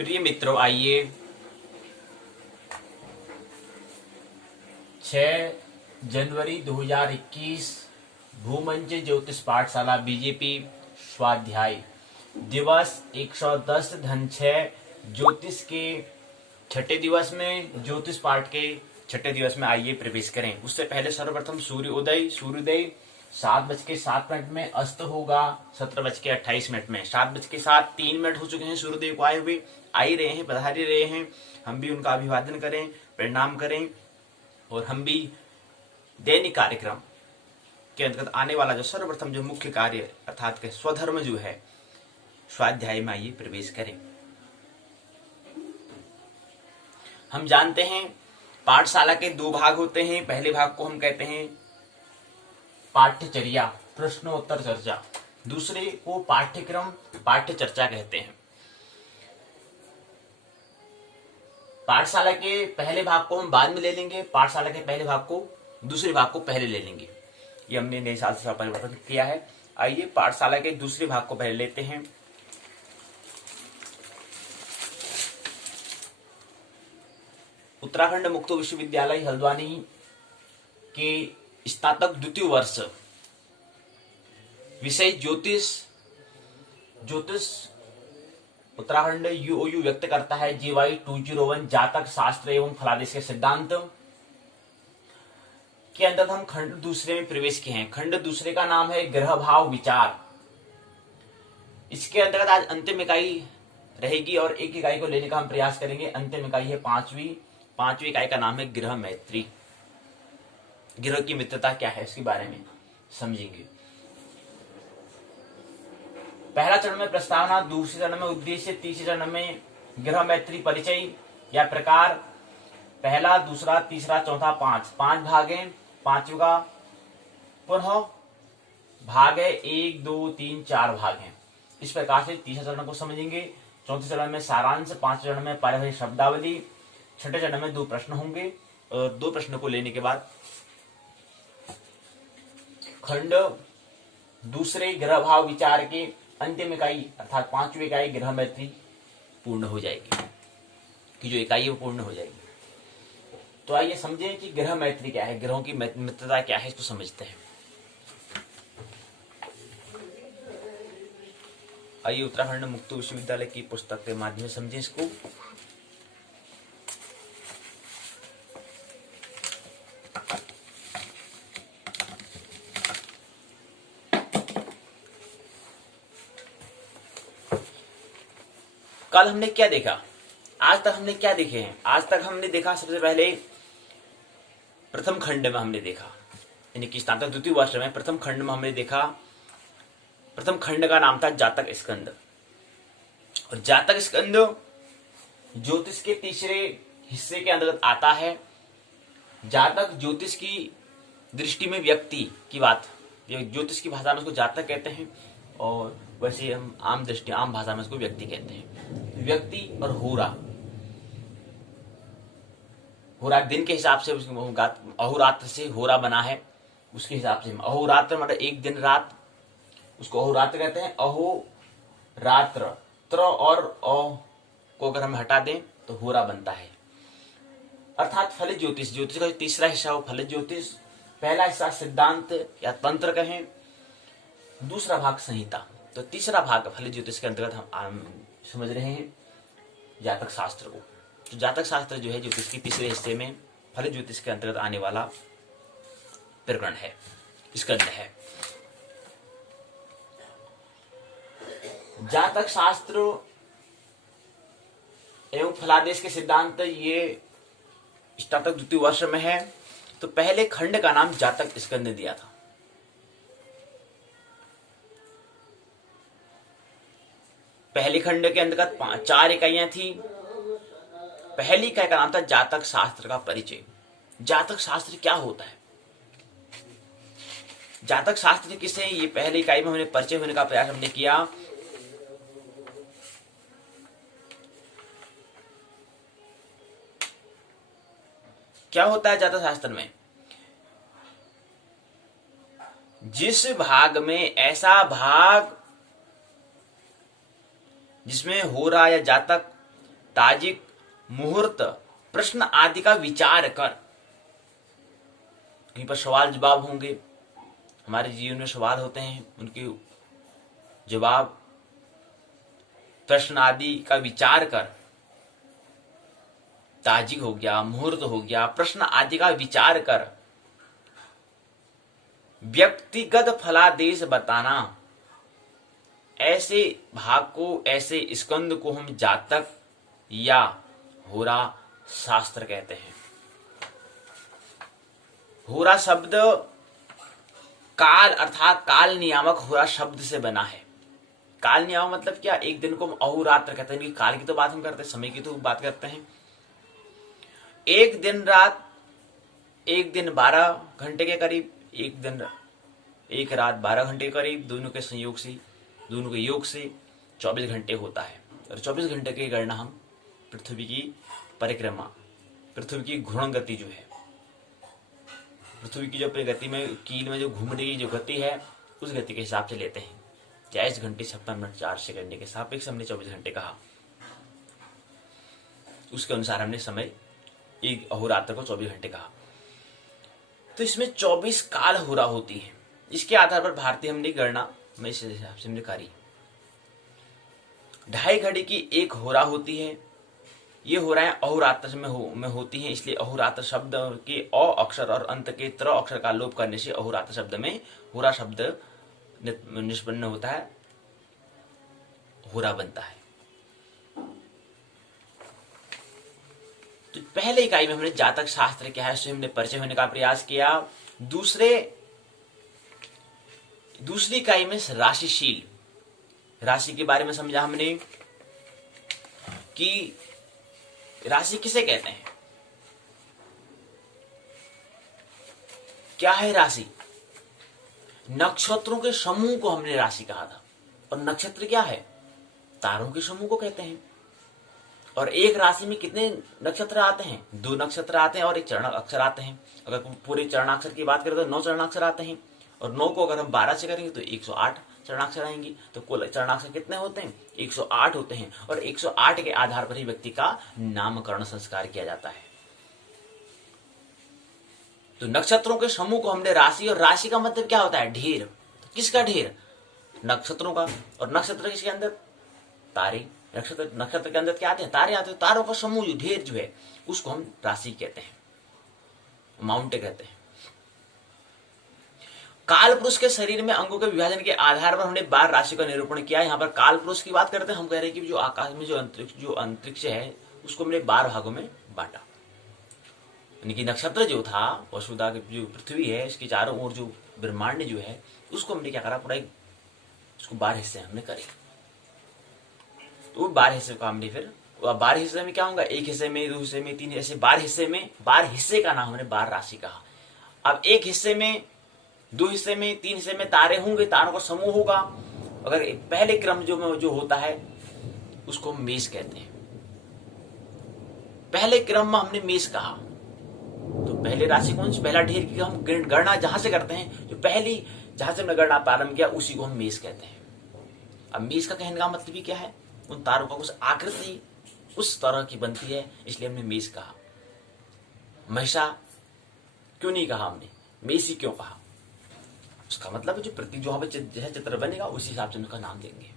प्रिय मित्रों, आइए 6 जनवरी 2021 भूमंज ज्योतिष पाठशाला बीजेपी स्वाध्याय दिवस 110 धन 6 ज्योतिष के छठे दिवस में, ज्योतिष पाठ के छठे दिवस में आइए प्रवेश करें। उससे पहले सर्वप्रथम सूर्योदय 7:07 में, अस्त होगा 17:28 में। 7:03 हो चुके हैं सूर्योदय को आए हुए, आ ही रहे हैं, पधार ही रहे हैं। हम भी उनका अभिवादन करें, प्रणाम करें और हम भी दैनिक कार्यक्रम के अंतर्गत आने वाला जो सर्वप्रथम जो मुख्य कार्य अर्थात के स्वधर्म जो है स्वाध्याय में आइए प्रवेश करें। हम जानते हैं पाठशाला के 2 भाग होते हैं। पहले भाग को हम कहते हैं पाठ्यचर्या प्रश्नोत्तर चर्चा, दूसरे को पाठ्यक्रम पाठ्य चर्चा कहते हैं। पाठशाला के पहले भाग को हम बाद में ले लेंगे, पाठशाला के पहले भाग को दूसरे भाग को पहले ले लेंगे। ये हमने नए साल से परिवर्तन किया है। आइए पाठशाला के दूसरे भाग को पहले लेते हैं। उत्तराखंड मुक्त विश्वविद्यालय हल्द्वानी के स्नातक द्वितीय वर्ष, विषय ज्योतिष उत्तराखंड यूओयू व्यक्त करता है GY 201 जातक शास्त्र एवं फलादेश के सिद्धांत के अंदर हम खंड दूसरे में प्रवेश किए हैं। खंड दूसरे का नाम है ग्रह भाव विचार। इसके अंतर्गत आज अंतिम इकाई रहेगी और एक इकाई को लेने का हम प्रयास करेंगे। अंतिम इकाई है पांचवी इकाई का नाम है गृह मैत्री। ग्रह की मित्रता क्या है इसके बारे में समझेंगे। पहला चरण में प्रस्तावना, दूसरे चरण में उद्देश्य, तीसरे चरण में गृह मैत्री परिचय या प्रकार। पहला, दूसरा, तीसरा, चौथा, 5 भाग हैं। 5 का पुनः भाग है 1, 2, 3, 4 भाग हैं। इस प्रकार से तीसरे चरण को समझेंगे। चौथे चरण में सारांश, 5वें चरण में पारिभाषिक शब्दावली, छठे चरण में 2 प्रश्न होंगे और 2 प्रश्नों को लेने के बाद खंड दूसरे ग्रह भाव विचार के अंतिम इकाई अर्थात 5वीं इकाई गृह मैत्री पूर्ण हो जाएगी, कि जो इकाई है वो पूर्ण हो जाएगी। तो आइए समझें कि गृह मैत्री क्या है, ग्रहों की मित्रता क्या है, इसको समझते हैं। आइए उत्तराखंड मुक्त विश्वविद्यालय की पुस्तक के माध्यम से समझें इसको। कल हमने क्या देखा, आज तक हमने क्या देखे हैं। आज तक हमने देखा सबसे पहले प्रथम खंड में हमने देखा, यानी कि स्नातक द्वितीय वर्ष में प्रथम खंड में हमने देखा। प्रथम खंड का नाम था जातक स्कंद। और जातक स्कंद ज्योतिष के तीसरे हिस्से के अंतर्गत आता है। जातक ज्योतिष की दृष्टि में व्यक्ति की बात, ज्योतिष की भाषा में उसको जातक कहते हैं और वैसे हम आम भाषा में उसको व्यक्ति कहते हैं। व्यक्ति और होरा दिन के हिसाब से अहोरात्र से होरा बना है, उसके हिसाब से अहोरात्र मतलब एक दिन रात, उसको अहोरात्र कहते हैं। अहोरात्र त्र और अ को अगर हम हटा दें तो होरा बनता है। अर्थात फलित ज्योतिष का जो तीसरा हिस्सा हो फलित ज्योतिष। पहला हिस्सा सिद्धांत या तंत्र कहें, दूसरा भाग संहिता। तो तीसरा भाग फलित ज्योतिष के अंतर्गत हम समझ रहे हैं जातक शास्त्र को। तो जातक शास्त्र जो है ज्योतिष के तीसरे हिस्से में फलित ज्योतिष के अंतर्गत आने वाला प्रकरण है, स्कंद है। जातक शास्त्र एवं फलादेश के सिद्धांत ये स्नातक द्वितीय वर्ष में है। तो पहले खंड का नाम जातक स्कंद दिया था। पहले खंड के अंतर्गत 4 इकाइयां थी। पहली इकाई का नाम था जातक शास्त्र का परिचय। जातक शास्त्र क्या होता है, जातक शास्त्र किसे, ये पहली इकाई में हमने परिचय होने का प्रयास हमने किया। क्या होता है जातक शास्त्र में, जिस भाग में ऐसा भाग जिसमें होरा या जातक ताजिक, मुहूर्त, प्रश्न आदि का विचार कर। कहीं पर सवाल जवाब होंगे, हमारे जीवन में सवाल होते हैं, उनके जवाब प्रश्न आदि का विचार कर। ताजिक हो गया, मुहूर्त हो गया, प्रश्न आदि का विचार कर। व्यक्तिगत फलादेश बताना, ऐसे भाग को, ऐसे स्कंद को हम जातक या होरा शास्त्र कहते हैं। होरा शब्द काल अर्थात काल नियामक होरा शब्द से बना है। काल नियामक मतलब क्या? एक दिन को हम अहोरात्र कहते हैं, काल की तो बात हम करते हैं, समय की तो बात करते हैं। एक दिन रात, एक दिन 12 घंटे के करीब, एक रात 12 घंटे के करीब, दोनों के संयोग से, दोनों के योग से 24 घंटे होता है। और 24 घंटे की गणना हम पृथ्वी की परिक्रमा, पृथ्वी की घूर्ण गति जो है, पृथ्वी की जो गति में कील में जो घूमने की जो गति है, उस गति के हिसाब से लेते हैं। 23 घंटे 56 मिनट 4 सेकंड के सापेक्ष हमने 24 घंटे कहा। उसके अनुसार हमने समय एक अहोरात्र को 24 घंटे कहा। तो इसमें 24 काल होरा होती है। इसके आधार पर भारतीय हमने गणना में इस हिसाब से हमने करी। 2.5 घड़ी की एक होरा होती है। ये होराएं अहोरात्र में होती हैं, इसलिए अहोरात्र शब्द के अ अक्षर और अंत के त्र अक्षर का लोप करने से अहोरात्र शब्द में होरा शब्द निष्पन्न होता है, होरा बनता है। तो पहले इकाई में हमने जातक शास्त्र क्या है उससे हमने परिचय होने का प्रयास किया। दूसरी इकाई में राशिशील, राशि के बारे में समझा हमने कि राशि किसे कहते हैं, क्या है राशि। नक्षत्रों के समूह को हमने राशि कहा था, और नक्षत्र क्या है? तारों के समूह को कहते हैं। और एक राशि में कितने नक्षत्र आते हैं? 2 नक्षत्र आते हैं और एक चरणाक्षर आते हैं। अगर पूरे चरणाक्षर की बात करें तो 9 चरणाक्षर आते हैं, और 9 को अगर हम 12 से करेंगे तो 108 चरणाक्षर आएंगे। तो कुल चरणाक्षर कितने होते हैं? 108 होते हैं। और 108 के आधार पर ही व्यक्ति का नामकरण संस्कार किया जाता है। तो नक्षत्रों के समूह को हमने राशि, और राशि का मतलब क्या होता है? ढेर। किसका ढेर? नक्षत्रों का। और नक्षत्र किसके अंदर? तारे। नक्षत्र के अंदर क्या आते हैं? तारे आते हैं। तारों का समूह जो ढेर जो है उसको हम राशि कहते हैं, माउंट कहते हैं। काल पुरुष के शरीर में अंगों के विभाजन के आधार पर हमने 12 राशि का निरूपण किया। यहाँ पर काल पुरुष की बात करते हैं। हम कह रहे हैं कि जो आकाश में जो अंतरिक्ष है उसको हमने 12 भागों में बांटा। यानी कि नक्षत्र जो था, वसुधा की जो पृथ्वी है, इसके चारों ओर जो ब्रह्मांड जो है उसको हमने क्या करा, पूरा उसको 12 हिस्से हमने करे। तो 12 हिस्से का हमने फिर 12 हिस्से में क्या होगा? एक हिस्से में, 2 हिस्से में, 3 ऐसे 12 हिस्से में, 12 हिस्से का नाम हमने 12 राशि कहा। अब एक हिस्से में, 2 हिस्से में, 3 हिस्से में तारे होंगे, तारों का समूह होगा। अगर पहले क्रम जो होता है उसको हम मेष कहते हैं। पहले क्रम में हमने मेष कहा। तो पहले राशि कौन सी? पहला ढेर की हम गणना जहां से करते हैं, जो पहली जहां से हमने गणना प्रारंभ किया उसी को हम मेष कहते हैं। अब मेष का कहने का मतलब ही क्या है? उन तारों का कुछ आकृति उस तरह की बनती है, इसलिए हमने मेष कहा। महिषा क्यों नहीं कहा हमने? मेषी क्यों कहा? उसका मतलब है जो प्रतीक जो जैसे चित्र बनेगा उसी हिसाब से उनका नाम देंगे।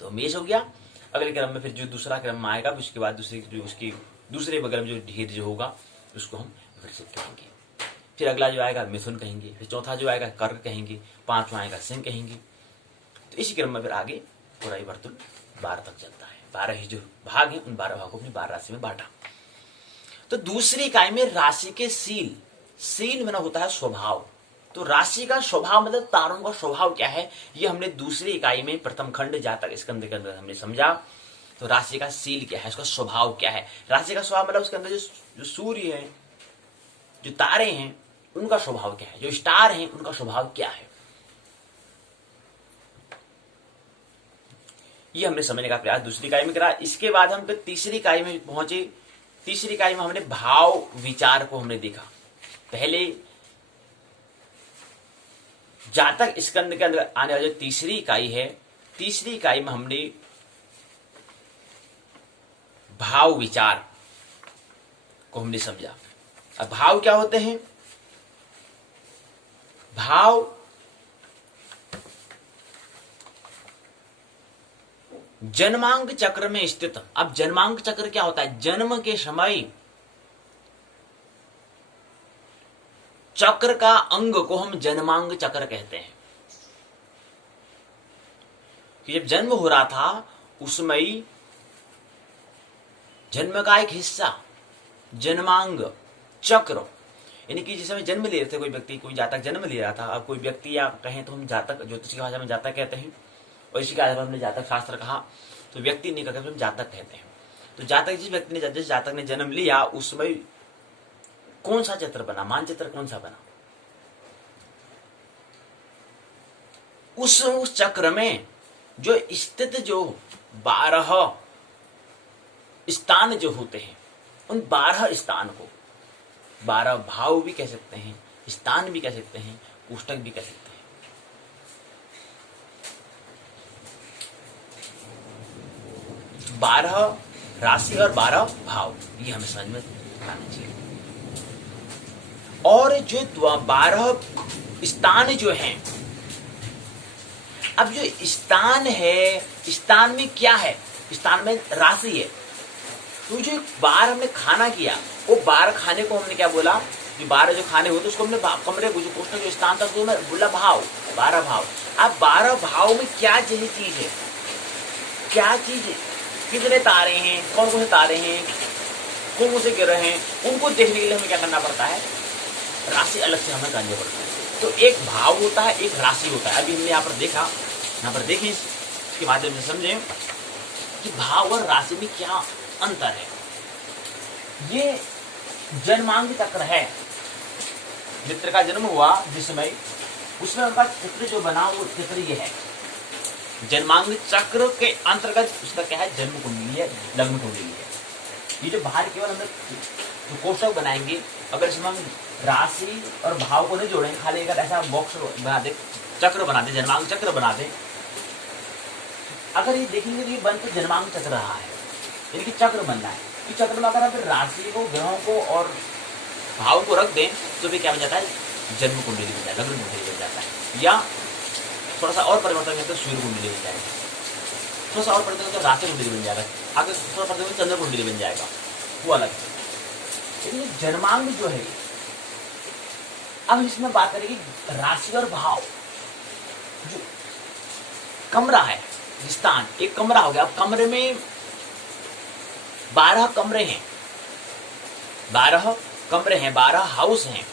तो मेष हो गया। अगले क्रम में फिर जो दूसरा क्रम में आएगा, उसके बाद दूसरे बगल में जो ढेर जो होगा उसको हम वृश्चिक कहेंगे। फिर अगला जो आएगा मिथुन कहेंगे। फिर चौथा जो आएगा कर्क कहेंगे। 5वां आएगा सिंह कहेंगे। तो इसी क्रम में फिर आगे पूरा ही वर्तुल 12 तक चलता है। 12 ही जो भाग है उन 12 भागों को अपनी 12 राशि में बांटा। तो दूसरी इकाई में राशि के सील में होता है स्वभाव। तो राशि का स्वभाव मतलब तारों का स्वभाव क्या है, ये हमने दूसरी इकाई में प्रथम खंड जातक स्कंद के अंदर हमने समझा। तो राशि का सील क्या है, उसका स्वभाव क्या है। राशि का स्वभाव मतलब उसके अंदर जो सूर्य है, जो तारे हैं, उनका स्वभाव क्या है, जो स्टार हैं उनका स्वभाव क्या है, ये हमने समझने का प्रयास दूसरी इकाई में करा। इसके बाद हम फिर तीसरी इकाई में पहुंचे। तीसरी इकाई में हमने भाव विचार को हमने देखा। पहले जातक स्कंद के अंदर आने वाली जो तीसरी इकाई है, तीसरी इकाई में हमने भाव विचार को हमने समझा। अब भाव क्या होते हैं? भाव जन्मांक चक्र में स्थित। अब जन्मांक चक्र क्या होता है? जन्म के समय चक्र का अंग को हम जन्मांग चक्र कहते हैं। कि जब जन्म हो रहा था उसमें जन्म का एक हिस्सा जन्मांग चक्र, यानी कि जिस समय जन्म ले रहे थे कोई व्यक्ति, कोई जातक जन्म ले रहा था। अब कोई व्यक्ति या कहें तो हम जातक, ज्योतिष की भाषा में जातक कहते हैं, और इसी के आधार पर हमने जातक शास्त्र कहा, तो व्यक्ति नहीं कहते, हम जातक कहते हैं। तो जातक, जिस व्यक्ति ने, जिस जातक ने जन्म लिया उसमें कौन सा चित्र बना, मानचित्र कौन सा बना? उस चक्र में जो स्थित जो 12 स्थान जो होते हैं, उन 12 स्थान को 12 भाव भी कह सकते हैं, स्थान भी कह सकते हैं, पुस्तक भी कह सकते हैं। 12 राशि और 12 भाव, ये हमें समझ में आना चाहिए। और जो 12 स्थान जो हैं, अब जो स्थान है, स्थान में क्या है? स्थान में राशि है। तो जो 12 हमने खाना किया, वो 12 खाने को हमने क्या बोला? कि 12 जो खाने होते उसको हमने कमरे जो पुस्तक जो स्थान था उसको बोला भाव, 12 भाव। अब 12 भाव में क्या जैसी चीज है, क्या चीज है, कितने तारे हैं, कौन कौन से तारे हैं, कौन कौन से ग्रह हैं, उनको देखने के लिए हमें क्या करना पड़ता है? राशि अलग से हमें करनी पड़ता है। तो एक भाव होता है, एक राशि होता है। अभी हमने यहाँ पर देखा, यहाँ पर देखें, इसके माध्यम से समझें कि भाव और राशि में क्या अंतर है। ये जन्मांग चक्र है। मित्र का जन्म हुआ जिस समय, उसमें उनका चित्र जो बना वो चित्र ये है। जन्मांग चक्र के अंतर्गत उसका क्या है? जन्म कुंडली है, लग्न कुंडली है। ये जो बाहर केवल हम जो कोष्ठक बनाएंगे, अगर इसमें हम राशि और भाव को नहीं जोड़ेंगे, खाली अगर ऐसा बॉक्स बना दे, चक्र बना दे, जन्मांग चक्र बना दे, अगर ये देखेंगे तो ये बन तो जन्मांग चक्र रहा है, यानी कि चक्र बनना है। कि चक्र में अगर हम राशि को, ग्रहों को और भाव को रख दें तो भी क्या बन जाता है? जन्म कुंडली बन जाता है, लग्न कुंडली बन जाता है। या थोड़ा सा और परिवर्तन करते सूर्य कुंडली बन जाएगा, थोड़ा सा और परिवर्तन करते राशि कुंडली बन जाएगा, आगे थोड़ा परिवर्तन चंद्र कुंडली बन जाएगा, वो अलग है। लेकिन जन्मांग जो है, अब इसमें बात करेंगे राशि और भाव। जो कमरा है, स्थान, एक कमरा हो गया। अब कमरे में 12 कमरे हैं, 12 कमरे हैं, 12 हाउस हैं।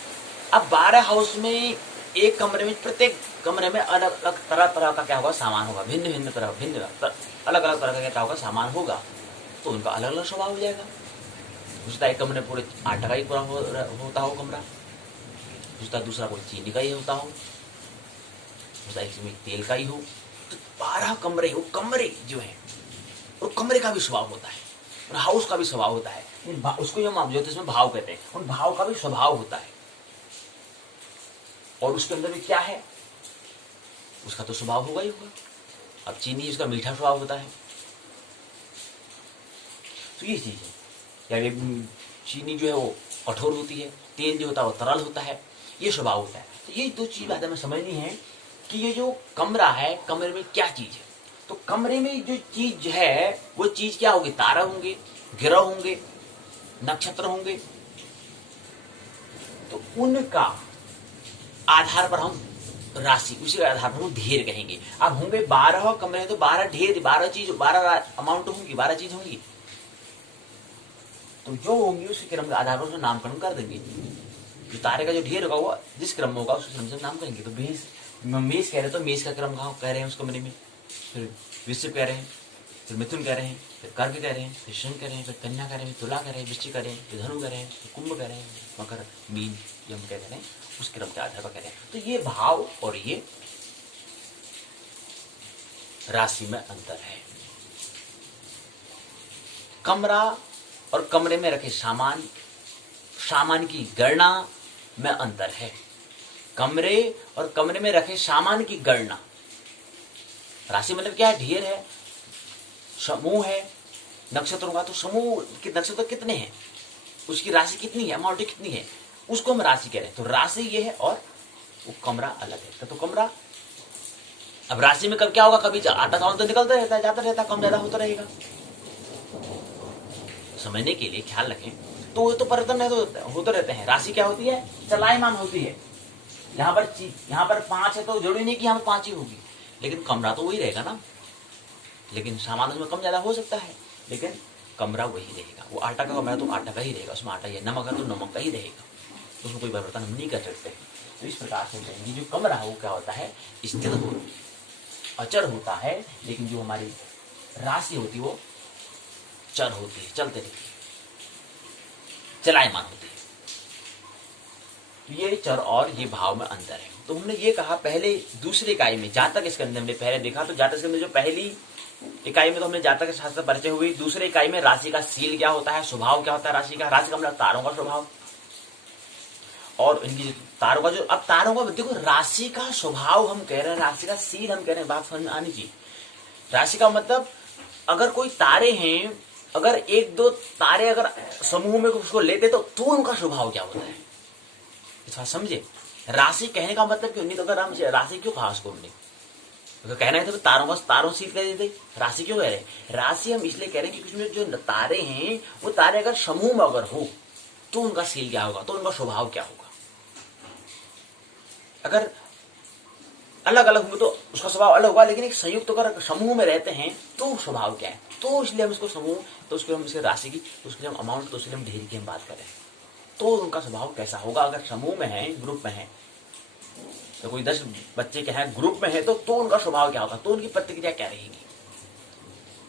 अब 12 हाउस में एक कमरे में, प्रत्येक कमरे में अलग अलग तरह तरह का क्या होगा? सामान होगा, भिन्न भिन्न तरह, अलग अलग तरह का क्या होगा? सामान होगा। तो उनका अलग अलग स्वभाव हो जाएगा। उसका एक कमरे पूरे आटा का ही पूरा होता हो कमरा, उसका दूसरा कोई चीनी का ही होता हो, उसका एक तेल का ही हो। तो 12 कमरे, वो कमरे जो है, और कमरे का भी स्वभाव होता है, और हाउस का भी स्वभाव होता है। उसको हम ज्योतिष में भाव कहते हैं। उन भाव का भी स्वभाव होता है, और उसके अंदर भी क्या है? उसका तो स्वभाव होगा ही होगा। अब चीनी, उसका मीठा स्वभाव होता है। तो ये चीज है, या चीनी जो है वो कठोर होती है, तेल जो होता है वो तरल होता है, ये स्वभाव होता है। तो ये दो चीज बात हमें समझनी है कि ये जो कमरा है, कमरे में क्या चीज है। तो कमरे में जो चीज है वो चीज क्या होगी? तारा होंगे, ग्रह होंगे, नक्षत्र होंगे। तो उनका आधार पर हम राशि, उसी के आधार पर हम ढेर कहेंगे। अब होंगे 12 कमरे, तो 12 ढेर, 12 चीज, 12 अमाउंट होंगी, 12 चीज होंगी। तो जो होंगी उसी क्रम के आधार पर उसका नामकरण कर देंगे। जो तारे का जो ढेर होगा वो जिस क्रम में होगा उस क्रम से नाम करेंगे। तो मेष कह रहे तो मेष का क्रम कह रहे हैं उस कमरे में, फिर वृश्चिक कह रहे हैं, फिर मिथुन कह रहे हैं, फिर कर्क कह रहे हैं, फिर शंख कह रहे हैं, फिर कन्या कह रहे हैं, तुला कह रहे हैं, वृश्चिक कह रहे हैं, फिर धनु कह रहे हैं, फिर कुंभ कह रहे हैं, मकर, मीन, ये हम कह रहे हैं, उस क्रम के आधार पर कह रहे हैं। तो ये भाव और ये राशि में अंतर है। कमरा और कमरे में रखे सामान, सामान की गणना में अंतर है। कमरे और कमरे में रखे सामान की गणना, राशि मतलब क्या है? ढेर है, समूह है, नक्षत्रों का तो समूह के नक्षत्र कितने हैं, उसकी राशि कितनी है, अमाउंट कितनी है, उसको हम राशि कह रहे हैं। तो राशि ये है और वो कमरा अलग है। तो कमरा, अब राशि में कब क्या होगा, कभी आटा चावल तो निकलता रहता है, जाता रहता है, कम ज्यादा होता रहेगा। समझने के लिए ख्याल रखें, तो वो तो परिवर्तन होते रहते हैं। राशि क्या होती है, चलायमान होती है। यहाँ पर 5 है तो जरूरी नहीं कि यहाँ पर 5 ही होगी, लेकिन कमरा तो वही रहेगा ना। लेकिन सामान उसमें कम ज्यादा हो सकता है, लेकिन कमरा वही रहेगा। वो आटा का कमरा तो आटा का ही रहेगा, उसमें आटा ही है। नमक है तो नमक का ही रहेगा, उसमें कोई परिवर्तन हम नहीं कर सकते। तो इस प्रकार से कहेंगे जो कमरा है वो क्या होता है, स्थिर होता है, अचर होता है। लेकिन जो हमारी राशि होती है वो चर होती है, चलते रहती है, चलायमान होती है। तो ये चर और ये भाव में अंतर है। तो हमने ये कहा पहले दूसरी इकाई में जातक स्कंध हमने पहले देखा। तो जातक स्कंध जो पहली इकाई में तो हमने जातक शास्त्र परिचय हुई। दूसरी इकाई में राशि का सील क्या होता है, स्वभाव क्या होता है राशि का मतलब तारों का स्वभाव और इनकी तारों का जो, अब तारों का देखो, राशि का स्वभाव हम कह रहे हैं, राशि का सील हम कह रहे हैं, बात समझ में आनी चाहिए। राशि का मतलब अगर कोई तारे हैं, अगर एक दो तारे अगर समूह में उसको लेते तो उनका स्वभाव क्या होता है, इस समझे। राशि कहने का मतलब क्यों नहीं, तो अगर हम राशि क्यों कहा उसको हमने, तो कहना है तो तारों सील कह देते, राशि क्यों कह रहे हैं। राशि हम इसलिए कह रहे हैं कि उसमें जो तारे हैं वो तारे अगर समूह में अगर हो तो उनका सील क्या होगा, तो उनका स्वभाव क्या होगा। अगर अलग अलग होंगे तो उसका स्वभाव अलग होगा, लेकिन एक संयुक्त अगर समूह में रहते हैं तो स्वभाव क्या है। तो इसलिए हम इसको समूह, तो उसके हम इसके राशि की, तो उसके हम अमाउंट, तो उसके हम ढेर की हम बात करें तो उनका स्वभाव कैसा होगा। अगर समूह में है, ग्रुप में है, तो कोई 10 बच्चे के हैं ग्रुप में है तो उनका स्वभाव क्या होगा, तो उनकी प्रतिक्रिया क्या रहेगी।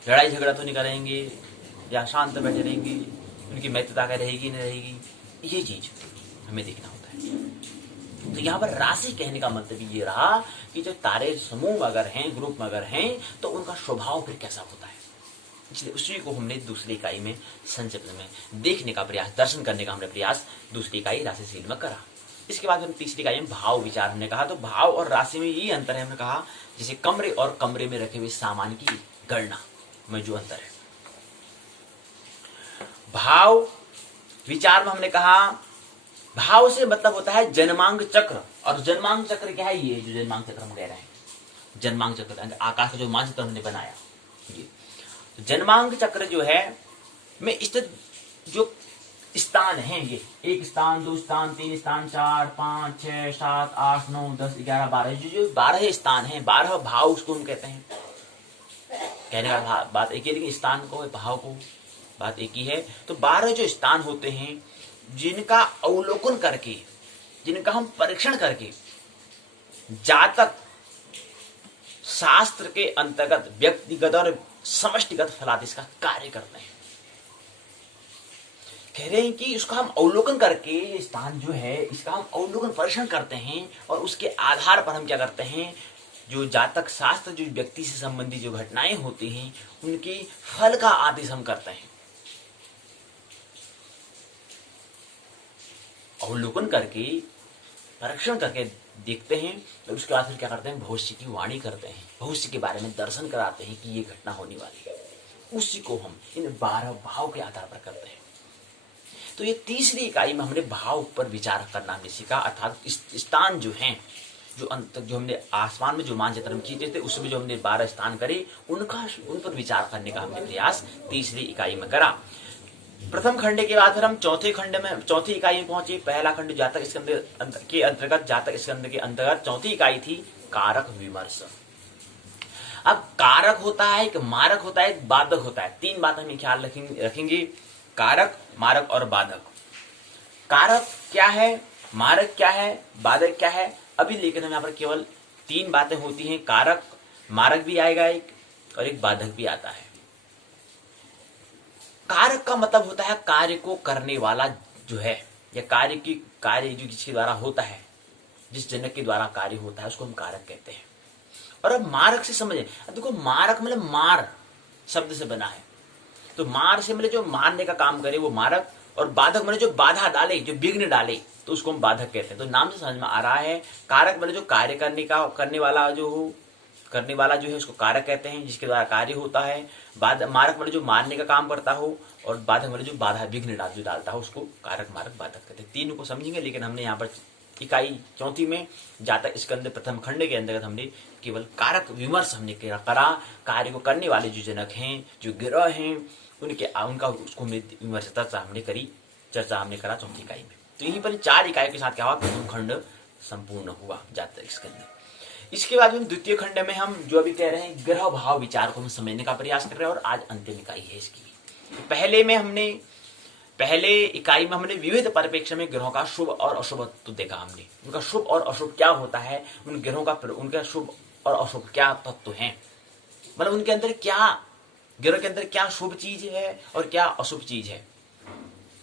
लड़ाई झगड़ा तो नहीं करेंगे या शांत बैठे रहेंगे, उनकी मित्रता क्या रहेगी नहीं रहेगी, ये चीज हमें देखना होता है। तो यहाँ पर राशि कहने का मतलब ये रहा कि जो तारे समूह में अगर हैं, ग्रुप में अगर हैं, तो उनका स्वभाव फिर कैसा होता है। इसलिए उसी को हमने दूसरी इकाई में संक्षिप्त में देखने का प्रयास, दर्शन करने का हमने प्रयास दूसरी इकाई राशि सील में करा। इसके बाद हम तीसरी इकाई में भाव विचार हमने कहा। तो भाव और राशि में यही अंतर है, हमने कहा जैसे कमरे और कमरे में रखे हुए सामान की गणना में जो अंतर है। भाव विचार में हमने कहा भाव से मतलब होता है जन्मांग चक्र, और जन्मांग चक्र क्या है, ये जो जन्मांग चक्र हम कह रहे हैं, जन्मांग चक्र आकाश का जो मानचित्र हमने बनाया, ये जन्मांग चक्र जो है में स्थित जो स्थान है, ये 1 स्थान 2 स्थान 3 स्थान 4 5 6 7 8 9 10 11 12 जो 12 स्थान है, 12 भाव उसको हम कहते हैं। कहने का बात एक ही, लेकिन स्थान को भाव को बात एक ही है। तो 12 जो स्थान होते हैं जिनका अवलोकन करके, जिनका हम परीक्षण करके जातक शास्त्र के अंतर्गत व्यक्तिगत और समष्टिगत फलादेश का कार्य करते हैं। कह रहे हैं कि उसका हम अवलोकन करके, ये स्थान जो है इसका हम अवलोकन परीक्षण करते हैं और उसके आधार पर हम क्या करते हैं, जो जातक शास्त्र जो व्यक्ति से संबंधित जो घटनाएं होती हैं उनकी फल का आदेश हम करते हैं। अवलोकन करके, परीक्षण करके देखते हैं, और उसके बाद फिर क्या करते हैं, भविष्य की वाणी करते हैं, भविष्य के बारे में दर्शन कराते हैं कि ये घटना होने वाली है। उसी को हम इन 12 भाव के आधार पर करते हैं। तो ये तीसरी इकाई में हमने भाव पर विचार करना हमने सीखा, अर्थात स्थान जो हैं, जो जो हमने आसमान में जो मानचित्र में खींचे थे उसमें जो हमने 12 स्थान करे उन पर विचार करने का हमने प्रयास तीसरी इकाई में करा। प्रथम खंड के बाद फिर हम चौथी इकाई में पहुंचे। पहला खंड जातक स्कंद के अंतर्गत, जातक स्कंद के अंतर्गत चौथी इकाई थी कारक विमर्श। अब कारक होता है, एक मारक होता है, एक बाधक होता है। 3 बात हमें ख्याल रखेंगे, कारक, मारक और बाधक। कारक क्या है, मारक क्या है, बाधक क्या है, अभी लेकिन हम यहाँ पर केवल 3 बातें होती हैं। कारक, मारक भी आएगा एक, और एक बाधक भी आता है। कारक का मतलब होता है कार्य को करने वाला जो है, या कार्य जो जिसके द्वारा होता है, जिस जनक के द्वारा कार्य होता है उसको हम कारक कहते हैं। और अब मारक से समझें, अब देखो मारक मतलब मार शब्द से बना है, तो मार से मतलब जो मारने का काम करे वो मारक, और बाधक मतलब जो बाधा डाले, जो विघ्न डाले, तो उसको हम बाधक कहते हैं। तो नाम से समझ में आ रहा है, कारक मतलब जो कार्य करने वाला जो हो, करने वाला जो है उसको कारक कहते हैं, जिसके द्वारा कार्य होता है। मारक वाले जो मारने का काम करता हो, और बाधक वाले जो बाधा विघ्न जो डालता हो उसको कारक मारक बाधक कहते हैं। तीनों को समझेंगे, लेकिन हमने यहाँ पर इकाई चौथी में जातक स्कंद प्रथम खंड के अंतर्गत हमने केवल कारक विमर्श हमने करा। कार्य को करने वाले जो जनक हैं, जो ग्रह हैं, उनका उसको विमर्श चर्चा हमने करा चौथी इकाई में। तो यहीं पर 4 इकाइयों के साथ क्या हुआ, प्रथम खंड संपूर्ण हुआ जातक स्कंद। इसके बाद हम द्वितीय खंड में हम जो अभी कह रहे हैं ग्रह भाव विचार को हम समझने का प्रयास कर रहे हैं, और आज अंतिम इकाई है इसकी। तो पहले इकाई में हमने विविध परिप्रेक्ष्य में ग्रहों का शुभ और अशुभ तत्व देखा हमने, उनका शुभ और अशुभ क्या होता है, उन ग्रहों का उनका शुभ और अशुभ क्या तत्व हैं, मतलब उनके अंदर क्या, ग्रह के अंदर क्या शुभ चीज है और क्या अशुभ चीज है,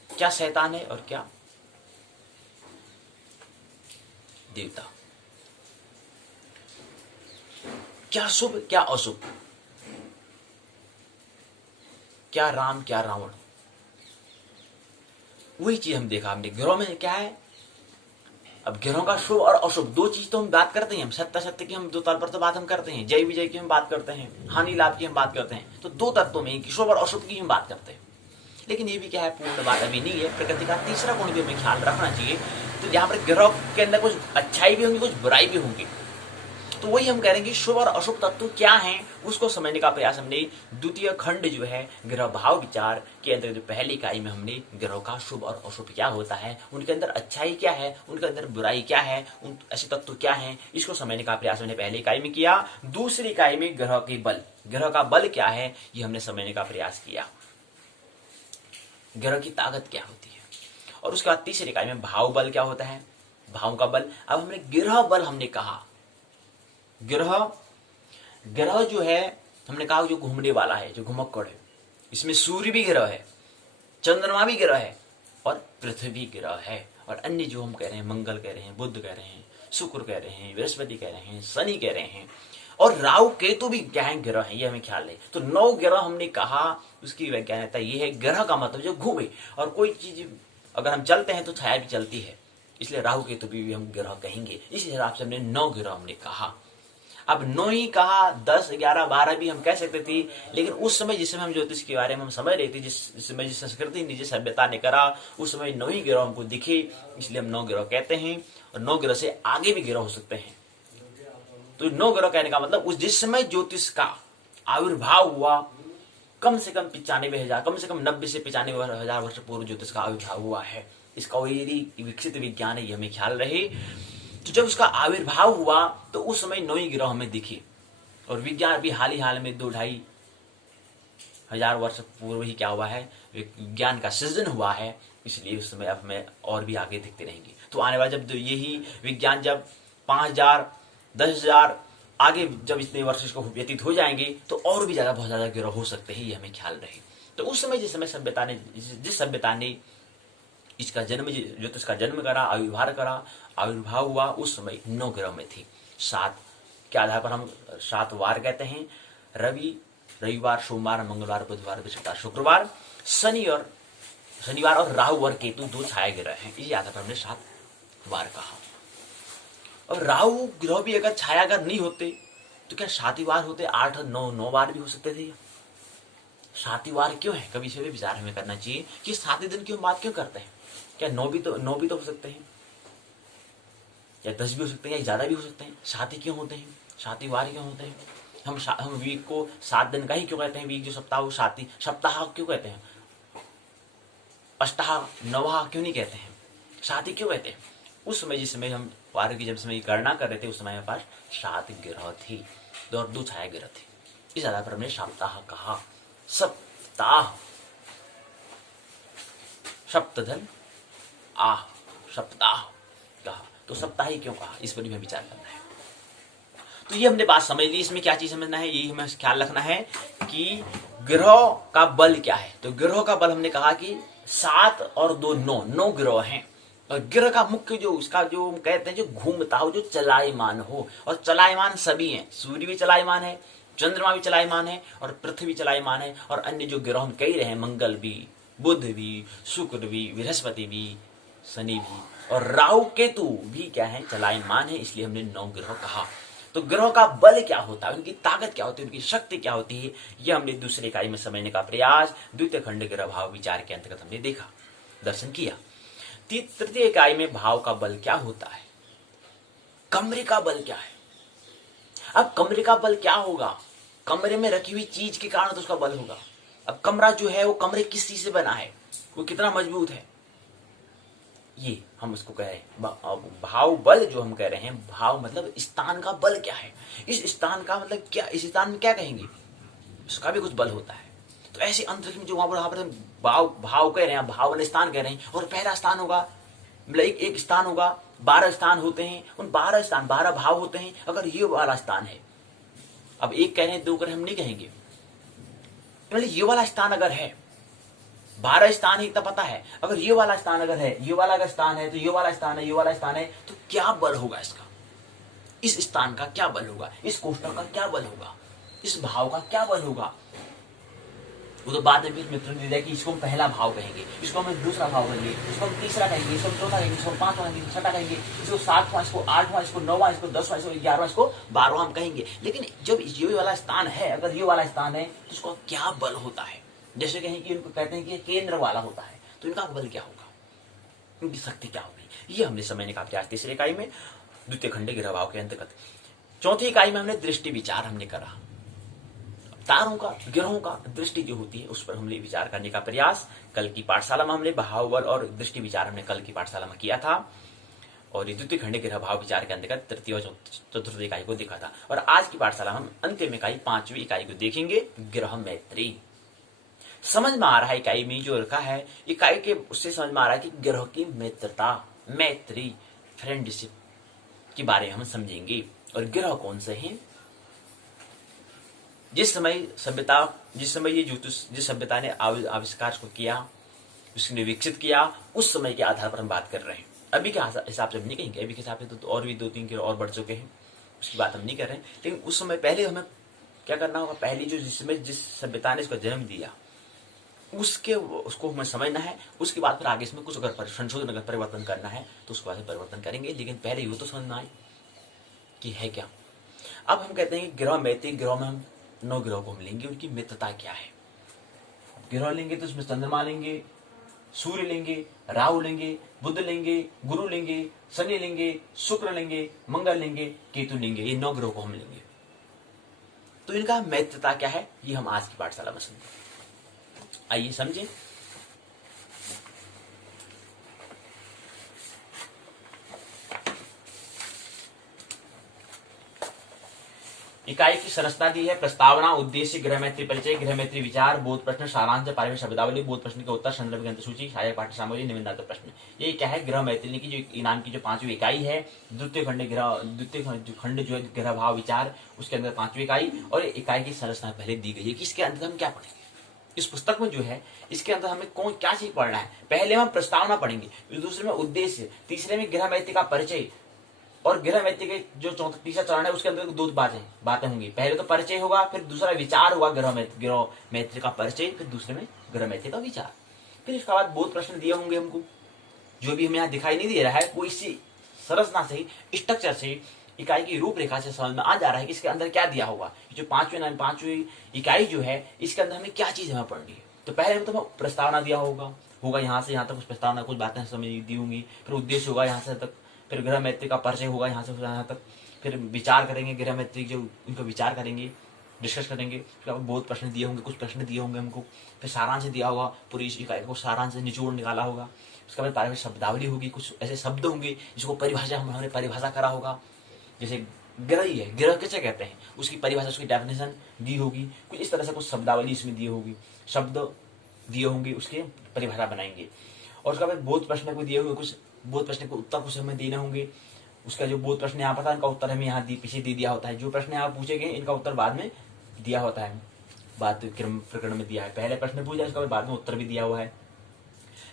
क्या शैतान है और क्या देवता, क्या शुभ क्या अशुभ, क्या राम क्या रावण। वही चीज हम देखा हमने ग्रहों में क्या है। अब ग्रहों का शुभ और अशुभ 2 चीज तो हम बात करते हैं, हम सत्य की हम 2 तल पर तो बात हम करते हैं, जय विजय की हम बात करते हैं, हानि लाभ की हम बात करते हैं। तो 2 तत्वों में शुभ और अशुभ की हम बात करते हैं। लेकिन ये भी क्या है, पूर्ण बात अभी नहीं है। प्रकृति का तीसरा गुण भी हमें ख्याल रखना चाहिए। तो जहां पर ग्रह के अंदर कुछ अच्छाई भी होंगी, कुछ बुराई भी होंगी, तो वही हम करेंगे शुभ और अशुभ तत्व क्या हैं, उसको समझने का प्रयास हमने द्वितीय खंड जो है ग्रह भाव विचार के अंदर जो पहली इकाई में हमने ग्रहों का शुभ और अशुभ क्या होता है, उनके अंदर अच्छाई क्या है, उनके अंदर बुराई क्या है, उन ऐसे तत्व क्या हैं, इसको समझने का प्रयास हमने पहली इकाई में किया। दूसरी इकाई में ग्रह के बल, ग्रह का बल क्या है, ये हमने समझने का प्रयास किया, ग्रह की ताकत क्या होती है। और उसके बाद तीसरी इकाई में भाव बल क्या होता है, भाव का बल। अब हमने ग्रह बल हमने कहा, ग्रह जो है हमने कहा जो घूमने वाला है, जो घुमक्कड़ है, इसमें सूर्य भी ग्रह है, चंद्रमा भी ग्रह है और पृथ्वी ग्रह है, और अन्य जो हम कह रहे हैं मंगल कह रहे हैं, बुध कह रहे हैं, शुक्र कह रहे हैं, बृहस्पति कह रहे हैं, शनि कह रहे हैं, और राहु केतु भी क्या है, ग्रह है, ये हमें ख्याल है। तो 9 ग्रह हमने कहा, उसकी वैज्ञानिकता ये है, ग्रह का मतलब जो घूमे, और कोई चीज अगर हम चलते हैं तो छाया भी चलती है, इसलिए राहु केतु भी हम ग्रह कहेंगे। इस हिसाब से हमने 9 ग्रह हमने कहा। अब 9 ही कहा, 10, 11, 12 भी हम कह सकते थे, लेकिन उस समय जिस समय हम ज्योतिष के बारे में हम समझ रहे थे, जिस समय जिस संस्कृति ने, जिस सभ्यता ने करा, उस समय 9 ही ग्रह हमको दिखे, इसलिए हम 9 ग्रह कहते हैं। और 9 ग्रह से आगे भी ग्रह हो सकते हैं। तो 9 ग्रह कहने का मतलब उस जिस समय ज्योतिष का आविर्भाव हुआ, कम से कम 95,000, कम से कम 90 से 95,000 वर्ष पूर्व ज्योतिष का आविर्भाव हुआ है। इसका यदि विकसित विज्ञान है, ये हमें ख्याल रहे। तो जब उसका आविर्भाव हुआ तो उस समय 9 ही ग्रह हमें दिखे, और विज्ञान भी हाल में 2-2.5 हजार वर्ष पूर्व ही क्या हुआ है, विज्ञान का सृजन हुआ है, इसलिए उस समय अब हमें और भी आगे दिखते रहेंगे। तो आने वाला जब यही विज्ञान जब 5,000, 10,000 आगे जब इतने वर्ष इसको व्यतीत हो जाएंगे, तो और भी ज्यादा बहुत ज्यादा ग्रह हो सकते हैं, ये हमें ख्याल रहे। तो उस समय जिस समय जिस सभ्यता ने इसका जन्म, ज्योतिष का जन्म करा, आविर्भाव हुआ, उस समय 9 ग्रह में थे। 7 के आधार पर हम 7 वार कहते हैं, रविवार, सोमवार, मंगलवार, बुधवार, बृहस्पतिवार, शुक्रवार, शनिवार और राहु और केतु 2 छाया ग्रह हैं। इसी आधार पर हमने 7 वार कहा। और राहु ग्रह भी अगर छाया अगर नहीं होते तो क्या 7 ही वार होते, 8, 9 वार भी हो सकते थे। 7 ही वार क्यों है, कभी से भी विचार हमें करना चाहिए कि 7 दिन की हम बात क्यों करते हैं। क्या 9 भी तो हो सकते हैं, या 10 भी हो सकते हैं, या ज्यादा भी हो सकते हैं। 7 ही क्यों होते हैं, 7 ही वार क्यों होते हैं। हम वीक को 7 दिन का ही क्यों कहते हैं, वीक जो सप्ताह वो 7 ही, सप्ताह क्यों कहते हैं, अष्टाह नवाह क्यों नहीं कहते हैं, 7 ही क्यों कहते हैं। उस समय जिस समय हम वार की जब समय गणना कर रहे थे, उस समय हमारे पास 7 ग्रह थी और 2 छाया ग्रह थे। इस आधार पर हमने सप्ताह कहा। सप्ताह, सप्तधन आह, सप्ताह कहा। तो सप्ताह ही क्यों कहा, इस पर भी हमें विचार करना है। तो ये हमने बात समझ ली। इसमें क्या चीज समझना है, यही हमें ख्याल रखना है कि ग्रह का बल क्या है। तो ग्रह का बल हमने कहा कि 7 और 2 9 ग्रह हैं। और ग्रह का मुख्य जो उसका जो कहते हैं जो घूमता हो, जो चलायमान हो, और चलायमान सभी हैं। सूर्य भी चलायमान है, चंद्रमा भी चलायमान है, और पृथ्वी चलायमान है, और अन्य जो ग्रह हम कह रहे हैं, मंगल भी, बुध भी, शुक्र भी, बृहस्पति भी, शनि भी, और राहु केतु भी क्या है, चलायमान है। इसलिए हमने 9 ग्रह कहा। तो ग्रहों का बल क्या होता है, उनकी ताकत क्या होती है, उनकी शक्ति क्या होती है, यह हमने दूसरी इकाई में समझने का प्रयास द्वितीय खंड ग्रह भाव विचार के अंतर्गत हमने देखा, दर्शन किया। तृतीय इकाई में भाव का बल क्या होता है, कमरे का बल क्या है। अब कमरे का बल क्या होगा, कमरे में रखी हुई चीज के कारण तो उसका बल होगा। अब कमरा जो है वो कमरे किस चीज से बना है, वो कितना मजबूत है, ये हम उसको कह रहे हैं भाव बल। जो हम कह रहे हैं भाव मतलब स्थान का बल क्या है, इस स्थान का मतलब क्या, इस स्थान में क्या कहेंगे, उसका भी कुछ बल होता है। तो ऐसे अंतरिक्ष में जो वहां पर भाव भाव कह रहे हैं, भाव वाले स्थान कह रहे हैं, और पहला स्थान होगा मतलब एक स्थान होगा, 12 स्थान होते हैं, उन 12 स्थान 12 भाव होते हैं। अगर ये वाला स्थान है, अब एक कह रहे हैं, दो कह रहे हैं, हम नहीं कहेंगे, मतलब ये वाला स्थान अगर है, 12 स्थान है इतना पता है, अगर ये वाला स्थान अगर है, ये वाला अगर स्थान है, तो ये वाला स्थान है, ये वाला स्थान है, तो क्या बल होगा इसका, इस स्थान का क्या बल होगा, इस कोष्ठक का क्या बल होगा, इस भाव का क्या बल होगा। वो तो बाद में भी मित्रों ने दिया कि इसको हम पहला भाव कहेंगे, इसको हम दूसरा भाव कहेंगे, इसको हम तीसरा कहेंगे, इसको हम चौथा कहेंगे, इसको हम पांचवा कहेंगे, छठा कहेंगे, इसको सातवां, इसको आठवां, इसको नौवां, इसको 10वां, इसको 11वां, इसको 12वां हम कहेंगे। लेकिन जब ये वाला स्थान है, अगर ये वाला स्थान है तो इसको क्या बल होता है। जैसे कहें कि उनको कहते हैं कि केंद्र वाला होता है, तो इनका बल क्या होगा, इनकी शक्ति क्या होगी, ये हमने समझने का प्रयास तीसरी इकाई में द्वितीय खंड ग्रह भाव के अंतर्गत। चौथी इकाई में हमने दृष्टि विचार हमने करा, तारों का, ग्रहों का दृष्टि जो होती है उस पर हमने विचार करने का प्रयास कल की पाठशाला में हमने भाव बल और दृष्टि विचार हमने कल की पाठशाला में किया था, और द्वितीय खंड ग्रह भाव विचार के अंतर्गत तृतीय और चतुर्थ इकाई को देखा था। और आज की पाठशाला हम अंतिम इकाई पांचवी इकाई को देखेंगे, ग्रह मैत्री। समझ में आ रहा है इकाई में जो रखा है, इकाई के उससे समझ में आ रहा है कि ग्रह की मित्रता, मैत्री, फ्रेंडशिप के बारे में हम समझेंगे। और ग्रह कौन से हैं, जिस समय ये ज्योतिष जिस सभ्यता ने आविष्कार को किया, उसने विकसित किया, उस समय के आधार पर हम बात कर रहे हैं। अभी के हिसाब से हम नहीं कहेंगे, अभी के हिसाब से तो और भी 2-3 ग्रह और बढ़ चुके हैं, उसकी बात हम नहीं कर रहे हैं। लेकिन उस समय पहले हमें क्या करना होगा, पहले जिस सभ्यता ने इसको जन्म दिया उसको हमें समझना है। उसके बाद फिर आगे इसमें कुछ अगर संशोधन अगर परिवर्तन करना है तो उसके बाद परिवर्तन करेंगे, लेकिन पहले ये तो समझना है कि है क्या। अब हम कहते हैं कि ग्रह मैत्री, ग्रह में हम 9 ग्रह को हम लेंगे, उनकी मित्रता क्या है। ग्रह लेंगे तो उसमें चंद्रमा लेंगे, सूर्य लेंगे, राहु लेंगे, बुध लेंगे, गुरु लेंगे, शनि लेंगे, शुक्र लेंगे, मंगल लेंगे, केतु लेंगे, ये 9 ग्रह को हम लेंगे। तो इनका मित्रता क्या है, ये हम आज की पाठशाला में समझेंगे। आइए समझें। इकाई की संरचना दी है, प्रस्तावना, उद्देश्य, गृह मैत्री परिचय, गृह मैत्री विचार, बोध प्रश्न, सारांश, पारिभाषिक शब्दावली, बोध प्रश्न के उत्तर, संदर्भ ग्रंथ सूची, सहायक पाठ्य सामग्री, निबंधात्मक प्रश्न। ये क्या है, गृह मैत्री की जो इनाम की जो 5वीं इकाई है, द्वितीय खंड जो है ग्रह भाव विचार, उसके अंदर 5वीं इकाई। और इकाई की संरचना पहले दी गई है कि इसके अंदर हम क्या पढ़ेंगे। इस पुस्तक में जो है इसके अंदर हमें कौन क्या चीज पढ़ना है। पहले हम प्रस्तावना पढ़ेंगे, दूसरे में उद्देश्य, तीसरे में गृह मैत्री का परिचय, और गृह मैत्री के जो तीसरा चरण है उसके अंदर 2 बातें होंगी। पहले तो परिचय होगा, फिर दूसरा विचार होगा, गृह मैत्री का परिचय, फिर दूसरे में गृह मैत्री का विचार। फिर इसके बाद बोध प्रश्न दिए होंगे हमको, जो भी हमें यहाँ दिखाई नहीं दे रहा है वो इसी संरचना से ही, स्ट्रक्चर से, इकाई की रूपरेखा से समझ में आ जा रहा है कि इसके अंदर क्या दिया होगा। जो 5वीं इकाई जो है इसके अंदर हमें क्या चीज हमें पढ़नी है। तो पहले हमें तो प्रस्तावना दिया होगा यहाँ से यहाँ तक कुछ प्रस्तावना, कुछ बातें समझ दी होंगी, फिर उद्देश्य होगा यहाँ से तक, फिर गृह मैत्री का परिचय होगा यहाँ से यहाँ तक, फिर विचार करेंगे गृह मैत्री, जो उनको विचार करेंगे, डिस्कस करेंगे। फिर बहुत प्रश्न दिए होंगे, कुछ प्रश्न दिए होंगे हमको, फिर सारांश दिया होगा, पूरी इकाई को सारांश से निचोड़ निकाला होगा। उसके बाद पारिभाषिक शब्दावली होगी, कुछ ऐसे शब्द होंगे जिसको परिभाषा हमने परिभाषा करा होगा। जैसे ग्रह ही है, ग्रह किसे कहते हैं, उसकी परिभाषा, उसकी डेफिनेशन दी होगी, कुछ इस तरह से कुछ शब्दावली इसमें दी होगी, शब्द दिए होंगे, उसके परिभाषा बनाएंगे। और उसके बाद बोध प्रश्न को दिए हुए, कुछ बोध प्रश्न के उत्तर कुछ हमें देने होंगे। उसका जो बोध प्रश्न यहाँ पता है, इनका उत्तर हमें यहाँ पीछे दे दिया होता है। जो प्रश्न यहाँ पूछे गए इनका उत्तर बाद में दिया होता है, बात क्रम प्रकरण में दिया है। पहले प्रश्न पूछा, उसका बाद में उत्तर भी दिया हुआ है।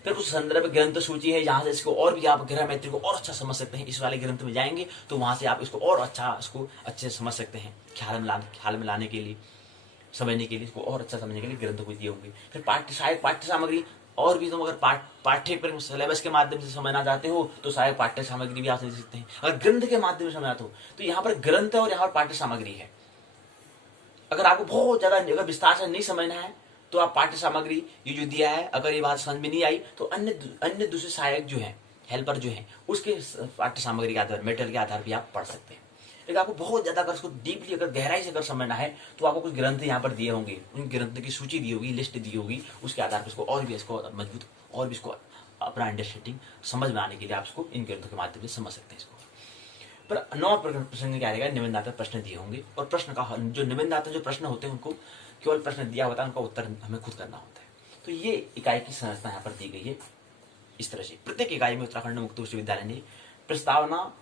फिर कुछ संदर्भ ग्रंथ सूची है, जहां से इसको और भी आप गृह मैत्री को और अच्छा समझ सकते हैं। इस वाले ग्रंथ में जाएंगे तो वहां से आप इसको और इसको अच्छे से समझ सकते हैं, ख्याल में लाने के लिए, समझने के लिए, इसको और अच्छा समझने के लिए ग्रंथ को दिए होंगे। फिर पाठ्य सामग्री और भी तुम अगर पाठ्यक्रम सिलेबस के माध्यम से समझना चाहते हो तो शायद पाठ्य सामग्री भी आप समझ सकते हैं। अगर ग्रंथ के माध्यम से समझना हो तो यहाँ पर ग्रंथ है और यहाँ पर पाठ्य सामग्री है। अगर आपको बहुत ज्यादा अगर विस्तार से नहीं समझना है तो आप पाठ्य सामग्री ये जो दिया है, अगर ये बात समझ में नहीं आई तो अन्य दूसरे सहायक जो है, हेल्पर जो है, उसके पाठ्य सामग्री के आधार, मेटेरियल के आधार पर आप पढ़ सकते हैं। लेकिन आपको बहुत ज्यादा अगर उसको डीपली अगर गहराई से अगर समझना है तो आपको कुछ ग्रंथ यहाँ पर दिए होंगे, उन ग्रंथ की सूची दी होगी, लिस्ट दी होगी, उसके आधार पर इसको और भी इसको मजबूत और भी इसको अपना अंडरस्टैंडिंग समझ में आने के लिए आप इसको इन ग्रंथों के माध्यम से समझ सकते हैं इसको। पर 9 प्रश्न क्या रहेगा, निबंधात्मक प्रश्न दिए होंगे और प्रश्न का जो निबंधात्मक जो प्रश्न होते हैं उनको केवल प्रश्न दिया होता है, उनका उत्तर हमें खुद करना होता है। तो ये इकाई की संरचना यहाँ पर दी गई है इस तरह से। प्रत्येक इकाई में उत्तराखंड मुक्त विश्वविद्यालय ने प्रस्तावना,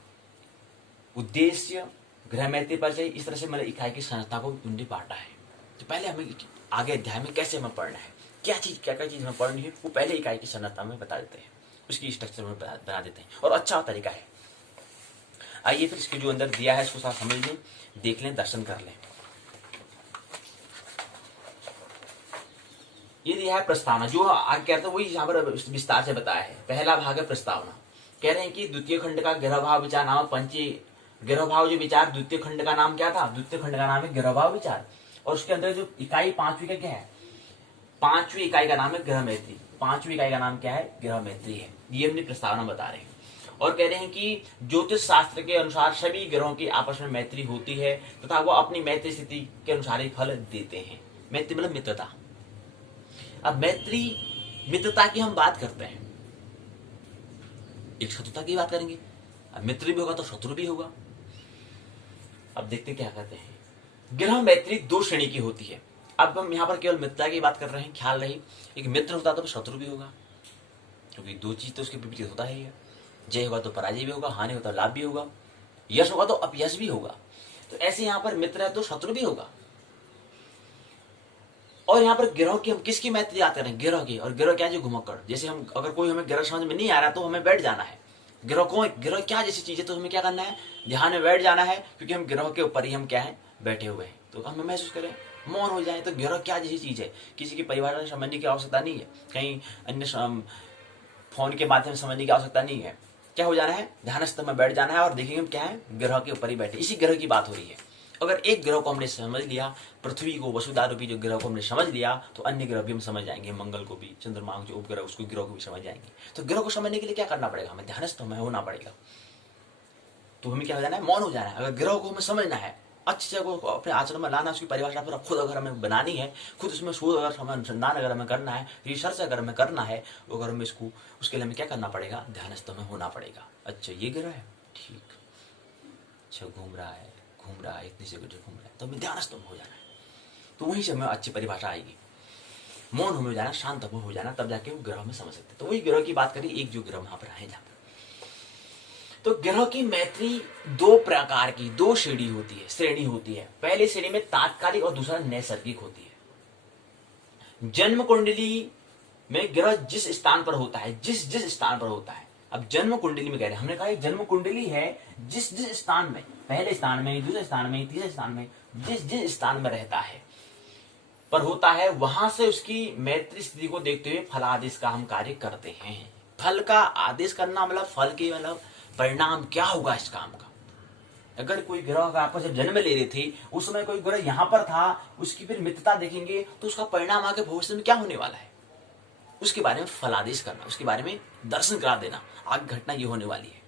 उद्देश्य, गृह मैत्री परिचय, इस तरह से मैंने इकाई की संरचना को उन्हें बांटा है। तो पहले हमें आगे अध्याय में कैसे हमें पढ़ना है, क्या क्या चीज हमें पढ़नी है, वो पहले इकाई की संरचना में बता देते हैं, उसकी स्ट्रक्चर में बना देते हैं और अच्छा तरीका है। आइए फिर इसके जो अंदर दिया है इसको साथ समझ लें, देख लें, दर्शन कर लें। ये दिया है प्रस्तावना, जो आगे कहते हैं वही यहाँ पर विस्तार से बताया है। पहला भाग है प्रस्तावना। कह रहे हैं कि द्वितीय खंड का गिरह भाव विचार नामक गिरह भाव जो विचार, द्वितीय खंड का नाम क्या था, द्वितीय खंड का नाम है गिरह भाव विचार। और उसके अंदर जो इकाई 5वीं का क्या है, 5वीं इकाई का नाम है गृह मैत्री। 5वीं इकाई का नाम क्या है, गृह मैत्री है। ये अपनी प्रस्तावना बता रहे हैं और कह रहे हैं कि ज्योतिष शास्त्र के अनुसार सभी ग्रहों की आपस में मैत्री होती है तथा वो अपनी मैत्री स्थिति के अनुसार ही फल देते हैं। मैत्री मतलब मित्रता। अब मैत्री मित्रता की हम बात करते हैं, एक शत्रुता की बात करेंगे। अब मित्र भी होगा तो शत्रु भी होगा। अब देखते क्या कहते हैं। ग्रह मैत्री 2 श्रेणी की होती है। अब हम यहाँ पर केवल मित्रता की बात कर रहे हैं, ख्याल रही एक मित्र होता तो शत्रु भी होगा, क्योंकि 2 चीज तो उसके विपरीत होता ही है। जय होगा तो पराजय भी होगा, हानि होता तो लाभ भी होगा, यश होगा तो अपयश भी होगा। तो ऐसे यहाँ पर मित्र है तो शत्रु भी होगा। और यहाँ पर ग्रह की हम किसकी मैत्री बात करें, ग्रह की। और ग्रह क्या है, जो घुमक्कड़। जैसे हम अगर कोई हमें ग्रह समझ में नहीं आ रहा तो हमें बैठ जाना है। ग्रह क्या जैसी चीज है, तो हमें क्या करना है, ध्यान में बैठ जाना है, क्योंकि हम ग्रह के ऊपर ही हम क्या है, बैठे हुए हैं। तो हमें महसूस करें, मौन हो जाए। तो ग्रह क्या जैसी चीज है, किसी की परिभाषा समझने की आवश्यकता नहीं है, कहीं अन्य फोन के माध्यम से समझने की आवश्यकता नहीं है। क्या हो जाना है, ध्यानस्थ में बैठ जाना है और देखेंगे हम क्या है, ग्रह के ऊपर ही बैठे। इसी ग्रह की बात हो रही है। अगर एक ग्रह को हमने समझ लिया, पृथ्वी को, वसुधा रूपी जो ग्रह को हमने समझ लिया, तो अन्य ग्रह भी हम समझ जाएंगे। मंगल को भी, चंद्रमा जो उपग्रह उसको ग्रह को भी समझ जाएंगे। तो ग्रह को समझने के लिए क्या करना पड़ेगा, हमें ध्यानस्थ में होना पड़ेगा। तो हमें क्या हो जाना है, मौन हो जाना है। अगर ग्रह को हमें समझना है, अच्छे से को अपने आचरण में लाना, उसकी परिभाषा पूरा खुद अगर हमें बनानी है, खुद उसमें शोध अगर हमें अनुसंधान अगर हमें करना है, रिसर्च अगर हमें करना है, अगर हमें इसको, उसके लिए हमें क्या करना पड़ेगा, ध्यानस्थ में होना पड़ेगा। अच्छा ये ग्रह है, ठीक, अच्छा घूम रहा है इतनी से घूम रहा है, तो हमें ध्यानस्थ में हो जाना है। तो वहीं से हमें अच्छी परिभाषा आएगी। मौन हो जाना, शांत हो जाना, तब जाके वो ग्रह में समझ सकते। तो वही ग्रह की बात करिए, एक जो ग्रह वहां पर है जहां पर। तो ग्रह की मैत्री 2 प्रकार की, 2 श्रेणी होती है। पहली श्रेणी में तात्कालिक और दूसरा नैसर्गिक होती है। जन्म कुंडली में ग्रह जिस स्थान पर होता है, जिस स्थान पर होता है। अब जन्म कुंडली में कह रहे हैं, हमने कहा जन्म कुंडली है जिस स्थान में, पहले स्थान में, दूसरे स्थान में, तीसरे स्थान में, जिस स्थान में रहता है पर होता है, वहां से उसकी मैत्री स्थिति को देखते हुए फल आदेश का हम कार्य करते हैं। फल का आदेश करना मतलब फल के मतलब परिणाम क्या होगा इस काम का। अगर कोई ग्रह का आपस जब जन्म ले रहे थे, उस समय कोई ग्रह यहां पर था, उसकी फिर मित्रता देखेंगे तो उसका परिणाम आगे भविष्य में क्या होने वाला है, उसके बारे में फलादेश करना, उसके बारे में दर्शन करा देना, आगे घटना ये होने वाली है।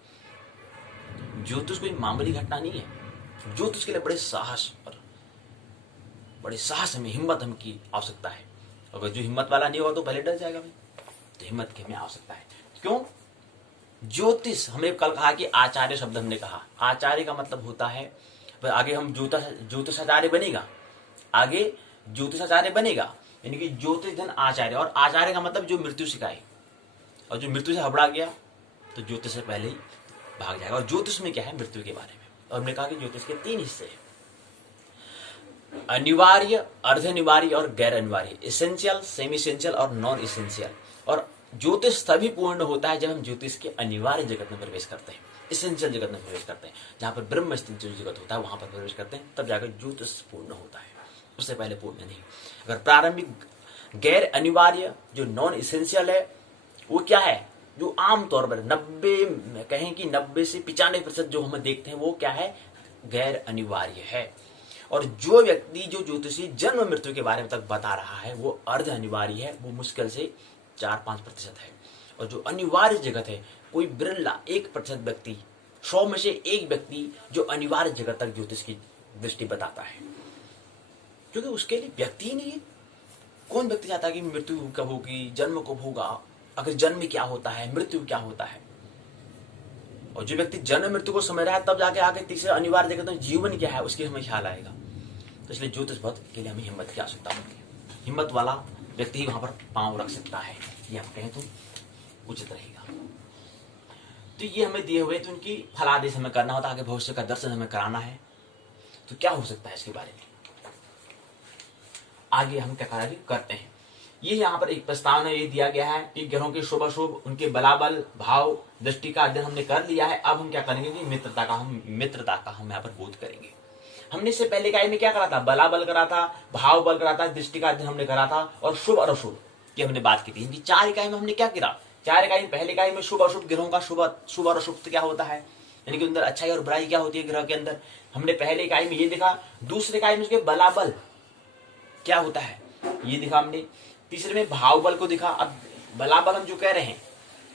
ज्योतिष कोई मामूली घटना नहीं है। ज्योतिष के लिए बड़े साहस में हिम्मत हम की आवश्यकता है। अगर जो हिम्मत वाला नहीं होगा तो पहले डर जाएगा भाई। तो हिम्मत की हमें आवश्यकता है। क्यों, ज्योतिष, हमने कल कहा कि आचार्य शब्द हमने कहा, आचार्य का मतलब होता है, आगे हम ज्योतिषाचार्य बनेगा, आगे ज्योतिषाचार्य बनेगा, यानी कि ज्योतिष धन आचार्य। और आचार्य का मतलब जो मृत्यु सिखाए, और जो मृत्यु से हबड़ा गया तो ज्योतिष से पहले ही भाग जाएगा। और ज्योतिष में क्या है, मृत्यु के बारे में। और हमने कहा कि ज्योतिष के 3 हिस्से हैं, अनिवार्य, अर्ध अनिवार्य और गैर अनिवार्य, एसेंशियल, सेमी एसेंशियल और नॉन एसेंशियल। और ज्योतिष तभी पूर्ण होता है जब हम ज्योतिष के अनिवार्य जगत में प्रवेश करते हैं, एसेंशियल जगत में प्रवेश करते हैं, जहां पर ब्रह्म स्थित जो जगत होता है वहां पर प्रवेश करते हैं, तब जाकर ज्योतिष पूर्ण होता है। उससे पहले पूर्ण नहीं। अगर प्रारंभिक गैर अनिवार्य जो नॉन इसेंशियल है वो क्या है, जो आमतौर पर 90 कहें कि 90 से 95% जो हम देखते हैं वो क्या है, गैर अनिवार्य है। और जो व्यक्ति जो ज्योतिषी जन्म मृत्यु के बारे में तक बता रहा है वो अर्ध अनिवार्य है, वो मुश्किल से 4-5% है। और जो अनिवार्य जगत है कोई बिरला 1% व्यक्ति, 100 में से एक व्यक्ति जो अनिवार्य जगत तक ज्योतिष की दृष्टि बताता है, क्योंकि उसके लिए व्यक्ति ही नहीं है। कौन व्यक्ति चाहता है कि मृत्यु कब होगी, जन्म कब होगा, अगर जन्म क्या होता है, मृत्यु क्या होता है। और जो व्यक्ति जन्म मृत्यु को समझ रहा है तब जाके आगे तीसरे अनिवार्य जगत में जीवन क्या है उसकी हमें ख्याल आएगा। तो इसलिए ज्योतिष पद के लिए हमें हिम्मत की आवश्यकता होती है। हिम्मत वाला व्यक्ति ही वहां पर पांव रख सकता है, ये हम कहें तो उचित रहेगा। तो ये हमें दिए हुए, तो उनकी फलादेश हमें करना होता है, आगे भविष्य का दर्शन हमें कराना है। तो क्या हो सकता है इसके बारे में आगे हम क्या कार्य करते हैं। ये यहाँ पर एक प्रस्तावना ये दिया गया है कि ग्रहों के शुभ अशुभ, उनके बलाबल भाव दृष्टि का अध्ययन हमने कर लिया है। अब हम क्या करेंगे कि मित्रता का हम यहाँ पर बोध करेंगे। हमने इससे पहले इकाई में क्या करा था, बलाबल करा था, भाव बल करा था, दृष्टि का अध्ययन हमने करा था, और शुभ और अशुभ की हमने बात की थी। इनकी 4 इकाई में हमने क्या करा, 4 इकाई में पहले इकाई में शुभ अशुभ ग्रहों का शुभ और अशुभ क्या होता है, यानी कि अंदर अच्छाई और बुराई क्या होती है ग्रह के अंदर, हमने पहले इकाई में ये देखा। दूसरे इकाई में उसके बलाबल क्या होता है ये दिखा हमने। तीसरे में भाव बल को दिखा। अब बलाबल हम जो कह रहे हैं,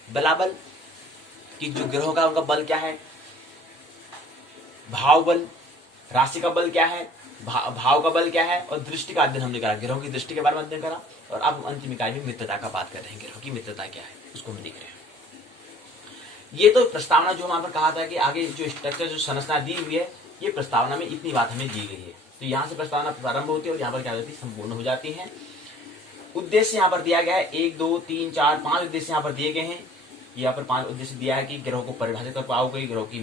बलाबल कि जो ग्रहों का उनका बल क्या है, भाव बल, राशि का बल क्या है, भाव का बल क्या है, और दृष्टि का अध्ययन हमने करा, ग्रहों की दृष्टि के बारे में अध्ययन करा। और अब अंतिम इकाई में मित्रता का बात कर रहे हैं, ग्रहों की मित्रता क्या है उसको हम देख रहे हैं। ये तो प्रस्तावना जो वहां पर कहा था कि आगे जो स्ट्रक्चर जो संरचना दी हुई है, ये प्रस्तावना में इतनी बात हमें दी गई है। तो यहाँ से प्रस्तावना प्रारंभ होती है और यहाँ पर क्या होती है, संपूर्ण हो जाती है। उद्देश्य यहाँ पर दिया गया है 1 2 3 4 5 उद्देश्य यहाँ पर दिए गए हैं। यहाँ पर 5 उद्देश्य दिया है कि ग्रहों को परिभाषित कर पाओगे, ग्रहों की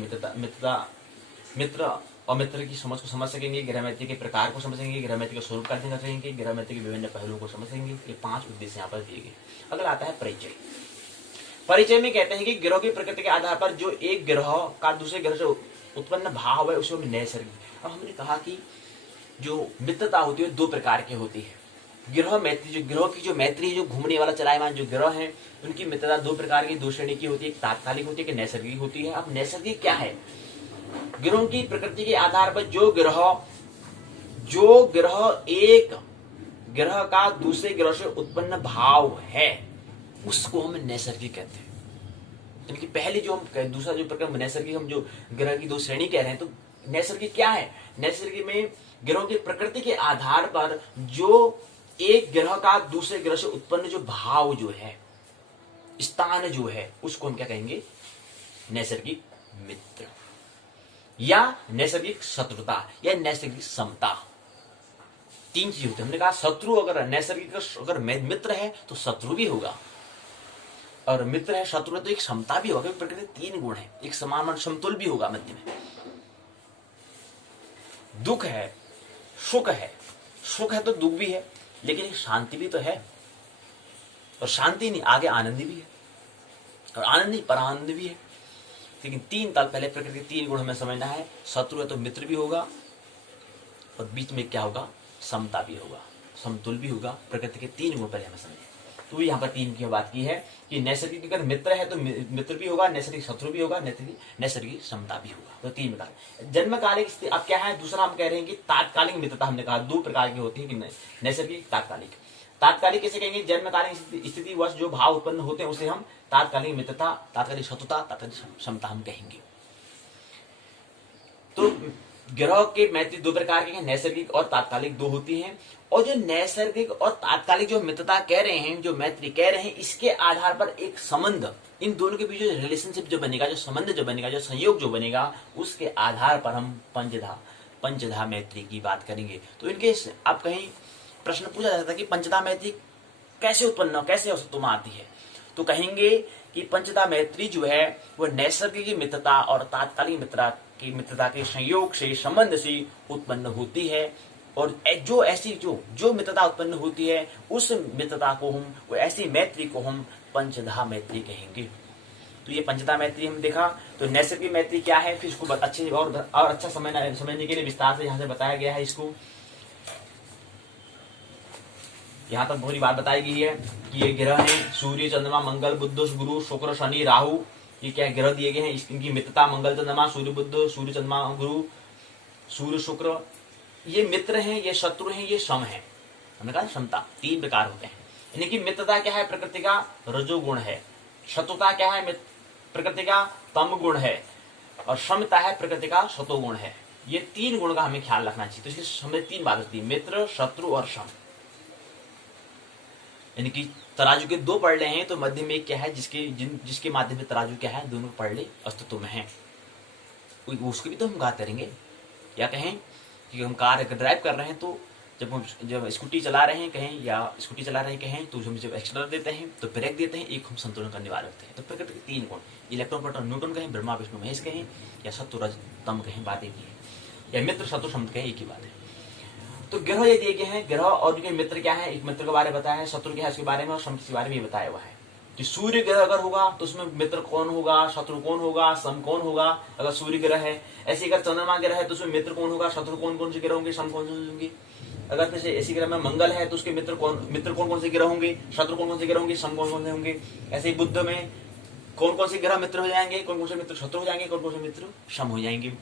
मित्र और मित्र की समझ को समझ सकेंगे, ग्रह मैत्री के प्रकार को समझेंगे, ग्रह मैत्री का स्वरूप का अध्ययन करेंगे, ग्रह मैत्री के विभिन्न पहलुओं को समझेंगे। ये 5 उद्देश्य यहाँ पर दिए गए। अगला आता है परिचय। परिचय में कहते हैं कि ग्रहों की प्रकृति के आधार पर जो एक ग्रह का दूसरे ग्रह से उत्पन्न भाव है उसे नैसर्गिक। अब हमने कहा कि जो मित्रता होती है 2 प्रकार की होती है। ग्रह मैत्री, जो ग्रह की जो मैत्री, जो घूमने वाला चलायमान जो ग्रह है उनकी मित्रता 2 प्रकार की, 2 श्रेणी की होती है। एक तात्कालिक होती है, एक नैसर्गिक होती है। अब नैसर्गिक क्या है, ग्रहों की प्रकृति के आधार पर जो ग्रह एक ग्रह का दूसरे ग्रह से उत्पन्न भाव है उसको हम नैसर्गिक कहते हैं। यानी कि पहले जो हम दूसरा जो प्रकार नैसर्गिक, हम जो ग्रह की 2 श्रेणी कह रहे हैं, तो नैसर्गिक क्या है, नैसर्गिक में ग्रहों की प्रकृति के आधार पर जो एक ग्रह का दूसरे ग्रह से उत्पन्न जो भाव जो है, स्थान जो है, उसको हम क्या कहेंगे, नैसर्गिक मित्र या नैसर्गिक शत्रुता या नैसर्गिक समता। 3 चीज होती है। हमने कहा शत्रु, अगर नैसर्गिक अगर मित्र है तो शत्रु भी होगा, और मित्र है शत्रु है तो एक समता भी होगा। प्रकृति 3 गुण है, एक समान समतुल भी होगा मध्य में। दुख है, सुख है, सुख है तो दुख भी है, लेकिन शांति भी तो है, और शांति नहीं आगे आनंद भी है, और आनंद नहीं पर आनंद भी है। लेकिन 3 ताल पहले प्रकृति के 3 गुण हमें समझना है। शत्रु है तो मित्र भी होगा, और बीच में क्या होगा, समता भी होगा, समतुल भी होगा। प्रकृति के 3 गुण पहले हमें समझना। तो यहाँ पर 3 की बात की है कि नैसर्गिक अगर मित्र है तो मित्र भी होगा, नैसर्गिक शत्रु भी होगा, नैसर्गिक समता भी होगा। तो 3 प्रकार। जन्मकालिक स्थिति अब क्या है, दूसरा हम कह रहे हैं कि तात्कालिक मित्रता। हमने कहा 2 प्रकार की होती है कि नैसर्गिक, तात्कालिक। तात्कालिक कैसे कहेंगे, जन्मकालीन स्थिति वर्ष जो भाव उत्पन्न होते हैं उसे हम तात्कालिक मित्रता, तात्कालिक शत्रुता, तात्कालिक समता हम कहेंगे। तो ग्रह के मैत्री 2 प्रकार के हैं, नैसर्गिक और तात्कालिक 2 होती हैं। और जो नैसर्गिक और तात्कालिक जो मित्रता कह रहे हैं, जो मैत्री कह रहे हैं, इसके आधार पर एक संबंध, इन दोनों के बीच जो रिलेशनशिप जो बनेगा, जो संबंध जो बनेगा, जो संयोग जो बनेगा, उसके आधार पर हम पंचधा मैत्री की बात करेंगे। तो इनके आप कहीं प्रश्न पूछा जाता है कि पंचधा मैत्री कैसे उत्पन्न, कैसे अस्तित्व में आती है, तो कहेंगे कि पंचधा मैत्री जो है वह नैसर्गिक मित्रता और तात्कालिक मित्रता के संयोग से, संबंध से उत्पन्न होती है। और जो ऐसी जो मित्रता उत्पन्न होती है, उस मित्रता को हम, वो ऐसी मैत्री को हम पंचधा मैत्री कहेंगे। तो ये पंचधा मैत्री हम देखा। तो नैसर्गिक मैत्री क्या है, फिर इसको अच्छे और अच्छा समझने के लिए विस्तार से यहाँ से बताया गया है इसको। यहाँ तक पूरी बात बताई गई है कि ये ग्रह हैं सूर्य, चंद्रमा, मंगल, बुध, गुरु, शुक्र, शनि, राहु, ये क्या ग्रह दिए गए हैं। इनकी मित्रता मंगल, चंद्रमा, सूर्य, बुध, सूर्य, चंद्रमा, गुरु, सूर्य, शुक्र, ये मित्र हैं, ये शत्रु हैं, ये सम है। हमने कहा क्षमता 3 प्रकार होते हैं। इनकी मित्रता क्या है, प्रकृति का रजोगुण है। शत्रुता क्या है, प्रकृति का तम गुण है। और समता है, प्रकृति का सतोगुण है। ये 3 गुण का हमें ख्याल रखना चाहिए। तो इसलिए हमें 3 बात होती है, मित्र, शत्रु और सम। इनकी तराजू के 2 पड़े हैं, तो मध्य में क्या है, जिसके माध्यम से तराजू क्या है, दोनों पड़े अस्तित्व में है। उसको भी तो हम बात करेंगे। या कहें कि हम कार ड्राइव कर रहे हैं, तो जब स्कूटी चला रहे हैं कहें, या स्कूटी चला रहे हैं कहें, तो हम जब एक्सीलरेटर देते हैं तो ब्रेक देते हैं, एक हम संतुलन करने वाले होते हैं। तो प्रकृति के 3 गुण, इलेक्ट्रॉन, प्रोटॉन, न्यूट्रॉन कहें, ब्रह्मा, विष्णु, महेश कहें, या सत्व, रज, तम कहें, बात एक ही है। या मित्र, शत्रु, सम कहें, एक ही बात है। तो ग्रह ये दिए गए हैं। ग्रह और उनके मित्र क्या है, एक मित्र के बारे में बताया है, शत्रु क्या है उसके बारे में, और सम के बारे में बताया हुआ है। कि सूर्य ग्रह अगर होगा तो उसमें मित्र कौन होगा, शत्रु कौन होगा, सम कौन होगा, अगर सूर्य ग्रह है। ऐसे अगर चंद्रमा ग्रह है तो उसमें मित्र कौन होगा, शत्रु कौन से ग्रह होंगे, सम कौन से होंगे। अगर जैसे ऐसी ग्रह में मंगल है तो उसके मित्र कौन से ग्रह होंगे, शत्रु कौन से ग्रह होंगे, सम कौन से होंगे। ऐसे ही बुध में कौन से ग्रह मित्र हो जाएंगे, कौन से मित्र शत्रु हो जाएंगे, कौन से मित्र सम हो जाएंगे।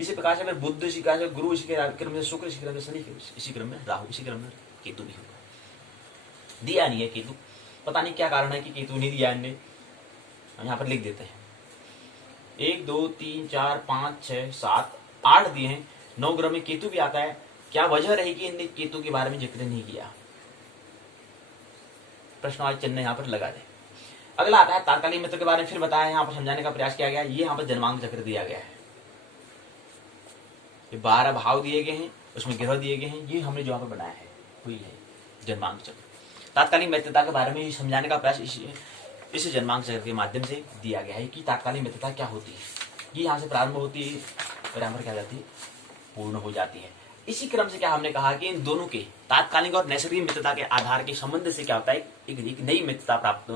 इसी प्रकार से अगर बुध, इसी प्रकार से गुरु, इसी क्रम में शुक्र, इसी क्रम में शनि, इसी क्रम में राहु, इसी क्रम में केतु भी होगा। दिया नहीं है केतु, पता नहीं क्या कारण है कि केतु नहीं दिया इनने। यहाँ पर लिख देते हैं 1 2 3 4 5 6 7 8 दिए हैं, 9 ग्रह में केतु भी आता है। क्या वजह रही कि इनने केतु के बारे में जिक्र नहीं किया, प्रश्न आज चिन्ह यहाँ पर लगा दे। अगला आता है तात्कालिक मित्र के बारे में, फिर बताया यहाँ पर समझाने का प्रयास किया गया। ये यहाँ पर जन्मांक चक्र दिया गया है, ये 12 भाव दिए गए हैं, उसमें ग्रह दिए गए हैं। ये हमने जो यहाँ पर बनाया है वही है जन्मांक चक्र। तात्कालिक मित्रता के बारे में समझाने का प्रयास इस जन्मांक चक्र के माध्यम से दिया गया है कि तात्कालिक मित्रता क्या होती है। ये यहाँ से प्रारंभ होती है और यहाँ पर क्या जाती है, पूर्ण हो जाती है। इसी क्रम से क्या हमने कहा कि इन दोनों के तात्कालिक और नैसर्गिक मित्रता के आधार के संबंध से क्या होता है, एक नई मित्रता प्राप्त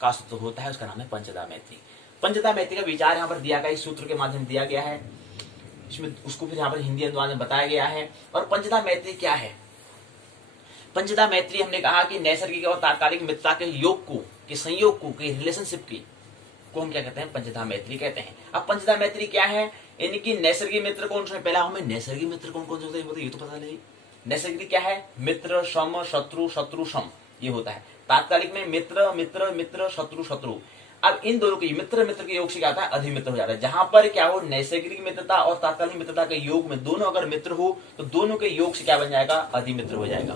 का अस्तित्व होता है। उसका नाम है पंचदा मैत्री। पंचदा मैत्री का विचार यहाँ पर दिया गया, इस सूत्र के माध्यम दिया गया है। इसमें उसको फिर यहाँ पर हिंदी अनुवाद में बताया गया है। और पंचदा मैत्री क्या है, पंचदा मैत्री हमने कहा कि नैसर्गिक और तात्कालिक मित्रता के योग को, के संयोग को, के रिलेशनशिप की को हम क्या कहते हैं, पंचदा मैत्री कहते हैं। अब पंचदा मैत्री क्या है, इनकी नैसर्गिक मित्र कौन से, पहला हमें नैसर्गिक मित्र कौन कौन से होते हैं ये तो पता नहीं। नैसर्गिक क्या है, मित्र, सम, शत्रु, शत्रु, सम, ये होता है। तात्कालिक में मित्र, मित्र, मित्र, शत्रु, शत्रु। अब इन दोनों के मित्र मित्र के योग से क्या आता है, अधिमित्र हो जाता है। जहां पर क्या हो, नैसर्गिक मित्रता और तात्कालिक मित्रता के योग में दोनों अगर मित्र हो तो दोनों के योग से क्या बन जाएगा, अधिमित्र हो जाएगा।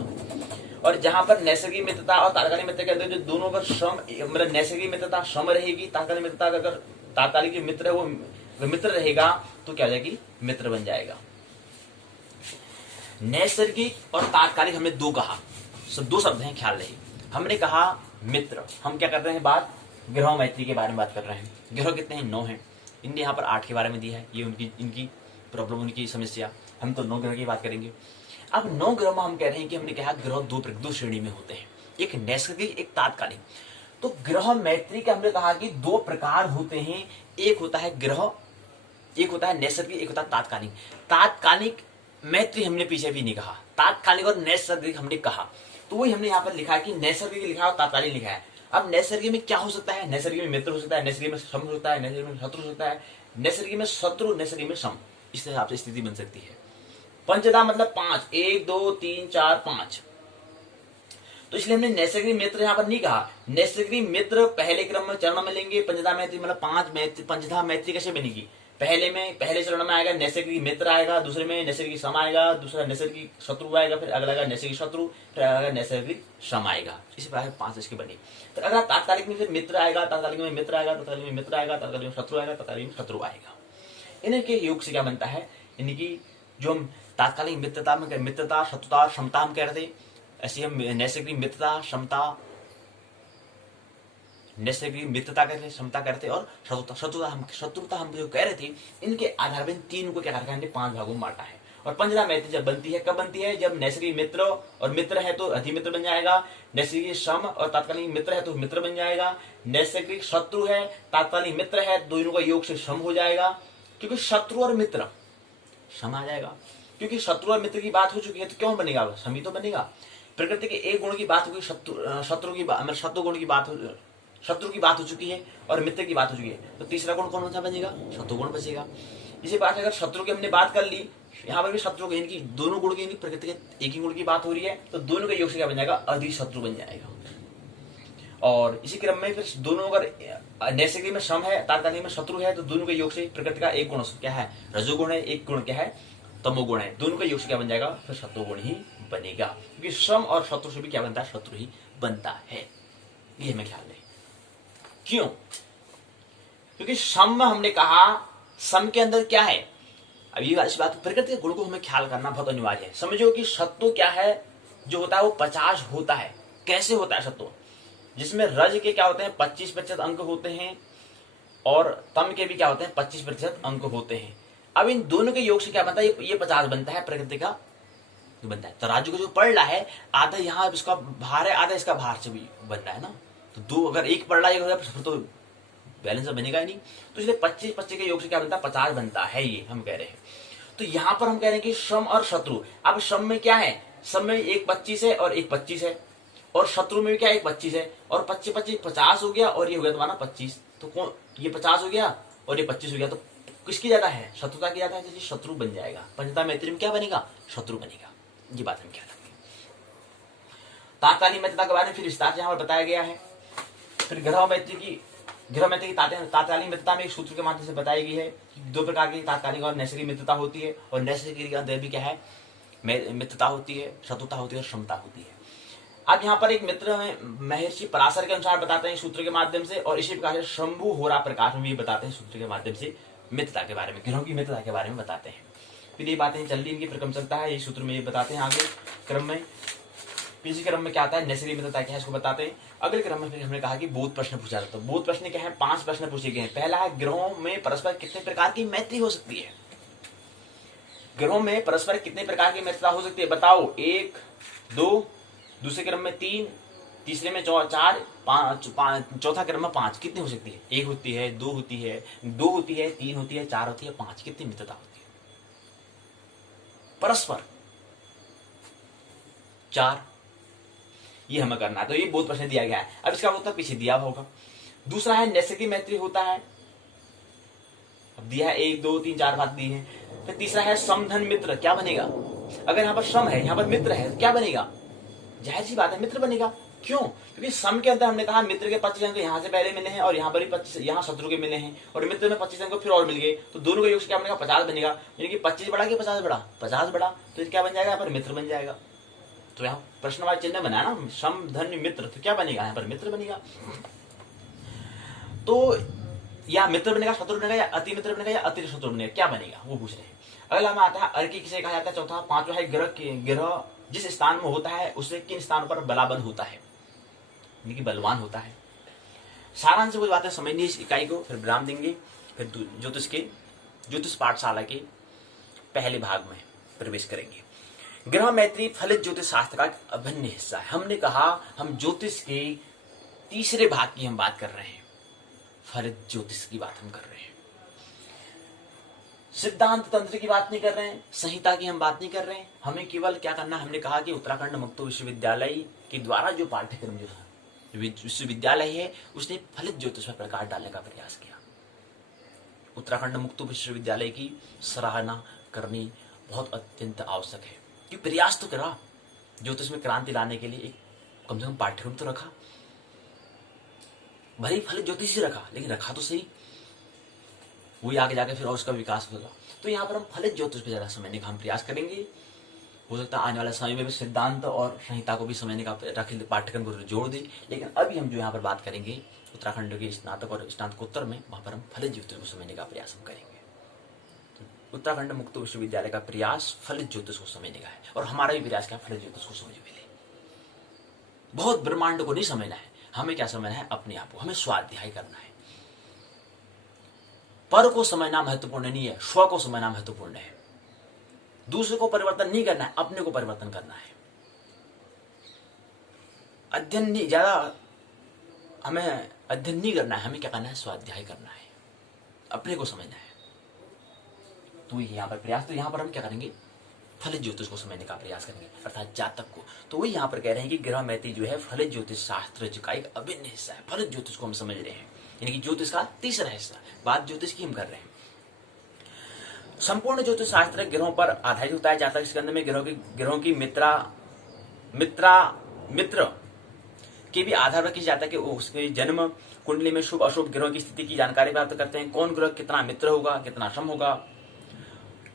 और जहां पर नैसर्गिक मित्रता और तात्कालिक मित्र के अंदर जो दोनों अगर सम, मतलब नैसर्गिक मित्रता सम रहेगी, तात्कालिक मित्रता अगर तात्कालिक जो मित्र है वो मित्र रहेगा तो क्या हो जाएगी, मित्र बन जाएगा। नैसर्गिक और तात्कालिक हमने 2 कहा, दो शब्द हैं, ख्याल रहे। हमने कहा मित्र, हम क्या कर रहे हैं, बात ग्रह मैत्री के बारे में बात कर रहे हैं। ग्रह कितने हैं, 9 हैं। इनने यहाँ पर 8 के बारे में दिया है, ये इनकी प्रॉब्लम, उनकी समस्या। हम तो 9 ग्रह की बात करेंगे। अब 9 ग्रह में हम कह रहे हैं कि हमने कहा ग्रह 2 श्रेणी में होते हैं, एक नैसर्गिक, एक तात्कालिक। तो ग्रह मैत्री के हमने कहा कि 2 प्रकार होते हैं, एक होता है ग्रह, एक होता है नैसर्गिक, एक होता है तात्कालिक। तात्कालिक मैत्री हमने पीछे भी नहीं कहा, तात्कालिक और नैसर्गिक हमने कहा। तो वही हमने यहाँ पर लिखा है कि नैसर्गिक लिखा और तात्कालिक लिखा है। अब नैसर्गिक में क्या हो सकता है, नैसर्गिक में मित्र हो सकता है, नैसर्गिक में सम हो सकता है, नैसर्गिक में शत्रु हो सकता है, नैसर्गिक में शत्रु, नैसर्गिक में सम। इस हिसाब से स्थिति बन सकती है। पंचदा मतलब 5, 1 2 3 4 5। तो इसलिए हमने नैसर्गिक मित्र यहाँ पर नहीं कहा। नैसर्गिक मित्र पहले क्रम में चरण में लेंगे, पंचदा मैत्री मतलब 5 मैत्री। पंचदा मैत्री कैसे बनेगी, पहले चरण में आएगा नैसर्गिक मित्र आएगा, दूसरे में नैसर्गिक सम आएगा, दूसरा नैसर्गिक शत्रु आएगा, फिर अगला आएगा नैसर्गिक शत्रु, फिर अगला नैसर्गिक सम आएगा। इसी प्रकार 5 इसकी बनी। तो अगर तात्कालिक में फिर मित्र आएगा, तात्कालिक में मित्र आएगा, तात्कालिक में मित्र आएगा, तात्कालिक में शत्रु आएगा, तात्कालिक में शत्रु आएगा। इनके योग से क्या बनता है, इनकी जो हम तात्कालिक मित्रता में मित्रता, शत्रुता, क्षमता हम कह रहे थे, ऐसी हम नैसर्गिक मित्रता, क्षमता, नैसर्गिक मित्रता कहते, क्षमता कहते, और शत्रुता हम जो कह रहे थे, इनके आधार पर 3 को क्या रखा है, 5 भागों में बांटा है। और पंचदा मैत्री जब बनती है, कब बनती है, जब नैसर्गिक मित्र और मित्र है तो अधिमित्र बन जाएगा, नैसर्गिक सम और तात्कालिक मित्र है तो मित्र बन जाएगा, नैसर्गिक शत्रु है, तात्कालिक मित्र है, दोनों का योग से सम हो जाएगा। क्योंकि शत्रु और मित्र सम आ जाएगा, क्योंकि शत्रु और मित्र की बात हो चुकी है तो क्यों बनेगा, सम ही तो बनेगा। प्रकृति के एक गुण की बात होगी, शत्रु की मतलब शत्रु गुण की बात शत्रु की बात हो चुकी है और मित्र की बात हो चुकी है, तो तीसरा गुण कौन सा बचेगा? शत्रु गुण बचेगा। इसी बात अगर शत्रु की हमने बात कर ली, यहाँ पर भी शत्रु के इनकी दोनों गुण की प्रकृति के एक ही गुण की बात हो रही है, तो दोनों का योग से क्या बन जाएगा? अधिशत्रु बन जाएगा। और इसी क्रम में फिर दोनों अगर नैसर्गिक में सम है, तात्कालिक में शत्रु है, तो दोनों के योग से प्रकृति का एक गुण क्या है? रजोगुण है, एक गुण क्या है? तमोगुण है। दोनों का योग से क्या बन जाएगा? फिर शत्रुगुण ही बनेगा, क्योंकि सम और शत्रु से भी क्या बनता है? शत्रु ही बनता है। ये हमें ख्याल रहे। क्यों? क्योंकि सम में हमने कहा, सम के अंदर क्या है? अब ये इस बात प्रकृति के गुण को हमें ख्याल करना बहुत अनिवार्य है। समझो कि सत्व क्या है जो होता है वो 50 होता है। कैसे होता है सत्व? जिसमें रज के क्या होते हैं? 25% अंक होते हैं और तम के भी क्या होते हैं? 25% अंक होते हैं। अब इन दोनों के योग से क्या बनता है? ये 50 बनता है, प्रकृति का बनता है। तराजू का जो पड़ रहा है, आधा यहाँ इसका भार है, आधा इसका भार से भी बन रहा है ना, तो दो अगर एक पड़ रहा है फिर तो बैलेंस बनेगा ही नहीं। तो इसलिए 25-25 के योग से क्या बनता है? 50 बनता है, ये हम कह रहे हैं। तो यहां पर हम कह रहे हैं कि श्रम और शत्रु। अब श्रम में क्या है? श्रम में एक 25 है और एक 25 है, और शत्रु में भी क्या? एक 25 है, और 25-25 50 हो गया, और ये हो गया तुम्हारा 25। तो कौन? ये 50 हो गया और ये 25 हो गया, तो किसकी ज्यादा है? शत्रुता की ज्यादा है, तो शत्रु बन जाएगा। पंचता मैत्री में क्या बनेगा? शत्रु बनेगा। ये बात हम क्या रखेंगे। तात्कालिक मित्रता के बारे में फिर विस्तार से यहाँ पर बताया गया है। फिर ग्रह मैत्री की तात्कालिक मित्रता में एक सूत्र के माध्यम से बताई गई है कि दो प्रकार की तात्कालिक और नैसर्गिक मित्रता होती है, और नैसर्गिक के अंदर भी क्या है? मित्रता होती है, शत्रुता होती है और क्षमता होती है। अब यहाँ पर एक मित्र महर्षि पराशर के अनुसार बताते हैं सूत्र के माध्यम से, और इसी प्रकार से शंभु होरा प्रकाश में भी बताते हैं सूत्र के माध्यम से मित्रता के बारे में, ग्रहों की मित्रता के बारे में बताते हैं। फिर ये बातें चल रही, इनकी फिर क्रम चलता है, ये सूत्र में ये बताते हैं आगे क्रम में। इसी क्रम में क्या आता है? नैसर्गिक मित्रता क्या है इसको बताते हैं। अगले क्रम में फिर हमने कहा कि बोध प्रश्न पूछा जाता है। बोध प्रश्न क्या है? 5 प्रश्न पूछे गए हैं। पहला है, ग्रहों में परस्पर कितने प्रकार की मैत्री हो सकती है? ग्रहों में परस्पर कितने प्रकार की मित्रता हो सकती है? बताओ। 1, 2, दूसरे क्रम में 3, तीसरे में 4, 5, चौथा क्रम में 5। कितनी हो सकती है? 1 होती है, 2 होती है, 2 होती है, 3 होती है, 4 होती है, 5। कितनी मित्रता होती है परस्पर? 4। ये हमें करना है, तो ये बहुत प्रश्न दिया गया है। अब इसका उत्तर पीछे दिया होगा। दूसरा है नैसर्गिक मैत्री होता है, अब दिया है 1, 2, 3, 4 बात दी है। फिर तीसरा है समधन मित्र। क्या बनेगा? अगर यहाँ पर सम है, यहाँ पर मित्र है, तो क्या बनेगा? जाहिर सी बात है, मित्र बनेगा। क्यों? क्योंकि सम के अंदर हमने कहा मित्र के 25 अंक यहाँ से पहले मिले हैं, और यहाँ पर भी 25, यहाँ शत्रु के मिले हैं, और मित्र में 25 अंक फिर और मिल गए, तो दोनों का योग से क्या बनेगा? 50 बनेगा। यानी कि 25 बड़ा कि 50 बड़ा? 50 बड़ा। तो क्या बन जाएगा? यहाँ पर मित्र बन जाएगा। तो यहाँ प्रश्नवाची चिन्ह बनाया ना, सम धन मित्र, तो क्या बनेगा? यहाँ पर मित्र बनेगा। तो या मित्र बनेगा, शत्रु बनेगा, या अति मित्र बनेगा, या अति शत्रु बनेगा? क्या बनेगा वो पूछ रहे हैं। अगला में आता है अर्की किसे कहा जाता है? चौथा। 5वां है ग्रह जिस स्थान में होता है उससे किन स्थानों पर बलाबल होता है, यानी कि बलवान होता है। सारांश से कुछ बातें समझनी इस इकाई को, फिर विराम देंगे, फिर ज्योतिष पाठशाला के पहले भाग में प्रवेश करेंगे। ग्रह मैत्री फलित ज्योतिष शास्त्र का एक अभिन्न हिस्सा है। हमने कहा हम ज्योतिष के तीसरे भाग की हम बात कर रहे हैं, फलित ज्योतिष की बात हम कर रहे हैं। सिद्धांत तंत्र की बात नहीं कर रहे हैं, संहिता की हम बात नहीं कर रहे हैं। हमें केवल क्या करना, हमने कहा कि उत्तराखंड मुक्त विश्वविद्यालय के द्वारा जो पाठ्यक्रम जो विश्वविद्यालय है उसने फलित ज्योतिष पर प्रकाश डालने का प्रयास किया। उत्तराखंड मुक्त विश्वविद्यालय की सराहना करनी बहुत अत्यंत आवश्यक है कि प्रयास तो करा, ज्योतिष में क्रांति लाने के लिए एक कम से कम पाठ्यक्रम तो रखा, भले ही फलित ज्योतिष ही रखा, लेकिन रखा तो सही, वही आगे जाके फिर और उसका विकास होगा। तो यहाँ पर हम फलित ज्योतिष पे ज्यादा समझने का हम प्रयास करेंगे। हो सकता है आने वाले समय में भी सिद्धांत और संहिता को भी समझने का पाठ्यक्रम को जोड़ दें, लेकिन अभी हम जो यहाँ पर बात करेंगे उत्तराखंड के स्नातक और स्नातकोत्तर में, वहां पर हम फलित ज्योतिष को समझने का प्रयास हम करेंगे। तो उत्तराखंड मुक्त विश्वविद्यालय का प्रयास फलित ज्योतिष को समझने का है, और हमारा भी प्रयास क्या, फलित ज्योतिष को समझ मिले। बहुत ब्रह्मांड को नहीं समझना है, हमें क्या समझना है, अपने आप को, हमें स्वाध्याय करना है। पर को समझना महत्वपूर्ण नहीं है, स्व को समझना महत्वपूर्ण है। दूसरे को परिवर्तन नहीं करना है, अपने को परिवर्तन करना है। अध्ययन नहीं, ज्यादा हमें अध्ययन नहीं करना है, हमें क्या करना है, स्वाध्याय करना है, अपने को समझना है। तो यहाँ पर प्रयास, तो यहाँ पर हम क्या करेंगे, फलित ज्योतिष को समझने का प्रयास करेंगे, अर्थात जातक को। तो वही यहाँ पर कह रहे हैं कि ग्रह मैत्री जो है फलित ज्योतिष शास्त्र का एक अभिन्न हिस्सा है। फलित ज्योतिष को हम समझ रहे हैं, यानी कि ज्योतिष का तीसरा हिस्सा। बात ज्योतिष की हम कर रहे हैं। संपूर्ण ज्योतिष शास्त्र ग्रहों पर आधारित होता है। जातक स्कंद में ग्रहों की मित्र के भी आधार पर किसी जातक के उसके जन्म कुंडली में शुभ अशुभ ग्रहों की स्थिति की जानकारी प्राप्त करते हैं। कौन ग्रह कितना मित्र होगा, कितना सम होगा,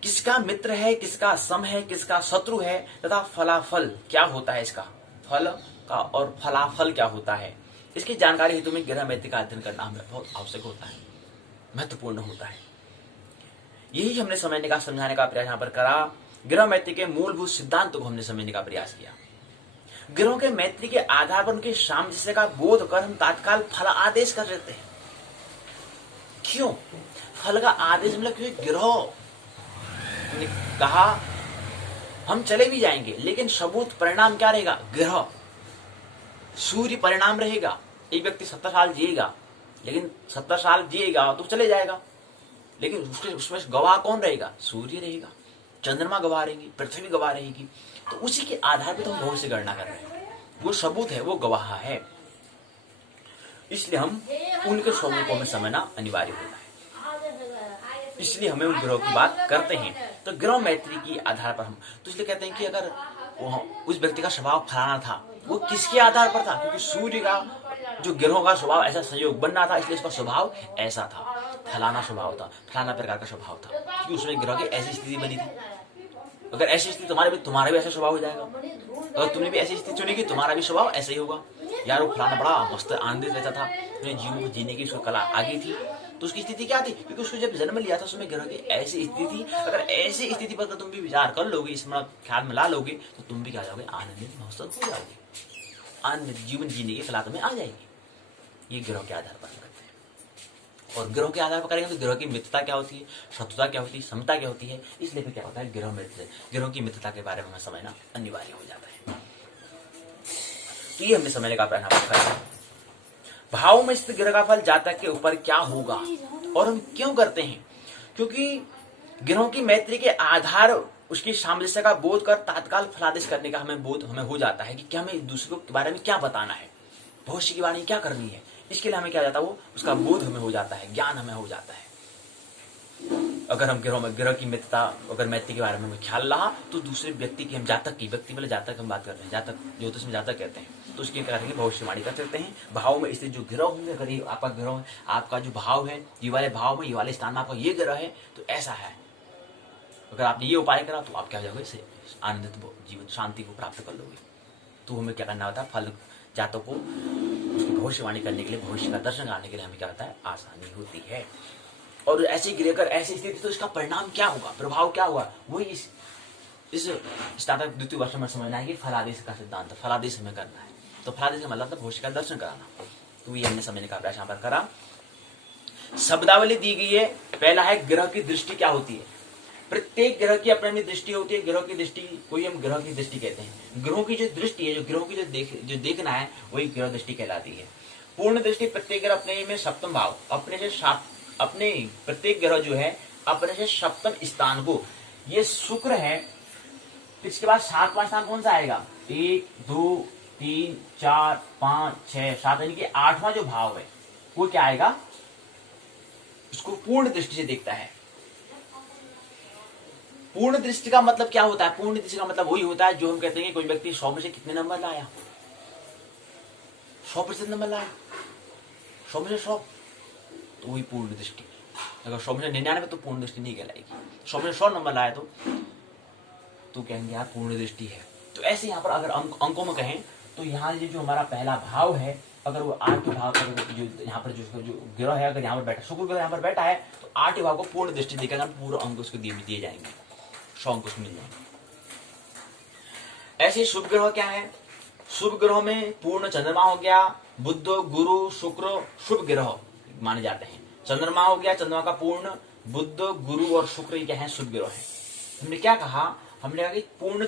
किसका मित्र है, किसका सम है, किसका शत्रु है, तथा फलाफल क्या होता है, इसका फल का और फलाफल क्या होता है, इसकी जानकारी हेतु में ग्रह मैत्री का अध्ययन करना हमें बहुत आवश्यक होता है, महत्वपूर्ण होता है। यही हमने समझाने का प्रयास यहाँ पर करा। ग्रह मैत्री के मूलभूत सिद्धांतों को हमने समझने का प्रयास किया। ग्रहों के मैत्री के आधार पर उनके सामंजस्य का बोध कर हम तत्काल फल आदेश कर देते हैं। क्यों फल का आदेश मतलब? क्योंकि ग्रह ने कहा हम चले भी जाएंगे, लेकिन सबूत परिणाम क्या रहेगा? ग्रह सूर्य परिणाम रहेगा। एक व्यक्ति 70 साल जिएगा, लेकिन 70 साल जिएगा तो चले जाएगा, लेकिन उसमें गवाह कौन रहेगा? सूर्य रहेगा, चंद्रमा गवाह रहेगी, पृथ्वी गवाह रहेगी। तो उसी के आधार पर तो हम भविष्य गणना कर रहे हैं। वो सबूत है, वो गवाह है, इसलिए हम उनके सबूतों में समझना अनिवार्य होता है। इसलिए हमें उन ग्रहों की बात करते हैं। तो ग्रह मैत्री की आधार पर हम तो इसलिए कहते हैं कि अगर उस व्यक्ति का स्वभाव फलाना था, वो किसके आधार पर था? क्योंकि सूर्य का जो ग्रहों का स्वभाव ऐसा संयोग बनना था, इसलिए उसका स्वभाव ऐसा था, फलाना स्वभाव था, फलाना प्रकार का स्वभाव था, क्योंकि उसमें ग्रह की ऐसी स्थिति बनी थी। अगर ऐसी स्थिति तुम्हारा भी ऐसा स्वभाव हो जाएगा। अगर तुमने भी ऐसी स्थिति चुनेगी, तुम्हारा भी स्वभाव ऐसा ही होगा। यार वो फलाना बड़ा मस्त आनंदित रहता था, उसने जीवन को जीने की उसको कला आ गई थी, तो उसकी स्थिति क्या थी? क्योंकि उसको जब जन्म लिया था उसमें ग्रह की ऐसी स्थिति थी। अगर ऐसी स्थिति पर तुम भी विचार कर लोगे, इसमें ख्याल में ला लोगे, तो तुम भी क्या जाओगे? आनंदित महसूस हो जाओगे, आनंदित जीवन जीने की कला तुम्हें आ जाएगी। ये ग्रह के आधार पर करते हैं। और ग्रह के आधार पर करेंगे तो ग्रह की मित्रता क्या होती है, शत्रुता क्या होती है, समता क्या होती है। इसलिए फिर क्या होता है? ग्रह मित्र, ग्रहों की मित्रता के बारे में हमें समझना अनिवार्य हो जाता है। तो ये हमने समझने का प्रयास किया। भाव में स्थित ग्रह का फल जातक के ऊपर क्या होगा और हम क्यों करते हैं? क्योंकि ग्रहों की मैत्री के आधार उसकी सामंजस्य का बोध कर तत्काल फलादेश करने का हमें हो जाता है कि हमें दूसरों के बारे में क्या बताना है, भविष्य की वाणी क्या करनी है। इसके लिए हमें क्या जाता है? वो उसका बोध हमें हो जाता है, ज्ञान हमें हो जाता है। अगर हम ग्रह की मित्रता, अगर मैत्री के बारे में हमें ख्याल रहा, तो दूसरे व्यक्ति की, हम जातक की, व्यक्ति वाले जातक हम बात कर रहे हैं, जातक ज्योतिष में जातक कहते हैं, तो उसकी क्या करेंगे? भविष्यवाणी कर सकते हैं। भाव में स्थित जो ग्रह होंगे, अगर ये आपका ग्रह, आपका जो भाव है, ये वाले भाव में, ये वाले स्थान में आपका ये ग्रह है, तो ऐसा है। अगर आपने ये उपाय करा तो आप क्या हो जाओगे? आनंदित जीवन, शांति को प्राप्त कर लोगे। तो हमें क्या करना होता है? फल जातक को भविष्यवाणी करने के लिए, भविष्य का दर्शन करने के लिए हमें क्या होता है? आसानी होती है। और ऐसी गिरकर ऐसी स्थिति, तो इसका परिणाम क्या होगा, प्रभाव क्या होगा? वही इस स्नातक द्वितीय वर्ष में समझना है कि फलादेश का सिद्धांत, फलादेश हमें करना है। तो फलादेश का मतलब भविष्य का दर्शन कराना। तो ये हमने समझने का प्रयास यहाँ पर करा। शब्दावली दी गई है। पहला है ग्रह की दृष्टि क्या होती है। प्रत्येक ग्रह की अपनी अपनी दृष्टि होती है। ग्रह की दृष्टि को ही हम ग्रह की दृष्टि कहते हैं। ग्रहों की जो दृष्टि है, जो ग्रहों की जो देखना है, वही ग्रह दृष्टि कहलाती है। पूर्ण दृष्टि, प्रत्येक ग्रह अपने में सप्तम भाव, अपने प्रत्येक ग्रह जो है अपने से सप्तम स्थान को, ये शुक्र है, इसके बाद 7वां स्थान कौन सा आएगा? 1 2 3 4 5 6 7, यानी कि 8वां जो भाव है वो क्या आएगा? उसको पूर्ण दृष्टि से देखता है। पूर्ण दृष्टि का मतलब क्या होता है? पूर्ण दृष्टि का मतलब वही होता है जो हम कहते हैं कि कोई व्यक्ति 100 में से कितने नंबर लाया? 100% नंबर लाया, 100 में से 100, तो वही पूर्ण दृष्टि। अगर 100 में से 99 तो पूर्ण दृष्टि नहीं कहलाएगी। 100 में से 100 नंबर लाया तो कहेंगे यार पूर्ण दृष्टि है। तो ऐसे यहाँ पर अगर अंकों में कहें तो यहाँ ये जो हमारा पहला भाव है, अगर वो 8 भाव पर जो यहाँ पर जो ग्रह है, अगर यहाँ पर बैठा, शुक्र ग्रह यहाँ पर बैठा है, तो 8 भाव को पूर्ण दृष्टि देकर पूर्ण अंक उसको दिए जाएंगे, 100 अंक उसको मिल जाएंगे। ऐसे शुभ ग्रह क्या है? शुभ ग्रहों में पूर्ण चंद्रमा हो गया, बुध, गुरु, शुक्र शुभ ग्रह माने जाते हैं। चंद्रमा हो गया, चंद्रमा का पूर्ण, बुध, गुरु और शुक्र क्या है? शुभ ग्रह है। हमने क्या कहा? हमने कहा कि पूर्ण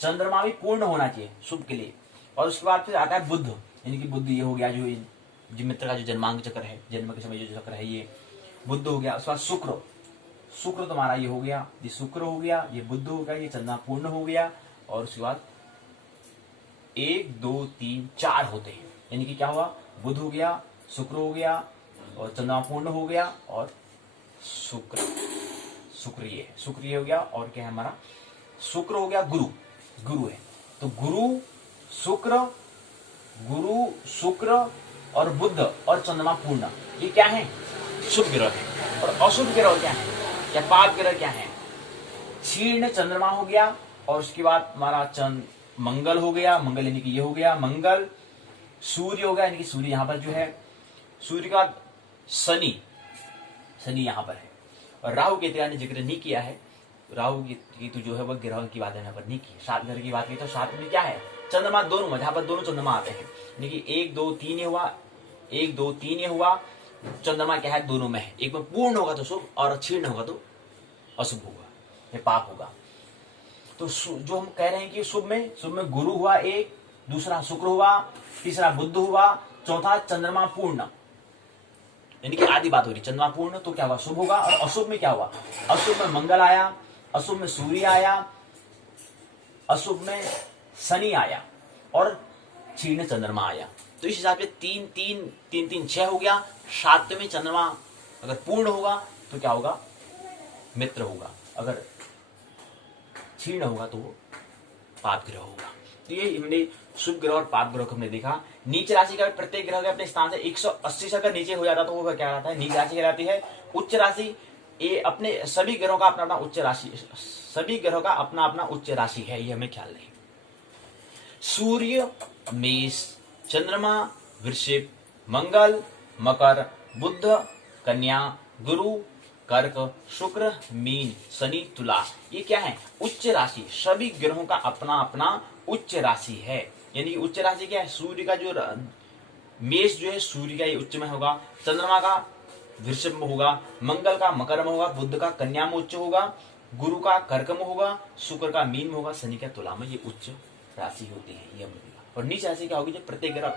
चंद्रमा भी पूर्ण होना चाहिए शुभ के लिए। और उसके बाद फिर आता है बुध, यानी कि बुध ये हो गया जो मित्र का जो जन्मांक चक्र है, जन्म के समय जो चक्र है, ये बुध हो गया। उसके बाद शुक्र तुम्हारा ये हो गया, ये शुक्र हो गया, ये बुध हो गया, ये चंद्रमा पूर्ण हो गया, और उसके बाद 1 2 3 4 होते हैं। यानी कि क्या हुआ, बुध हो गया, शुक्र हो गया, और चंद्रमा पूर्ण हो गया, और शुक्र ये हो गया, और क्या है हमारा, शुक्र हो गया, गुरु है। तो गुरु शुक्र और बुध और चंद्रमा पूर्ण, ये क्या है, शुभ ग्रह है। और अशुभ ग्रह क्या है, या पाप ग्रह क्या है, क्षीण चंद्रमा हो गया, और उसके बाद हमारा मंगल हो गया, मंगल यानी कि ये हो गया मंगल, सूर्य हो गया, यानी कि सूर्य यहां पर जो है, सूर्य का शनि यहां पर है। और राहु केतु ने जिक्र नहीं किया है, राहु केतु जो है वह ग्रह की बात यहाँ पर नहीं की। 7 ग्रह की बात की तो 7 में क्या है, चंद्रमा दोनों में, जहां पर दोनों चंद्रमा आते हैं, यानी कि 1 2 3 ये हुआ, 1 2 3 ये हुआ, चंद्रमा क्या है, दोनों में है। एक में पूर्ण होगा तो शुभ, और क्षीण होगा तो अशुभ होगा, ये पाप होगा। तो जो हम कह रहे हैं कि शुभ में गुरु हुआ एक, दूसरा शुक्र हुआ, तीसरा बुध हुआ, चौथा चंद्रमा पूर्ण, यानी कि आदि बात हो रही, चंद्रमा पूर्ण तो क्या हुआ, शुभ होगा। और अशुभ में क्या हुआ, अशुभ में मंगल आया, अशुभ में सूर्य आया, अशुभ में शनि आया, और क्षीण चंद्रमा आया। तो इस हिसाब से 3 3 3 3 6 हो गया। 7वें चंद्रमा अगर पूर्ण होगा तो क्या होगा, मित्र होगा, अगर क्षीण होगा तो वो पाप ग्रह होगा। तो ये हमने शुभ ग्रह और पाप ग्रह को हमने देखा। नीच राशि का प्रत्येक ग्रह के अपने स्थान से 180 से अगर नीचे हो जाता तो वो क्या रहता है, नीच राशि कहलाती है। उच्च राशि, ये अपने सभी ग्रहों का अपना अपना उच्च राशि, सभी ग्रहों का अपना अपना उच्च राशि है, ये हमें ख्याल रहे। सूर्य मेष, चंद्रमा वृश्चिक, मंगल मकर, बुध कन्या, गुरु कर्क, शुक्र मीन, शनि तुला, ये क्या है, उच्च राशि। सभी ग्रहों का अपना अपना उच्च राशि है। यानी कि उच्च राशि क्या है, सूर्य का जो मेष जो है सूर्य का ये उच्च में होगा, चंद्रमा का वृषभ में होगा, मंगल का मकर में होगा, बुध का कन्या में उच्च होगा, गुरु का कर्क में होगा, शुक्र का मीन में होगा, शनि का तुला में, ये उच्च राशि होती है, ये मिलेगा। और नीच राशि क्या होगी, जब प्रत्येक ग्रह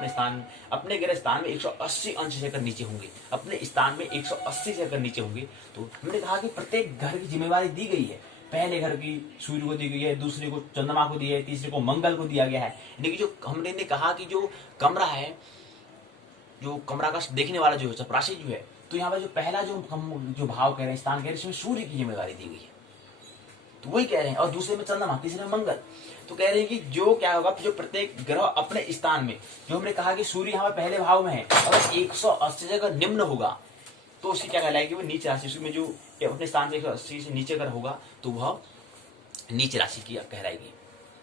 अपने ग्रह स्थान में 180 अंश से अगर नीचे होंगे, अपने स्थान में 180 से अगर नीचे होंगे, तो हमने कहा कि प्रत्येक घर की जिम्मेवारी दी गई है। पहले घर की सूर्य को दी गई है, दूसरे को चंद्रमा को दिया है, तीसरे को मंगल को दिया गया है। यानी कि जो हमने कहा कि जो कमरा है, जो कमरा का देखने वाला जो है चपरासी जो है, तो यहाँ पर जो पहला जो हम जो भाव कह रहे हैं, स्थान कह रहे हैं, इसमें सूर्य की जिम्मेदारी दी गई है, तो वही कह रहे हैं। और दूसरे में चंद्रमा, तीसरे में मंगल। तो कह रहे हैं कि जो क्या होगा, जो प्रत्येक ग्रह अपने स्थान में, जो हमने कहा कि सूर्य यहाँ पर पहले भाव में है, अगर 180 से अगर निम्न होगा तो उसकी क्या कहलाएगी, वो नीच राशि। उसमें जो अपने स्थान से 180 से नीचे अगर होगा तो वह नीच राशि की कहलाएगी।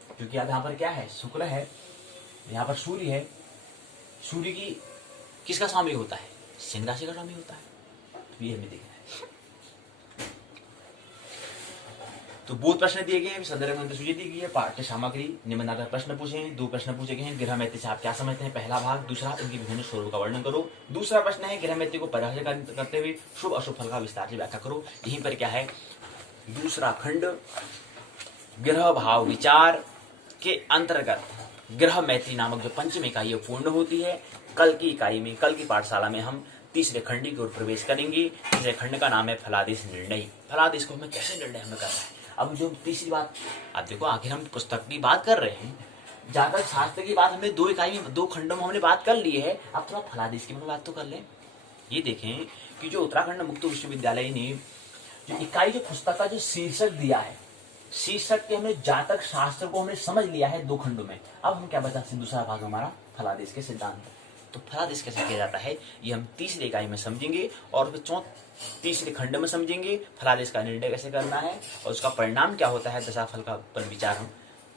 क्योंकि अब यहाँ पर क्या है, शुक्र है, यहाँ पर सूर्य है, सूर्य की किसका स्वामी होता है, सिंह राशि का स्वामी होता है। तो ये हमें देखना है। तो बहुत प्रश्न दिए गए हैं, संदर्भ में सूची दी गई है, पाठ्य सामग्री निम्नांतर प्रश्न पूछे हैं। 2 प्रश्न पूछे गए हैं, ग्रह मैत्री से आप क्या समझते हैं, पहला भाग। दूसरा, इनकी विभिन्न स्वरूप का वर्णन करो। दूसरा प्रश्न है, ग्रह मैत्री को परिभाषित करते हुए शुभ अशुभ फल का विस्तार से व्याख्या करो। यहीं पर क्या है, दूसरा खंड ग्रह भाव विचार के अंतर्गत ग्रह मैत्री नामक जो पंचमी इकाई पूर्ण होती है। कल की इकाई में, कल की पाठशाला में हम तीसरे खंड की ओर प्रवेश करेंगे। तीसरे खंड का नाम है फलादेश निर्णय। फलादेश को हमें कैसे निर्णय हमें करना है। अब जो तीसरी बात, आप देखो, आखिर हम पुस्तक की बात कर रहे हैं, जाकर शास्त्र की बात हमने 2 इकाई में 2 खंडों में हमने बात कर ली है। अब थोड़ा फलादेश की बात तो कर लें। ये देखें कि जो उत्तराखंड मुक्त विश्वविद्यालय ने जो इकाई, जो पुस्तक का जो शीर्षक दिया है, शीर्षक के हमने जातक शास्त्र को हमने समझ लिया है 2 खंडों में। अब हम क्या बचा, दूसरा भाग हमारा फलादेश के सिद्धांत। तो फलादेश कैसे किया जाता है, ये हम तीसरी इकाई में समझेंगे, और फिर तीसरे खंड में समझेंगे फलादेश का निर्णय कैसे करना है, और उसका परिणाम क्या होता है, दशाफल का पर विचार हम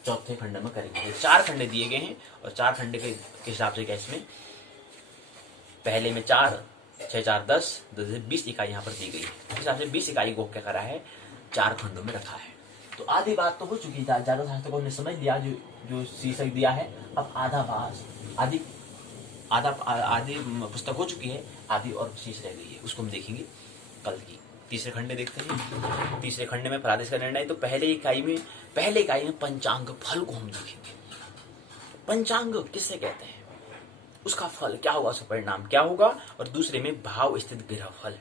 चौथे खंड में करेंगे। 4 खंड दिए गए हैं, और 4 खंड के हिसाब से क्या, इसमें पहले में 4 6 4 10 20 इकाई यहाँ पर दी गई है। इस हिसाब से 20 इकाई को क्या करा है, 4 खंडों में रखा है। तो आधी बात तो हो चुकी है, ज्यादा शास्त्र को हमने समझ लिया, जो शीर्षक दिया है। अब आधी पुस्तक हो चुकी है, आधी और शेष रह गई है, उसको हम देखेंगे कल की। तीसरे खंड देखते हैं। तीसरे खंड में फलादेश का निर्णय। तो पहले इकाई में पंचांग फल को हम देखेंगे। पंचांग किससे कहते हैं, उसका फल क्या होगा, उसका परिणाम क्या होगा, और दूसरे में भाव स्थित ग्रह फल,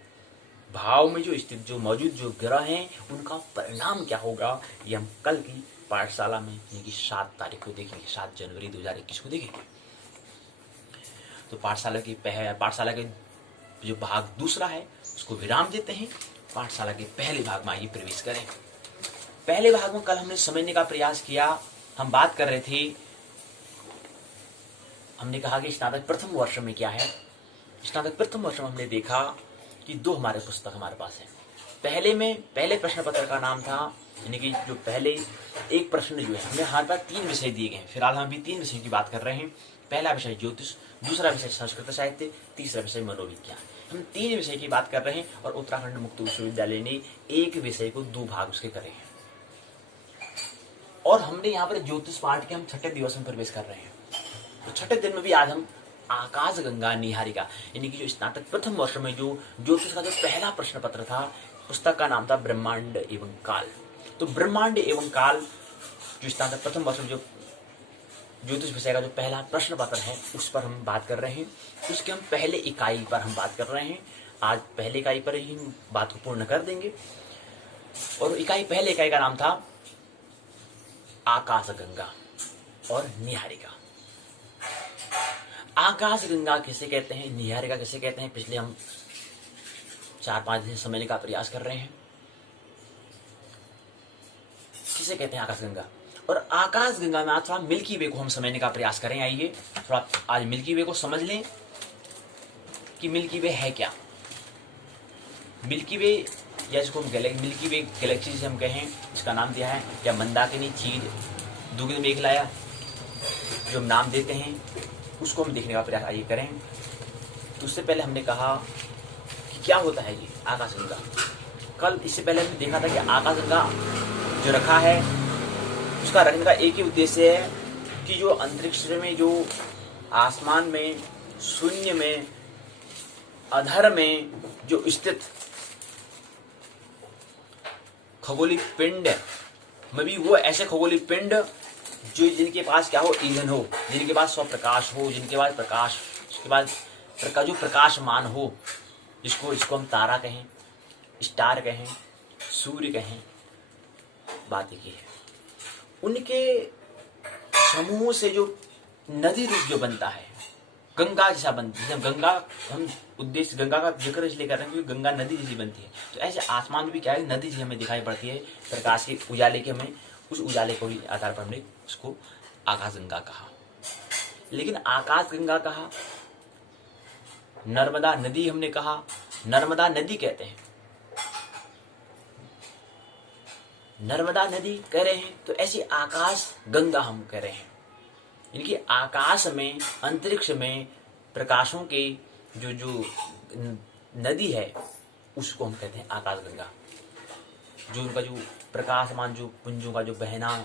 भाव में जो स्थित जो मौजूद जो ग्रह हैं उनका परिणाम क्या होगा, ये हम कल की पाठशाला में यानी कि 7 तारीख को देखेंगे, 7 जनवरी 2021 को देखेंगे। तो पाठशाला के जो भाग दूसरा है उसको विराम देते हैं, पाठशाला के पहले भाग में आइए प्रवेश करें। पहले भाग में कल हमने समझने का प्रयास किया, हम बात कर रहे थे, हमने कहा कि स्नातक प्रथम वर्ष में क्या है। स्नातक प्रथम वर्ष में हमने देखा कि 2 हमारे पुस्तक हमारे पास है। पहले प्रश्न पत्र का नाम था, यानी कि जो पहले एक प्रश्न जो है, हमने हमारे पास 3 विषय दिए गए। फिलहाल हम अभी 3 विषयों की बात कर रहे हैं। पहला विषय ज्योतिष, दूसरा विषय संस्कृत साहित्य, तीसरा विषय मनोविज्ञान। हम 3 विषय की बात कर रहे हैं और उत्तराखंड मुक्त विश्वविद्यालय ने एक विषय को 2 भाग उसके करे हैं। और हमने यहाँ पर ज्योतिष पाठ के हम 6ठे दिवस में प्रवेश कर रहे हैं। तो 6ठे दिन में भी आज हम आकाश गंगा निहारिका यानी कि जो स्नातक प्रथम वर्ष में जो ज्योतिष का जो पहला प्रश्न पत्र था, पुस्तक का नाम था ब्रह्मांड एवं काल। तो ब्रह्मांड एवं काल जो स्नातक प्रथम वर्ष में जो ज्योतिष विषय का जो पहला प्रश्न पत्र है उस पर हम बात कर रहे हैं। उसके हम पहले इकाई पर हम बात कर रहे हैं। आज पहले इकाई पर ही बात को पूर्ण कर देंगे। और पहले इकाई का नाम था आकाश गंगा और निहारिका। आकाश गंगा किसे कहते हैं, निहारिका किसे कहते हैं, पिछले हम 4-5 दिन समझने का प्रयास कर रहे हैं। किसे कहते हैं आकाश गंगा, और आकाश गंगा में आज थोड़ा मिल्की वे को हम समझने का प्रयास करें। आइए थोड़ा आज मिल्की वे को समझ लें कि मिल्की वे है क्या। मिल्की वे या जिसको हम मिल्की वे गैलेक्सी जिसे हम कहें, इसका नाम दिया है या मंदाकिनी चीर दुग्ध मेघ लाया, जो हम नाम देते हैं उसको हम देखने का प्रयास आइए करें। तो उससे पहले हमने कहा कि क्या होता है ये आकाश गंगा। कल इससे पहले हमने देखा था कि आकाश गंगा जो रखा है उसका रखने का एक ही उद्देश्य है कि जो अंतरिक्ष में, जो आसमान में, शून्य में, अधर में जो स्थित खगोलीय पिंड में भी वो ऐसे खगोलीय पिंड जो जिनके पास क्या हो, ईंधन हो, जिनके पास स्वप्रकाश हो, जिनके पास प्रकाश, उसके बाद जो प्रकाशमान हो, जिसको हम तारा कहें, स्टार कहें, सूर्य कहें, बात एक ही है। उनके समूह से जो नदी रूप जो बनता है, गंगा जैसा बनती है। गंगा हम उद्देश्य गंगा का जिक्र इसलिए कर रहे हैं क्योंकि गंगा नदी जैसी बनती है। तो ऐसे आसमान में भी क्या है, नदी जैसी हमें दिखाई पड़ती है, प्रकाश के उजाले के, हमें उस उजाले को भी आधार पर हमने उसको आकाश गंगा कहा। लेकिन आकाश गंगा कहा, नर्मदा नदी हमने कहा, नर्मदा नदी कहते हैं, नर्मदा नदी कह रहे हैं, तो ऐसी आकाश गंगा हम कह रहे हैं। इनकी आकाश में, अंतरिक्ष में प्रकाशों के जो नदी है उसको हम कहते हैं आकाश गंगा। जो उनका जो प्रकाशमान जो पुंजों का जो बहना,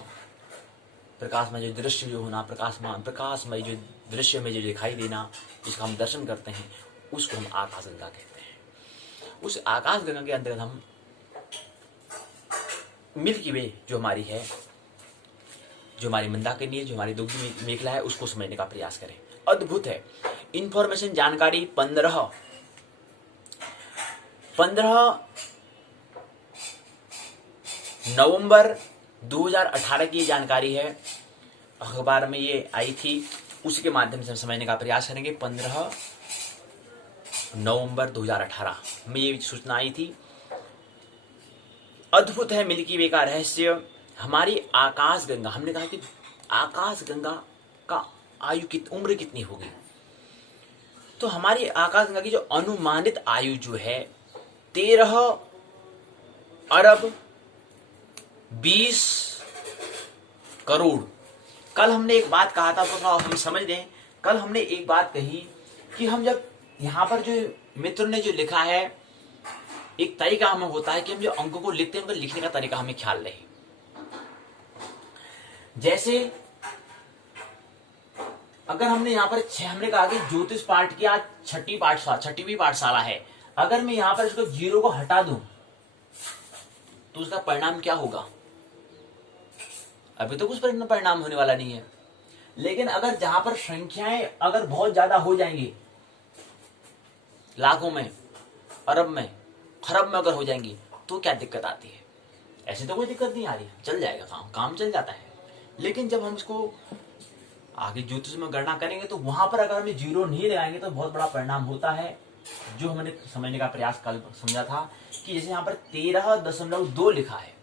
प्रकाशमय जो दृश्य जो होना, प्रकाशमय जो दृश्य में जो दिखाई देना, जिसका हम दर्शन करते हैं, उसको हम आकाश गंगा कहते हैं। उस आकाश गंगा के अंतर्गत हम मिल्की वे जो हमारी है, जो हमारी मंदाकिनी है, जो हमारी दुग्ध मेखला है, उसको समझने का प्रयास करें। अद्भुत है। इंफॉर्मेशन जानकारी 15 नवंबर 2018 की जानकारी है, अखबार में ये आई थी, उसके माध्यम से हम समझने का प्रयास करेंगे। 15 नवंबर 2018 में ये सूचना आई थी। अद्भुत है मिल्की वे का रहस्य। हमारी आकाश गंगा, हमने कहा कि आकाश गंगा का उम्र कितनी होगी, तो हमारी आकाश गंगा की जो अनुमानित आयु जो है 13 अरब 20 करोड़। कल हमने एक बात कहा था, तो हम समझ लें, कल हमने एक बात कही कि हम जब यहाँ पर जो मित्र ने जो लिखा है, एक तरीका हमें होता है कि हम जो अंकों को लिखते हैं, उनका लिखने का तरीका हमें ख्याल रहे। जैसे अगर हमने यहाँ पर हमने कहा कि ज्योतिष पाठ की आज 6वीं पाठशाला है, अगर मैं यहाँ पर इसको 0 को हटा दूं तो उसका परिणाम क्या होगा? अभी तो कुछ परिणाम होने वाला नहीं है। लेकिन अगर जहां पर संख्याएं अगर बहुत ज्यादा हो जाएंगी, लाखों में, अरब में, खरब में अगर हो जाएंगी तो क्या दिक्कत आती है? ऐसे तो कोई दिक्कत नहीं आ रही, चल जाएगा काम चल जाता है। लेकिन जब हम इसको आगे ज्योतिष में गणना करेंगे तो वहां पर अगर हमें जीरो नहीं लगाएंगे तो बहुत बड़ा परिणाम होता है। जो हमने समझने का प्रयास कल समझा था कि जैसे यहाँ पर 13.2 लिखा है,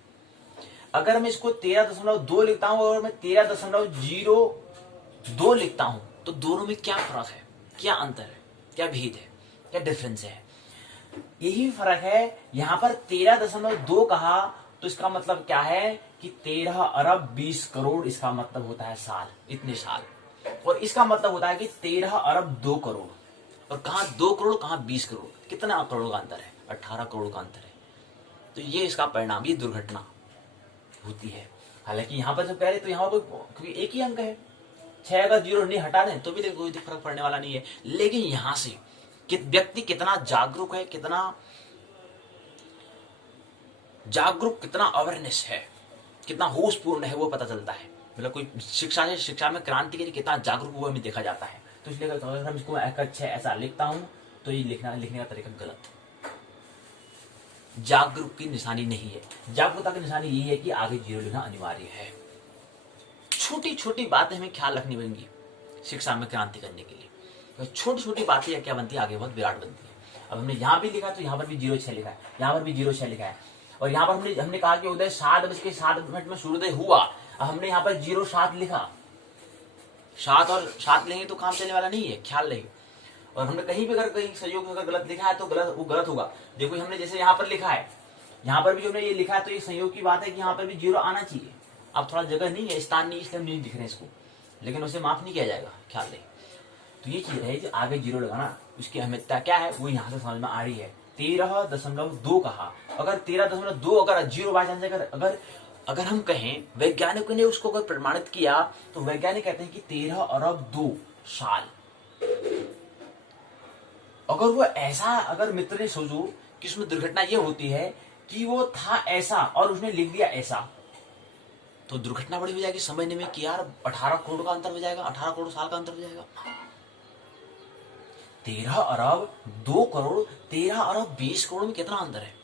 अगर मैं इसको 13.2 लिखता हूं और मैं 13.02 लिखता हूं तो दोनों में क्या फर्क है, क्या अंतर है, क्या भेद है, क्या डिफरेंस है? यही फर्क है। यहां पर 13.2 कहा तो इसका मतलब क्या है कि 13 अरब 20 करोड़, इसका मतलब होता है साल, इतने साल। और इसका मतलब होता है कि 13 अरब 2 करोड़। और कहां 2 करोड़, कहां 20 करोड़, कितना करोड़ का अंतर है? 18 करोड़ का अंतर है। तो ये इसका परिणाम, ये दुर्घटना होती है। हालांकि यहां पर जब कह रहे तो यहां पर क्योंकि एक ही अंक है, 6 अगर जीरो नहीं हटा दें तो भी देखो कोई फर्क पड़ने वाला नहीं है। लेकिन यहां से व्यक्ति कितना जागरूक है, कितना अवेयरनेस है, कितना होशपूर्ण है, वो पता चलता है। मतलब कोई शिक्षा में क्रांति के लिए कितना जागरूक हुआ हमें देखा जाता है। तो इसलिए अगर हम इसको ऐसा लिखता हूं तो ये लिखने का तरीका गलत है। जागरूक की निशानी नहीं है, जागरूकता की निशानी यही है कि आगे जीरो लिखना अनिवार्य है। छोटी छोटी बातें हमें ख्याल रखनी पड़ेंगी शिक्षा में क्रांति करने के लिए। तो छोटी छोटी बातें क्या बनती है, आगे बहुत विराट बनती है। अब हमने यहाँ भी लिखा तो यहाँ पर भी 06 लिखा है, यहाँ पर भी 06 लिखा है। और यहाँ पर हमने कहा कि उदय 7:07 में सूर्योदय हुआ। अब हमने यहाँ पर 07 लिखा, 7 और 7 लेंगे तो काम चलने वाला नहीं है, ख्याल रहे। और हमने कहीं भी अगर कहीं संयोग में अगर गलत लिखा है तो वो गलत होगा। देखो हमने जैसे यहाँ पर लिखा है, यहाँ पर भी जो हमने ये लिखा है तो ये संयोग की बात है कि यहाँ पर भी 0 आना चाहिए। अब थोड़ा जगह नहीं है, स्थान नहीं, इसलिए हम नहीं लिख रहे हैं इसको, लेकिन उसे माफ नहीं किया जाएगा, ख्याल रहे। तो ये चीज है जो आगे 0 लगाना, उसकी अहमियता क्या है वो यहाँ से समझ में आ रही है। 13.2 कहा, अगर 13.2 अगर 0 बाई चांस अगर हम कहें, वैज्ञानिकों ने उसको अगर प्रमाणित किया तो वैज्ञानिक कहते हैं कि 13 अरब 2 साल। अगर वो ऐसा, अगर मित्र ने सोचो कि उसमें दुर्घटना ये होती है कि वो था ऐसा और उसने लिख दिया ऐसा, तो दुर्घटना बड़ी हो जाएगी समझने में कि यार 18 करोड़ का अंतर हो जाएगा, 18 करोड़ साल का अंतर हो जाएगा। 13 अरब 2 करोड़, 13 अरब 20 करोड़ में कितना अंतर है?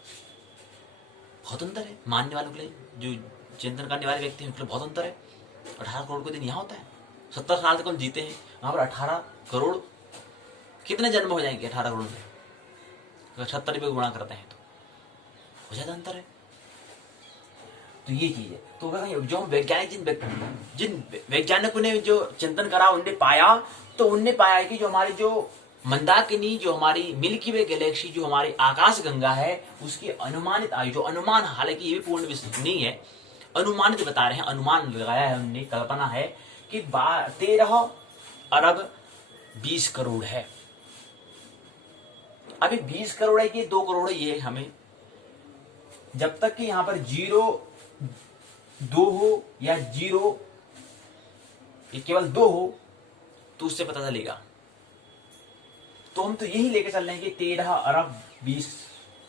बहुत अंतर है। मानने वालों के लिए, जो चिंतन करने वाले व्यक्ति हैं उनके लिए बहुत अंतर है। 18 करोड़ को दिन यहाँ होता है, 70 साल तक हम जीते हैं, वहां पर 18 करोड़ कितने जन्म हो जाएंगे 18 करोड़ में? अगर 70 पे गुणा करते हैं तो हो जाता अंतर है। तो ये चीज है। तो जो वैज्ञानिक जिन वैज्ञानिकों ने जो चिंतन करा उनने पाया कि जो हमारी जो मंदाकिनी, जो हमारी मिल्की वे गैलेक्सी, जो हमारी आकाश गंगा है, उसकी अनुमानित आयु, जो अनुमान, हालांकि ये भी पूर्ण विश्व नहीं है, अनुमानित बता रहे हैं, अनुमान लगाया है उन्होंने, कल्पना है कि 13 अरब 20 करोड़ है। अभी 20 करोड़ है कि 2 करोड़ है, ये हमें जब तक कि यहां पर 0.2 हो या 0 ये केवल 2 हो तो उससे पता चलेगा। तो हम तो यही लेके चल रहे हैं कि 13 अरब 20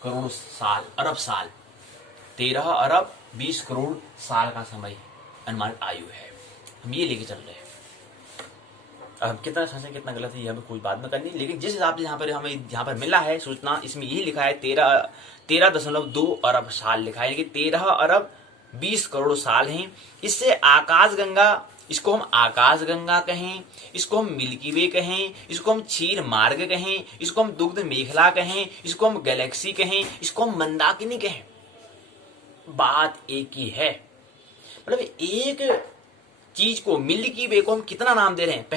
करोड़ साल, अरब साल, 13 अरब 20 करोड़ साल का समय अनुमानित आयु है, हम ये लेके चल रहे हैं। अब हम कितना सच है कितना गलत है ये हमें कोई बात में करनी, लेकिन जिस हिसाब से हमें यहाँ पर मिला है सूचना, इसमें यही लिखा है 13.2 अरब साल लिखा है, यानी 13 अरब 20 करोड़ साल हैं। इससे आकाश गंगा, इसको हम आकाश गंगा कहें, इसको हम मिल्की वे कहें, इसको हम क्षीर मार्ग कहें, इसको हम दुग्ध मेखला कहें, इसको हम गैलेक्सी कहें, इसको हम मंदाकिनी कहें, बात एक ही है। मतलब एक चीज को, मिल्की वे को हम कितना नाम दे रहे हैं?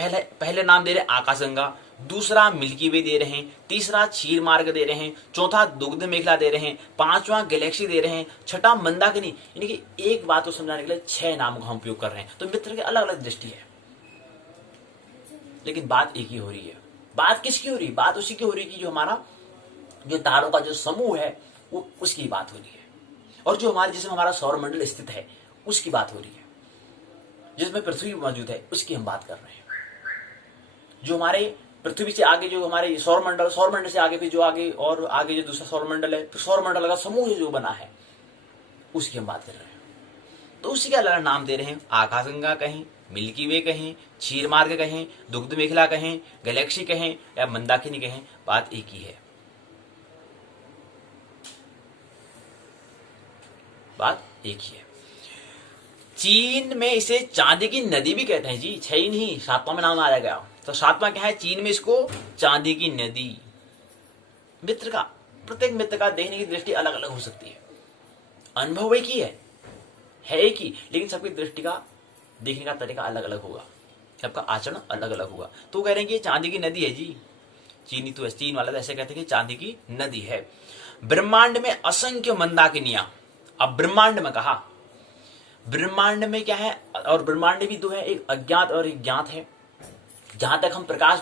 पहले नाम दे रहे हैं आकाशगंगा, दूसरा मिल्की वे दे रहे हैं, तीसरा क्षीर मार्ग दे रहे हैं, चौथा दुग्ध मेखला दे रहे हैं, पांचवा गैलेक्सी दे रहे हैं, छठा मंदाकिनी। यानी कि एक बात को समझाने के लिए 6 नामों का हम उपयोग कर रहे हैं। तो मित्र की अलग अलग दृष्टि है, लेकिन बात एक ही हो रही है। बात किसकी हो रही है? बात उसी की हो रही है कि जो हमारा जो तारों का जो समूह है वो उसकी बात हो रही है, और जो हमारे जिसमें हमारा सौर मंडल स्थित है उसकी बात हो रही है, जिसमें पृथ्वी मौजूद है उसकी हम बात कर रहे हैं। जो हमारे पृथ्वी से आगे जो हमारे सौर मंडल से आगे भी जो आगे जो दूसरा सौर मंडल है, फिर सौर मंडल का समूह जो बना है उसकी हम बात कर रहे हैं। तो उसी के अलग नाम दे रहे हैं, आकाशगंगा कहें, मिल्की वे कहें, क्षीर मार्ग कहें, दुग्ध मेखला कहें, गैलेक्सी कहें या मंदाकिनी कहें, बात एक ही है। बात एक ही है। चीन में इसे चांदी की नदी भी कहते हैं जी, 6 ही नहीं 7वां में नाम आ गया। तो 7वां क्या है? चीन में इसको चांदी की नदी। मित्र का, प्रत्येक मित्र का देखने की दृष्टि अलग अलग हो सकती है, अनुभव एक ही है एक ही, लेकिन सबकी दृष्टि का देखने का तरीका अलग अलग होगा, सबका आचरण अलग अलग होगा। तो कह रहे हैं कि ये चांदी की नदी है जी। चीन वाला तो ऐसे कहते हैं कि चांदी की नदी है। ब्रह्मांड में असंख्य मंदाकिनियां। अब ब्रह्मांड में कहा, ब्रह्मांड में क्या है? और ब्रह्मांड भी दो है, एक अज्ञात और एक ज्ञात है। जहां तक हम प्रकाश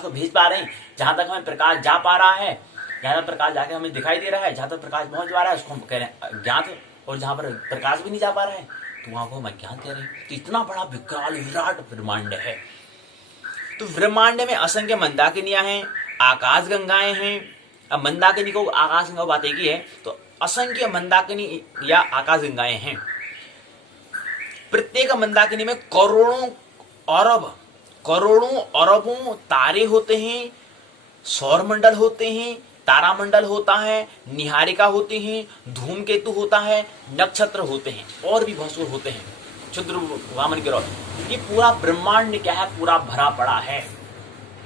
को भेज पा रहे हैं, जहां तक हमें प्रकाश जा पा रहा है, जहां तक प्रकाश जाके हमें दिखाई दे रहा है, जहां तक प्रकाश पहुंच पा रहा है, उसको हम कह रहे हैं अज्ञात। और जहां पर प्रकाश भी नहीं जा पा रहा है, तो वहां को हम अज्ञात कह रहे हैं। तो इतना बड़ा विकराल विराट ब्रह्मांड है। तो ब्रह्मांड में असंख्य मंदाकिनियां हैं, आकाश गंगाएं हैं। अब मंदाकिनी को आकाश गंगा बात एक ही है, तो असंख्य मंदाकिनी या आकाश गंगाएं हैं। प्रत्येक मंदाकिनी में करोड़ों अरबों तारे होते हैं, सौरमंडल होते हैं, तारामंडल होता है, निहारिका होती हैं, धूमकेतु होता है, नक्षत्र होते हैं, और भी बहुत से होते हैं, क्षुद्र वामन ग्रह। ये पूरा ब्रह्मांड क्या है? पूरा भरा पड़ा है,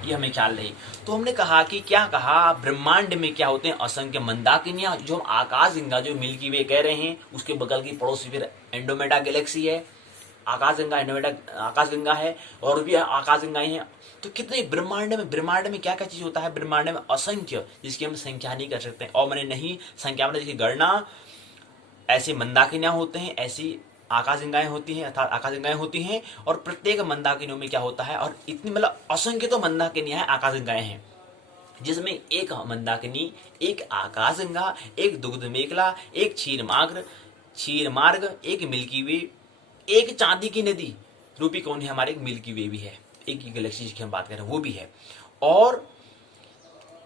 ये हमें ख्याल नहीं। तो हमने कहा कि क्या कहा, ब्रह्मांड में क्या होते हैं? असंख्य मंदाकिनियां, जो हम आकाश गंगा, जो मिल्की वे कह रहे हैं, उसके बगल की पड़ोसी फिर एंड्रोमेडा गैलेक्सी है। आकाश गंगा एंड्रोमेडा आकाश गंगा है, और भी आकाश गंगाएं हैं। तो कितने ब्रह्मांड में क्या क्या चीज होता है? ब्रह्मांड में असंख्य, जिसकी हम संख्या नहीं कर सकते, और मैंने नहीं संख्या में जिसकी गणना, ऐसे मंदाकिनियां होते हैं, ऐसी आकाश गंगाएं होती हैं, अर्थात आकाश गंगाएं होती हैं। और प्रत्येक मंदाकिनियों में क्या होता है? और इतनी मतलब असंख्य तो मंदाकिनियां हैं, आकाश गंगाएं हैं, जिसमें एक मंदाकिनी, एक आकाश गंगा, एक दुग्ध मेखला, एक क्षीरमार्ग, एक मिल्की वे, एक चांदी की नदी रूपी कौन है? हमारे एक मिल्की वे भी है, एक ही गैलेक्सी जिसकी हम बात कर रहे हैं वो भी है। और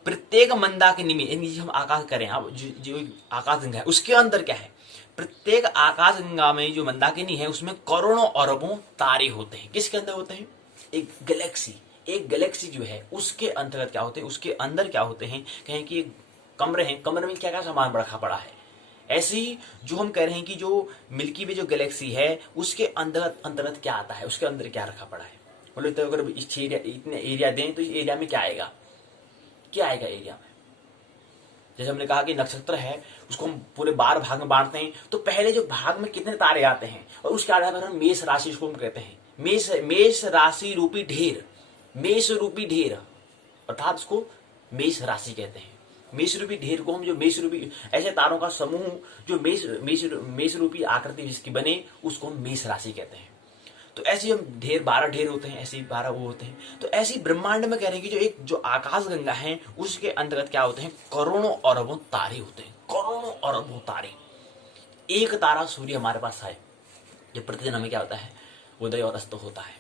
प्रत्येक मंदाकिनी में, यानी हम आकाश करें, अब जो आकाश गंगा है उसके अंदर क्या है? प्रत्येक आकाश गंगा में जो मंदाकिनी है उसमें करोड़ों अरबों तारे होते हैं। किसके अंदर होते हैं? एक गैलेक्सी जो है उसके अंतर्गत क्या होते हैं? उसके अंदर क्या होते हैं? कहें कि कमरे हैं, कमरे में क्या क्या सामान रखा पड़ा है। ऐसे ही जो हम कह रहे हैं कि जो मिल्की वे जो गैलेक्सी है उसके अंतर्गत क्या आता है, उसके अंदर क्या रखा पड़ा है। बोले तो अगर इतने एरिया दें तो इस एरिया में क्या आएगा एरिया में? जैसे हमने कहा कि नक्षत्र है, उसको हम पूरे 12 भाग में बांटते हैं, तो पहले जो भाग में कितने तारे आते हैं, और उसके आधार पर हम मेष राशि उसको हम कहते हैं मेष राशि रूपी ढेर, अर्थात उसको मेष राशि कहते हैं। मेष रूपी ढेर को हम जो मेष रूपी ऐसे तारों का समूह जो मेष रूपी आकृति जिसकी बने, उसको हम मेष राशि कहते हैं। तो ऐसे हम 12 ढेर होते हैं, ऐसे 12 वो होते हैं। तो ऐसी ब्रह्मांड में कह रहे हैं कि जो आकाश गंगा है उसके अंतर्गत क्या होते हैं? करोड़ों अरबों तारे होते हैं, करोड़ों अरबों तारे। एक तारा सूर्य हमारे पास है, जो प्रतिदिन हमें क्या होता है? उदय और अस्त होता है।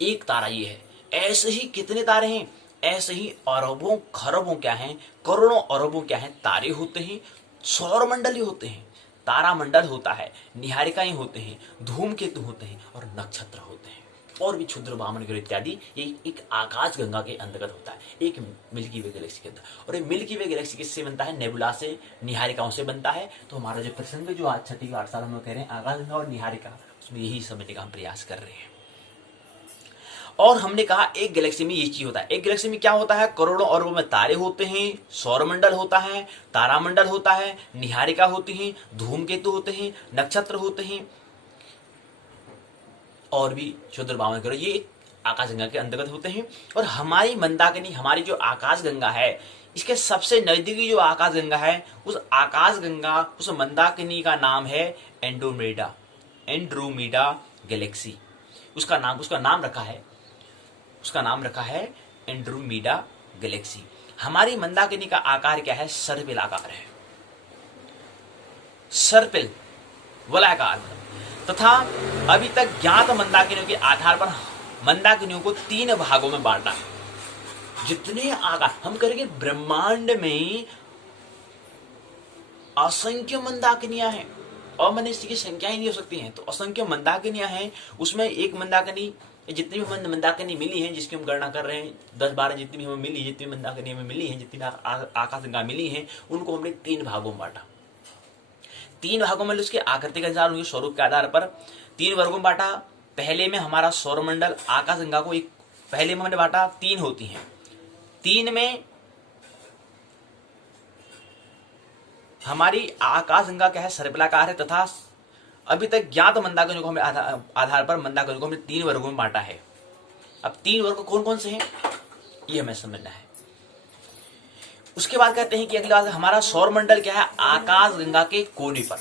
एक तारा ये है। ऐसे ही कितने तारे हैं? ऐसे ही अरबों खरबों क्या हैं? करोड़ों अरबों क्या हैं? तारे होते हैं, सौरमंडल होते हैं, तारामंडल होता है, निहारिकाएं होते हैं, धूमकेतु होते हैं, और नक्षत्र होते हैं, और भी क्षुद्र वामन ग्रह इत्यादि। ये एक आकाश गंगा के अंतर्गत होता है, एक मिल्की वे गैलेक्सी के अंदर। और ये मिल्की वे गैलेक्सी किससे बनता है? नेबुला से, निहारिकाओं से बनता है। तो हमारा जो प्रसंग जो आज 6ठी 8 साल हम लोग कह रहे हैं आकाश गंगा और निहारिका, उसमें यही समझने का हम प्रयास कर रहे हैं। और हमने कहा एक गैलेक्सी में ये चीज होता है। एक गैलेक्सी में क्या होता है? करोड़ों अरबों में तारे होते हैं, सौरमंडल होता है, तारामंडल होता है, निहारिका होती हैं, धूमकेतु होते हैं, नक्षत्र होते हैं, और भी क्षुद्र वामन ग्रह, ये आकाश गंगा के अंतर्गत होते हैं। और हमारी मंदाकिनी, हमारी जो आकाश गंगा है, इसके सबसे नजदीकी जो आकाश गंगा है, उस आकाश गंगा, उस मंदाकिनी का नाम है एंड्रोमेडा गैलेक्सी। उसका नाम रखा है एंड्रोमेडा गैलेक्सी। हमारी मंदाकिनी का आकार क्या है? सर्पिल आकार है, सर्पिल वलयाकार। तथा अभी तक ज्ञात मंदाकिनियों के आधार पर मंदाकिनियों को 3 भागों में बांटा। जितने आकार हम करेंगे, ब्रह्मांड में असंख्य मंदाकिनियां हैं, और मैंने इसकी संख्या ही नहीं हो सकती हैं। तो असंख्य मंदाकिनियां हैं, उसमें एक मंदाकिनी, जितनी भी मंदाकिनी मिली हैं, जिसकी हम गणना कर रहे हैं 10-12 जितनी भी हमें मिली, जितनी मंदाकिनी हमें मिली हैं, जितनी आकाश गंगा मिली हैं, उनको हमने 3 भागों में बांटा। 3 भागों में उसके आकृति के अनुसार, उनके स्वरूप के आधार पर 3 वर्गों में बांटा। पहले में हमारा सौरमंडल आकाशगंगा को एक, पहले में हमने बांटा 3 होती हैं। 3 में हमारी आकाशगंगा क्या है, सर्पिलाकार है तथा अभी तक ज्ञात मंदाकिनी को हमें आधार पर मंदाकिनी को हमने 3 वर्गों में बांटा है। अब 3 वर्ग कौन कौन से हैं ये हमें समझना है। उसके बाद कहते हैं कि अगली बात हमारा सौरमंडल क्या है, आकाशगंगा के कोने पर।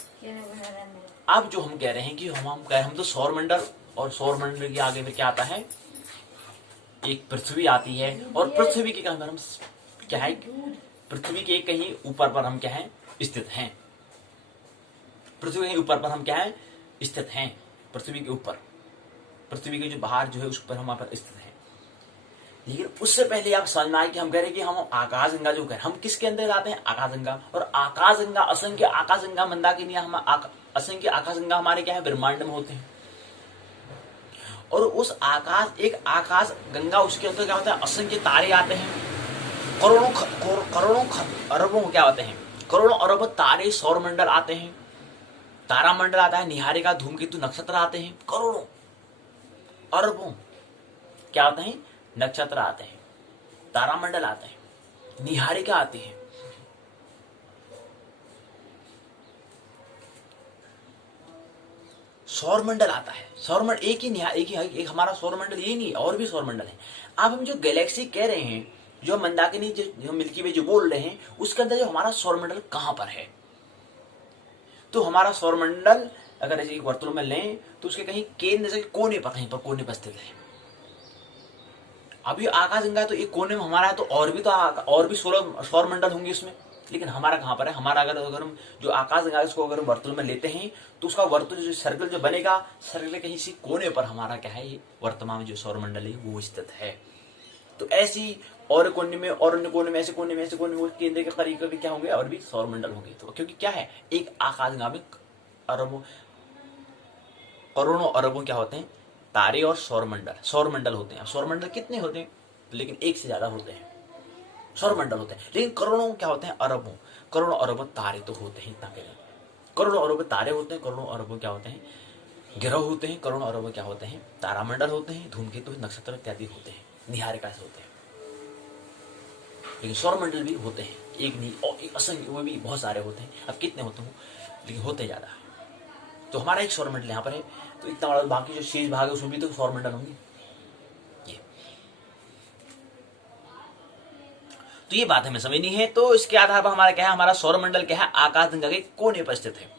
अब जो हम कह रहे हैं कि हम तो सौरमंडल, और सौरमंडल के आगे में क्या आता है, एक पृथ्वी आती है, और पृथ्वी के अंदर हम क्या है, पृथ्वी के कहीं ऊपर पर हम क्या है स्थित हैं। पृथ्वी के ऊपर पर हम क्या है स्थित हैं, पृथ्वी के ऊपर, पृथ्वी के जो बाहर जो है उस पर हम वहां पर स्थित हैं। लेकिन उससे पहले आप समझना है कि हम कह रहे हैं कि हम आकाशगंगा जो कह रहे हैं, हम किसके अंदर आते हैं, आकाशगंगा। और आकाशगंगा, असंख्य आकाशगंगा मंदाकिनी, हम असंख्य आकाशगंगा हमारे क्या है ब्रह्मांड में होते हैं। और उस आकाश, एक आकाश गंगा, उसके अंदर क्या होता है, असंख्य तारे आते हैं, करोड़ों अरबों क्या होते हैं, करोड़ों अरबों तारे, सौरमंडल आते हैं, तारामंडल आता है, निहारिका, धूमकेतु, नक्षत्र आते हैं, करोड़ों अरबों क्या आते हैं, नक्षत्र आते हैं, तारामंडल आते हैं, निहारिका आती है। सौरमंडल आता है, सौरमंडल एक हमारा सौरमंडल यही नहीं, और भी सौरमंडल है। अब हम जो गैलेक्सी कह रहे हैं, जो मंदाकिनी, जो मिल्की वे जो बोल रहे हैं, उसके अंदर जो हमारा सौरमंडल कहां पर है, तो हमारा सौरमंडल अगर ऐसे एक वर्तुल में लें तो उसके कहीं केंद्र से कोने पर, कहीं पर कोने पर स्थित है। अभी आकाशगंगा तो एक कोने में हमारा है, तो और भी सौरमंडल होंगे उसमें, लेकिन हमारा कहां पर है, हमारा अगर हम जो आकाशगंगा इसको अगर हम वर्तुल में लेते हैं तो उसका वर्तुल जो सर्कल जो बनेगा, सर्कल कहीं इसी कोने पर हमारा क्या है, ये वर्तमान में जो सौरमंडल है वो स्थित है। तो ऐसी और कोने में, और अन्य कोने में, ऐसे कोने में, ऐसे कोने में, केंद्र के करीब करीब क्या होंगे, और भी सौरमंडल होंगे। तो क्योंकि क्या है, एक आकाशगंगा में अरबों, करोड़ों अरबों क्या होते हैं, तारे और सौरमंडल होते हैं। सौरमंडल कितने होते हैं, लेकिन एक से ज्यादा होते हैं सौरमंडल होते हैं, लेकिन करोड़ों क्या होते हैं, अरबों, करोड़ों अरबों तारे तो होते हैं, इतना करें, करोड़ों अरबों तारे होते हैं, करोड़ों अरबों क्या होते हैं, ग्रह होते हैं, करोड़ों अरबों क्या होते हैं, तारामंडल होते हैं, धूमकेतु, नक्षत्र इत्यादि होते हैं, निहारिका से होते हैं। लेकिन सौरमंडल भी होते हैं, एक नहीं और एक असंख्य, वो भी बहुत सारे होते हैं। अब कितने होते हैं, लेकिन होते ज्यादा है। तो हमारा एक सौरमंडल यहाँ पर है, तो इतना बड़ा, बाकी जो शेष भाग है उसमें भी तो सौरमंडल होंगे। तो ये बात हमें समझनी है। तो इसके आधार पर हमारा क्या है, हमारा सौरमंडल क्या है, आकाशगंगा के कोने पर स्थित है।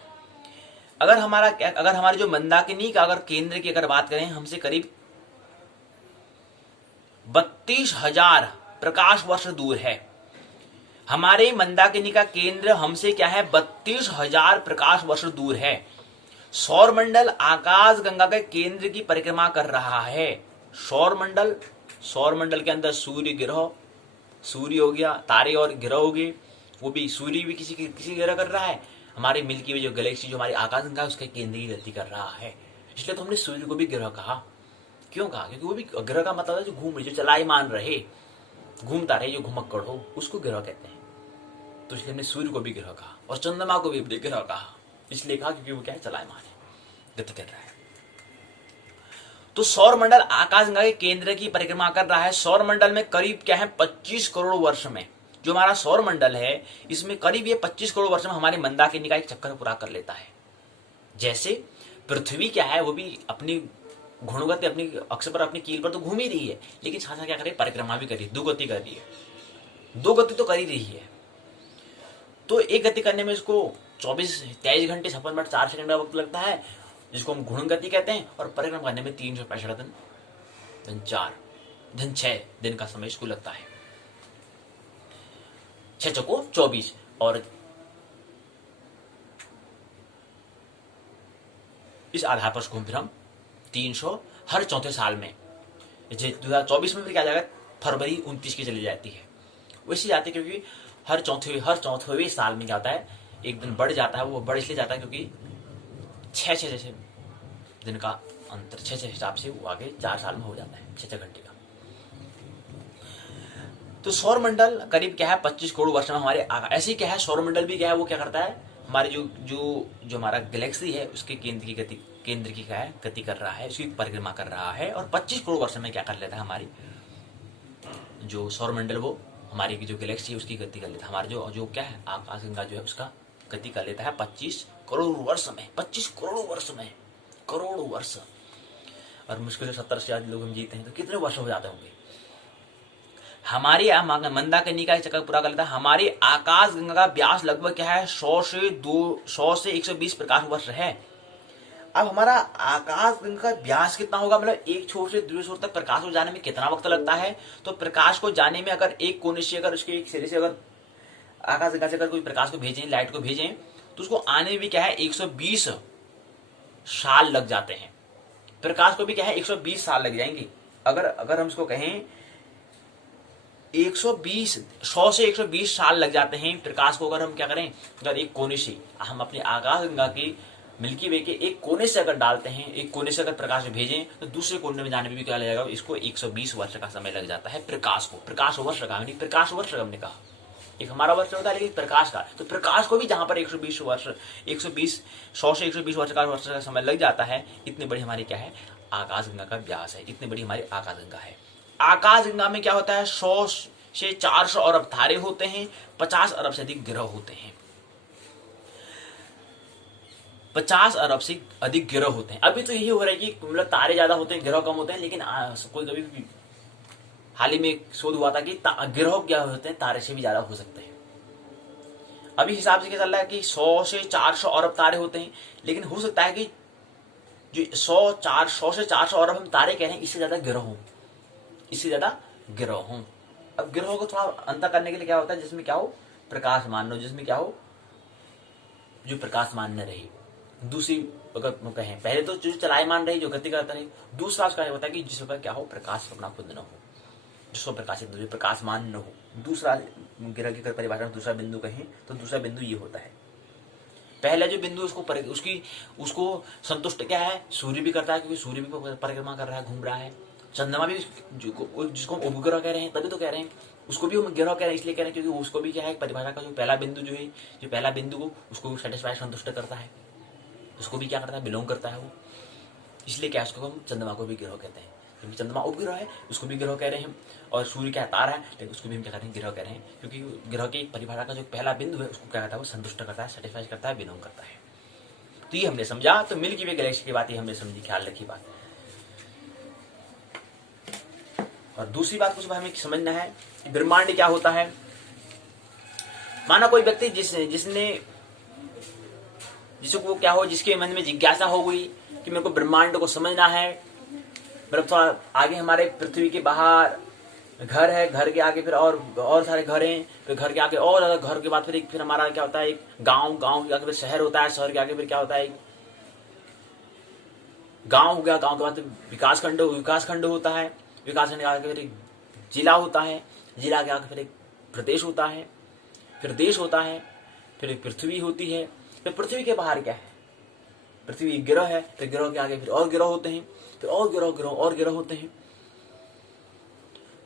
अगर हमारी जो मंदाकिनी का अगर केंद्र की अगर बात करें, हमसे करीब 32,000 प्रकाश वर्ष दूर है। हमारे मंदाकिनी का केंद्र हमसे क्या है, 32,000 प्रकाश वर्ष दूर है। सौरमंडल आकाशगंगा के केंद्र की परिक्रमा कर रहा है। सौरमंडल के अंदर सूर्य हो गया, तारे और ग्रह हो गए, वो भी सूर्य भी किसी ग्रह कर रहा है। हमारे मिल्की वे जो गैलेक्सी जो हमारी आकाशगंगा है उसके केंद्र की गति कर रहा है। इसलिए तो हमने सूर्य को भी ग्रह कहा। क्यों कहा, क्योंकि वो भी ग्रह का मतलब है जो घूम रहे, जो चलायमान रहे, घूमता रहे, जो घुमक्कड़ हो, उसको ग्रह कहते हैं। तो इसलिए हमने सूर्य को भी ग्रह कहा, और चंद्रमा को भी ग्रह कहा। इसलिए कहा क्योंकि वो क्या है, चलायमान है, गति कर रहा है। तो सौरमंडल आकाशगंगा के केंद्र की परिक्रमा कर रहा है। सौरमंडल में करीब क्या है, 25 करोड़ वर्ष में, जो हमारा सौरमंडल है इसमें करीब ये 25 करोड़ वर्ष में हमारे मंदाकिनी का एक चक्कर पूरा कर लेता है। जैसे पृथ्वी क्या है, वो भी अपनी घूर्णगति, अपनी अक्ष पर, अपनी कील पर तो घूम ही रही है, लेकिन साथ साथ क्या करे, परिक्रमा भी कर रही है, 2 गति कर रही है, 2 गति तो कर ही रही है। तो एक गति करने में इसको 23 घंटे 56 मिनट 4 सेकंड का वक्त लगता है, जिसको हम घूर्णन गति कहते हैं। और परिक्रमा करने में 365 दिन 6 दिन का समय इसको लगता है। 6 चौको 24, और इस आधार पर उसको फिर हम 300 हर चौथे साल में, 2024 में फिर क्या आ जाएगा, फरवरी 29 की चली जाती है, वैसी जाती है। क्योंकि हर चौथेवें साल में क्या होता है, एक दिन बढ़ जाता है। वो बढ़ इसलिए जाता है क्योंकि 6 दिन का अंतर, 6 हिसाब से वो आगे 4 साल में हो जाता है, 6 घंटे का। तो सौरमंडल करीब क्या है, 25 करोड़ वर्ष में हमारे ऐसे ही क्या है, सौरमंडल भी क्या है, वो क्या करता है, हमारे जो जो जो हमारा गैलेक्सी है उसके केंद्र की क्या है गति कर रहा है, उसकी परिक्रमा कर रहा है, और 25 करोड़ वर्ष में क्या कर लेता है हमारी जो सौरमंडल वो हमारी की जो गैलेक्सी है उसकी गति कर लेता है। हमारा जो जो क्या है आकाशगंगा जो है उसका गति कर लेता है 25 करोड़ वर्ष में। 25 करोड़ वर्ष में, करोड़ वर्ष। और मुश्किल से 70 से ज्यादा लोग हम जीते हैं तो कितने वर्ष हो जाते होंगे। हमारी मंदाकिनी चक्कर पूरा कर लेता है। हमारी आकाशगंगा का व्यास लगभग क्या है 100 से 120 प्रकाश वर्ष है। अब हमारा आकाशगंगा का व्यास कितना होगा, मतलब एक छोर से दूसरे छोर तक प्रकाश को जाने में कितना वक्त लगता है। तो प्रकाश को जाने में अगर एक कोने से अगर उसके एक सिरे से अगर आकाशगंगा से अगर कोई प्रकाश को भेजें, लाइट को भेजें, तो उसको आने में भी क्या है 120 साल लग जाते हैं। प्रकाश को भी क्या है 120 साल लग जाएंगे। अगर हम इसको कहें 100 से 120 साल लग जाते हैं प्रकाश को। अगर हम क्या करें, अगर एक कोने से हम अपनी आकाशगंगा की मिल्की वे के एक कोने से अगर डालते हैं, एक कोने से अगर प्रकाश भेजें, तो दूसरे कोने में जाने में भी क्या लगेगा, इसको 120 वर्ष का समय लग जाता है प्रकाश को। प्रकाश वर्ष का नहीं, प्रकाश वर्ष हमने कहा। एक हमारा वर्ष होता है लेकिन प्रकाश का, तो प्रकाश को भी जहां पर 120 वर्ष 100 से 120 वर्ष का समय लग जाता है, इतनी बड़ी हमारी क्या है आकाशगंगा का व्यास है, इतनी बड़ी हमारी आकाशगंगा है। आकाशगंगा में क्या होता है 100 से 400 अरब तारे होते हैं, 50 अरब से अधिक ग्रह होते हैं। 50 अरब से अधिक ग्रह होते हैं। अभी तो यही हो रहा है कि मतलब तारे ज्यादा होते हैं, ग्रह कम होते हैं, लेकिन कोई कभी भी हाल ही में एक शोध हुआ था कि ग्रह क्या होते हैं तारे से भी ज्यादा हो सकते हैं। अभी हिसाब से क्या चल रहा है कि 100 से 400 अरब तारे होते हैं, लेकिन हो सकता है कि जो 100 से 400 अरब हम तारे कह रहे हैं, इससे ज्यादा ग्रह हो, इससे ज्यादा ग्रह हो। अब ग्रहों को थोड़ा अंतर करने के लिए क्या होता है, जिसमें क्या हो प्रकाशमान हो, जिसमें क्या हो जो प्रकाशमान न रहे। दूसरी अगर कहें पहले तो जो चलायमान रहे, जो गति करता रहे। दूसरा उसका होता है कि जिसका क्या हो प्रकाश अपना खुद न हो, जिसको प्रकाशित जो प्रकाशमान न हो। दूसरा ग्रह की परिभाषा में दूसरा बिंदु कहें तो दूसरा बिंदु ये होता है। पहला जो बिंदु उसको संतुष्ट क्या है, सूर्य भी करता है, क्योंकि सूर्य भी परिक्रमा कर रहा है, घूम रहा है। चंद्रमा भी जिसको हम उपग्रह कह रहे हैं, तभी तो कह रहे हैं उसको भी हम ग्रह कह रहे हैं, इसलिए कह रहे हैं क्योंकि उसको भी क्या है परिभाषा का जो पहला बिंदु जो है, जो पहला बिंदु को उसको सेटिस्फाई संतुष्ट करता है, उसको भी क्या करता है बिलोंग करता है वो। इसलिए क्या उसको हम चंद्रमा को भी ग्रह कहते हैं, क्योंकि चंद्रमा उपग्रह है, उसको भी ग्रह कह रहे हैं हम। और सूर्य क्या तारा है, लेकिन उसको भी हम क्या कहते हैं ग्रह कह रहे हैं, क्योंकि ग्रह की परिभाषा का जो पहला बिंदु है उसको क्या करता है वो संतुष्ट करता है, सेटिस्फाई करता है, बिलोंग करता है। तो ये हमने समझा। तो मिल्की वे गैलेक्सी की बात ही हमने समझी, ख्याल रखी बात। और दूसरी बात कुछ हमें समझना है, ब्रह्मांड क्या होता है। माना कोई व्यक्ति जिसको क्या हो, जिसके मन में जिज्ञासा हो गई कि मेरे को ब्रह्मांड को समझना है, मतलब थोड़ा आगे हमारे पृथ्वी के बाहर घर है, घर के आगे फिर और सारे घर हैं, फिर घर के आगे और ज्यादा, घर के बाद फिर हमारा क्या होता है एक गांव के आगे फिर शहर होता है, शहर के आगे फिर क्या होता है गांव हो गया, गांव के बाद विकास खंड होता है, विकास खंड के आगे फिर एक जिला होता है, जिला के आगे फिर एक प्रदेश होता है, फिर देश होता है, फिर एक पृथ्वी होती है। फिर पृथ्वी के बाहर क्या है, पृथ्वी एक ग्रह है, फिर ग्रह के आगे फिर और ग्रह होते हैं, फिर और ग्रह होते हैं।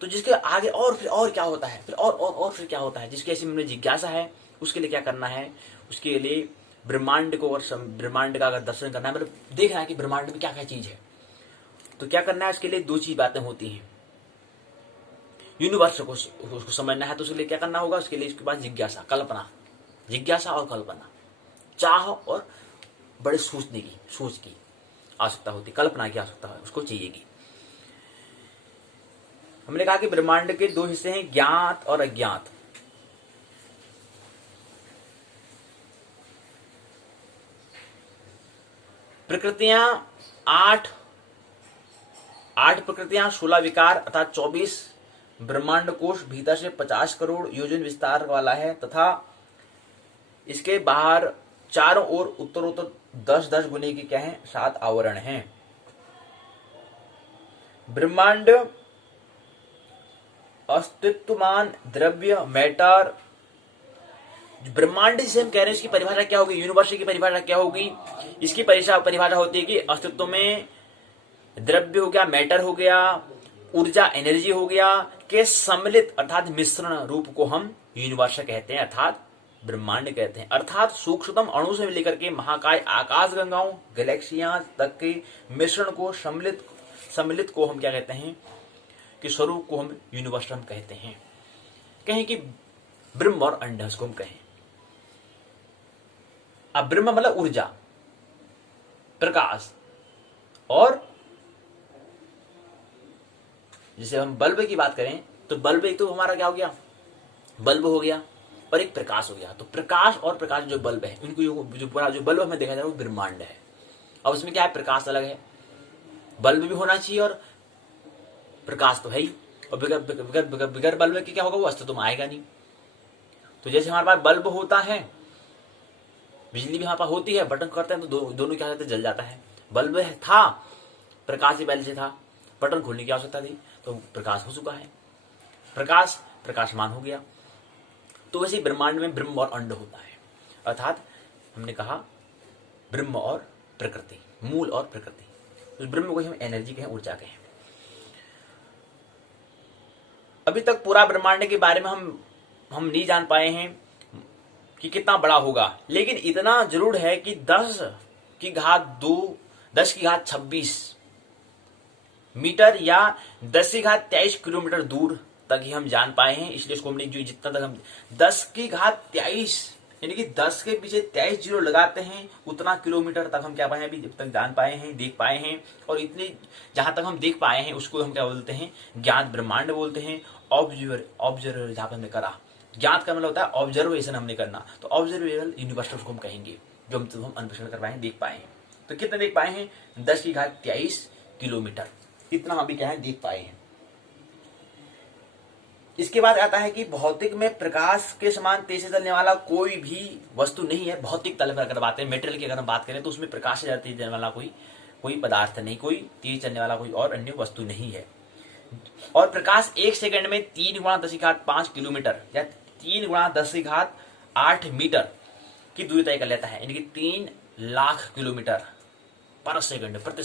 तो जिसके आगे और फिर और क्या होता है, फिर और फिर क्या होता है, जिसकी ऐसी में जिज्ञासा है, उसके लिए क्या करना है, उसके लिए ब्रह्मांड को और ब्रह्मांड का अगर दर्शन करना है, मतलब देखना है कि ब्रह्मांड में क्या क्या चीज है, तो क्या करना है, उसके लिए दो चीज बातें होती हैं। यूनिवर्स को उसको समझना है तो उसके लिए क्या करना होगा, उसके लिए उसके पास जिज्ञासा और कल्पना, चाह और बड़े सोच की आवश्यकता होती, कल्पना की आवश्यकता है उसको चाहिएगी। हमने कहा कि ब्रह्मांड के दो हिस्से हैं, ज्ञात और अज्ञात। प्रकृतियां 8 प्रकृतियां, 16 विकार अर्थात 24 ब्रह्मांड कोश भीतर से 50 करोड़ योजन विस्तार वाला है, तथा इसके बाहर चारों ओर उत्तरोत्तर 10-10 गुने की क्या है 7 आवरण हैं। ब्रह्मांड अस्तित्वमान द्रव्य मैटर, ब्रह्मांड जिसे हम कह रहे हैं इसकी परिभाषा क्या होगी, यूनिवर्स की परिभाषा क्या होगी, इसकी परिभाषा होती है कि अस्तित्व में द्रव्य हो गया, मैटर हो गया, ऊर्जा एनर्जी हो गया, के सम्मिलित अर्थात मिश्रण रूप को हम यूनिवर्स कहते हैं, अर्थात ब्रह्मांड कहते हैं। अर्थात सूक्ष्मतम अणु से लेकर के महाकाय आकाश गंगाओं गैलेक्सियां तक के मिश्रण को सम्मिलित को हम क्या कहते हैं कि स्वरूप को हम यूनिवर्स हम कहते हैं। कहें कि ब्रह्म और अंड उसको हम कहें। अब ब्रह्म मतलब ऊर्जा, प्रकाश, और जैसे हम बल्ब की बात करें तो बल्ब एक तो हमारा क्या हो गया, बल्ब हो गया, और एक प्रकाश हो गया। तो प्रकाश और प्रकाश जो बल्ब है उनको जो पूरा जो बल्ब हमें देखा जा रहा है वो ब्रह्मांड है। अब उसमें क्या है, प्रकाश अलग है, बल्ब भी होना चाहिए और प्रकाश तो है ही, और बगैर बल्ब के क्या होगा, वो अस्तित्व में आएगा नहीं। तो जैसे हमारे पास बल्ब होता है, बिजली भी हमारे पास होती है, बटन करते हैं तो दोनों क्या होते हैं, जल जाता है। बल्ब था, प्रकाश ही पहले से था, बटन खोलने की आवश्यकता थी तो प्रकाश हो चुका है, प्रकाश प्रकाशमान हो गया। तो वैसे ब्रह्मांड में ब्रह्म और अंड होता है। अर्थात हमने कहा ब्रह्म और प्रकृति, मूल और प्रकृति। तो ब्रह्म को हम एनर्जी कहें, ऊर्जा कहें। अभी तक पूरा ब्रह्मांड के बारे में हम नहीं जान पाए हैं कि कितना बड़ा होगा, लेकिन इतना जरूर है कि 10 की घात 26 मीटर या 10 की घात 23 किलोमीटर दूर तक ही हम जान पाए हैं। इसलिए इसको हमने जो जितना तक हम 10 की घात 23 यानी कि 10 के पीछे 23 जीरो लगाते हैं उतना किलोमीटर तक हम क्या पाए हैं, अभी जब तक जान पाए हैं, देख पाए हैं। और इतने जहां तक हम देख पाए हैं उसको हम क्या बोलते हैं, ज्ञात ब्रह्मांड बोलते हैं। ऑब्जर्वर जहां पर हमने करा, ज्ञात का मतलब होता है ऑब्जर्वेशन हमने करना, तो ऑब्जर्वेबल यूनिवर्स उसको हम कहेंगे, जो हम अन्वेषण कर पाए हैं, देख पाए हैं। तो कितने देख पाए हैं, 10 की घात 23 किलोमीटर, इतना हम भी क्या है देख पाए हैं। इसके बाद आता है कि भौतिक में प्रकाश के समान तेज से चलने वाला कोई भी वस्तु नहीं है। भौतिक तल पर अगर बात करें, मेटेरियल की अगर हम बात करें तो उसमें प्रकाश से ज्यादा तेज चलने वाला कोई पदार्थ नहीं, कोई तेज चलने वाला कोई और अन्य वस्तु नहीं है। और प्रकाश 1 सेकंड में 3 गुणा 10 की घात 5 किलोमीटर या 3 गुणा 10 की घात 8 मीटर की दूरी तय कर लेता है, यानी कि 3 लाख किलोमीटर पर सेकंड, पर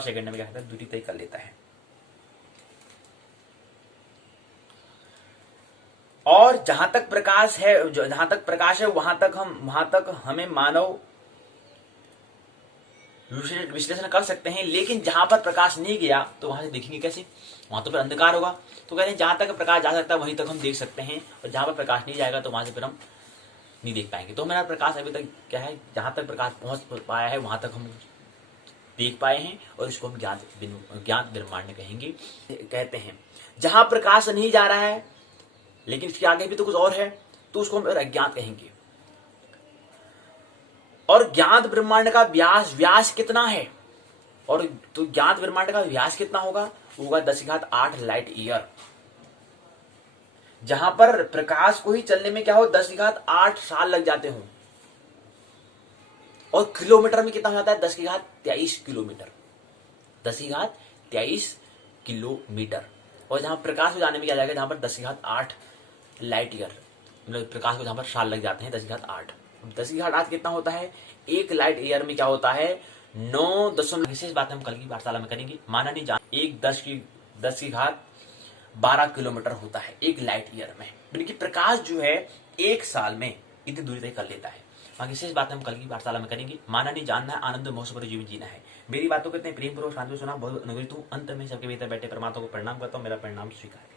सेकंड में क्या होता है, दूरी तय कर लेता है। और जहां तक प्रकाश है वहां तक हमें मानव विश्लेषण कर सकते हैं। लेकिन जहां पर प्रकाश नहीं गया तो वहां से देखेंगे कैसे, वहां तो फिर अंधकार होगा। तो कहते हैं जहां तक प्रकाश जा सकता है वहीं तक हम देख सकते हैं, और जहां पर प्रकाश नहीं जाएगा तो वहां से फिर हम नहीं देख पाएंगे। तो हमारा प्रकाश अभी तक क्या है, जहां तक प्रकाश पहुंच पाया है वहां तक हम देख पाए हैं, और इसको हम ज्ञात ब्रह्मांड कहेंगे, कहते हैं। जहां प्रकाश नहीं जा रहा है लेकिन इसके आगे भी तो कुछ और है, तो उसको हम अज्ञात कहेंगे। और ज्ञात ब्रह्मांड का व्यास कितना है, और तो ज्ञात ब्रह्मांड का व्यास कितना होगा, होगा 10 की घात 8 लाइट ईयर। जहां पर प्रकाश को ही चलने में क्या हो, 10 की घात 8 साल लग जाते हों, और किलोमीटर में कितना हो जाता है, 10 की घात 23 किलोमीटर, 10 की घात 23 किलोमीटर। और जहां प्रकाश को जाने में क्या जाएगा, जहां पर 10 की घात 8 लाइट ईयर, मतलब प्रकाश को जहां पर साल लग जाते हैं 10 की घात 8। 10 की घात 8 कितना होता है, एक लाइट ईयर में क्या होता है, 9 विशेष बात हम कल की वार्तालाप में करेंगे। माना नहीं जान, एक 10 की घात 12 किलोमीटर होता है एक लाइट ईयर में, यानी कि प्रकाश जो है एक साल में इतनी दूरी तय कर लेता है। बाकी विशेष बात हम कल की वार्तालाप में करेंगे। माना नहीं जानना है, आनंद महोत्सव जीवन जीना है। मेरी बातों को इतने प्रेम पूर्वक शांति सुना, बहुत अनुग्रहित हूं। अंत में सबके भीतर बैठे परमात्मा को प्रणाम करता हूं, मेरा परिणाम स्वीकार।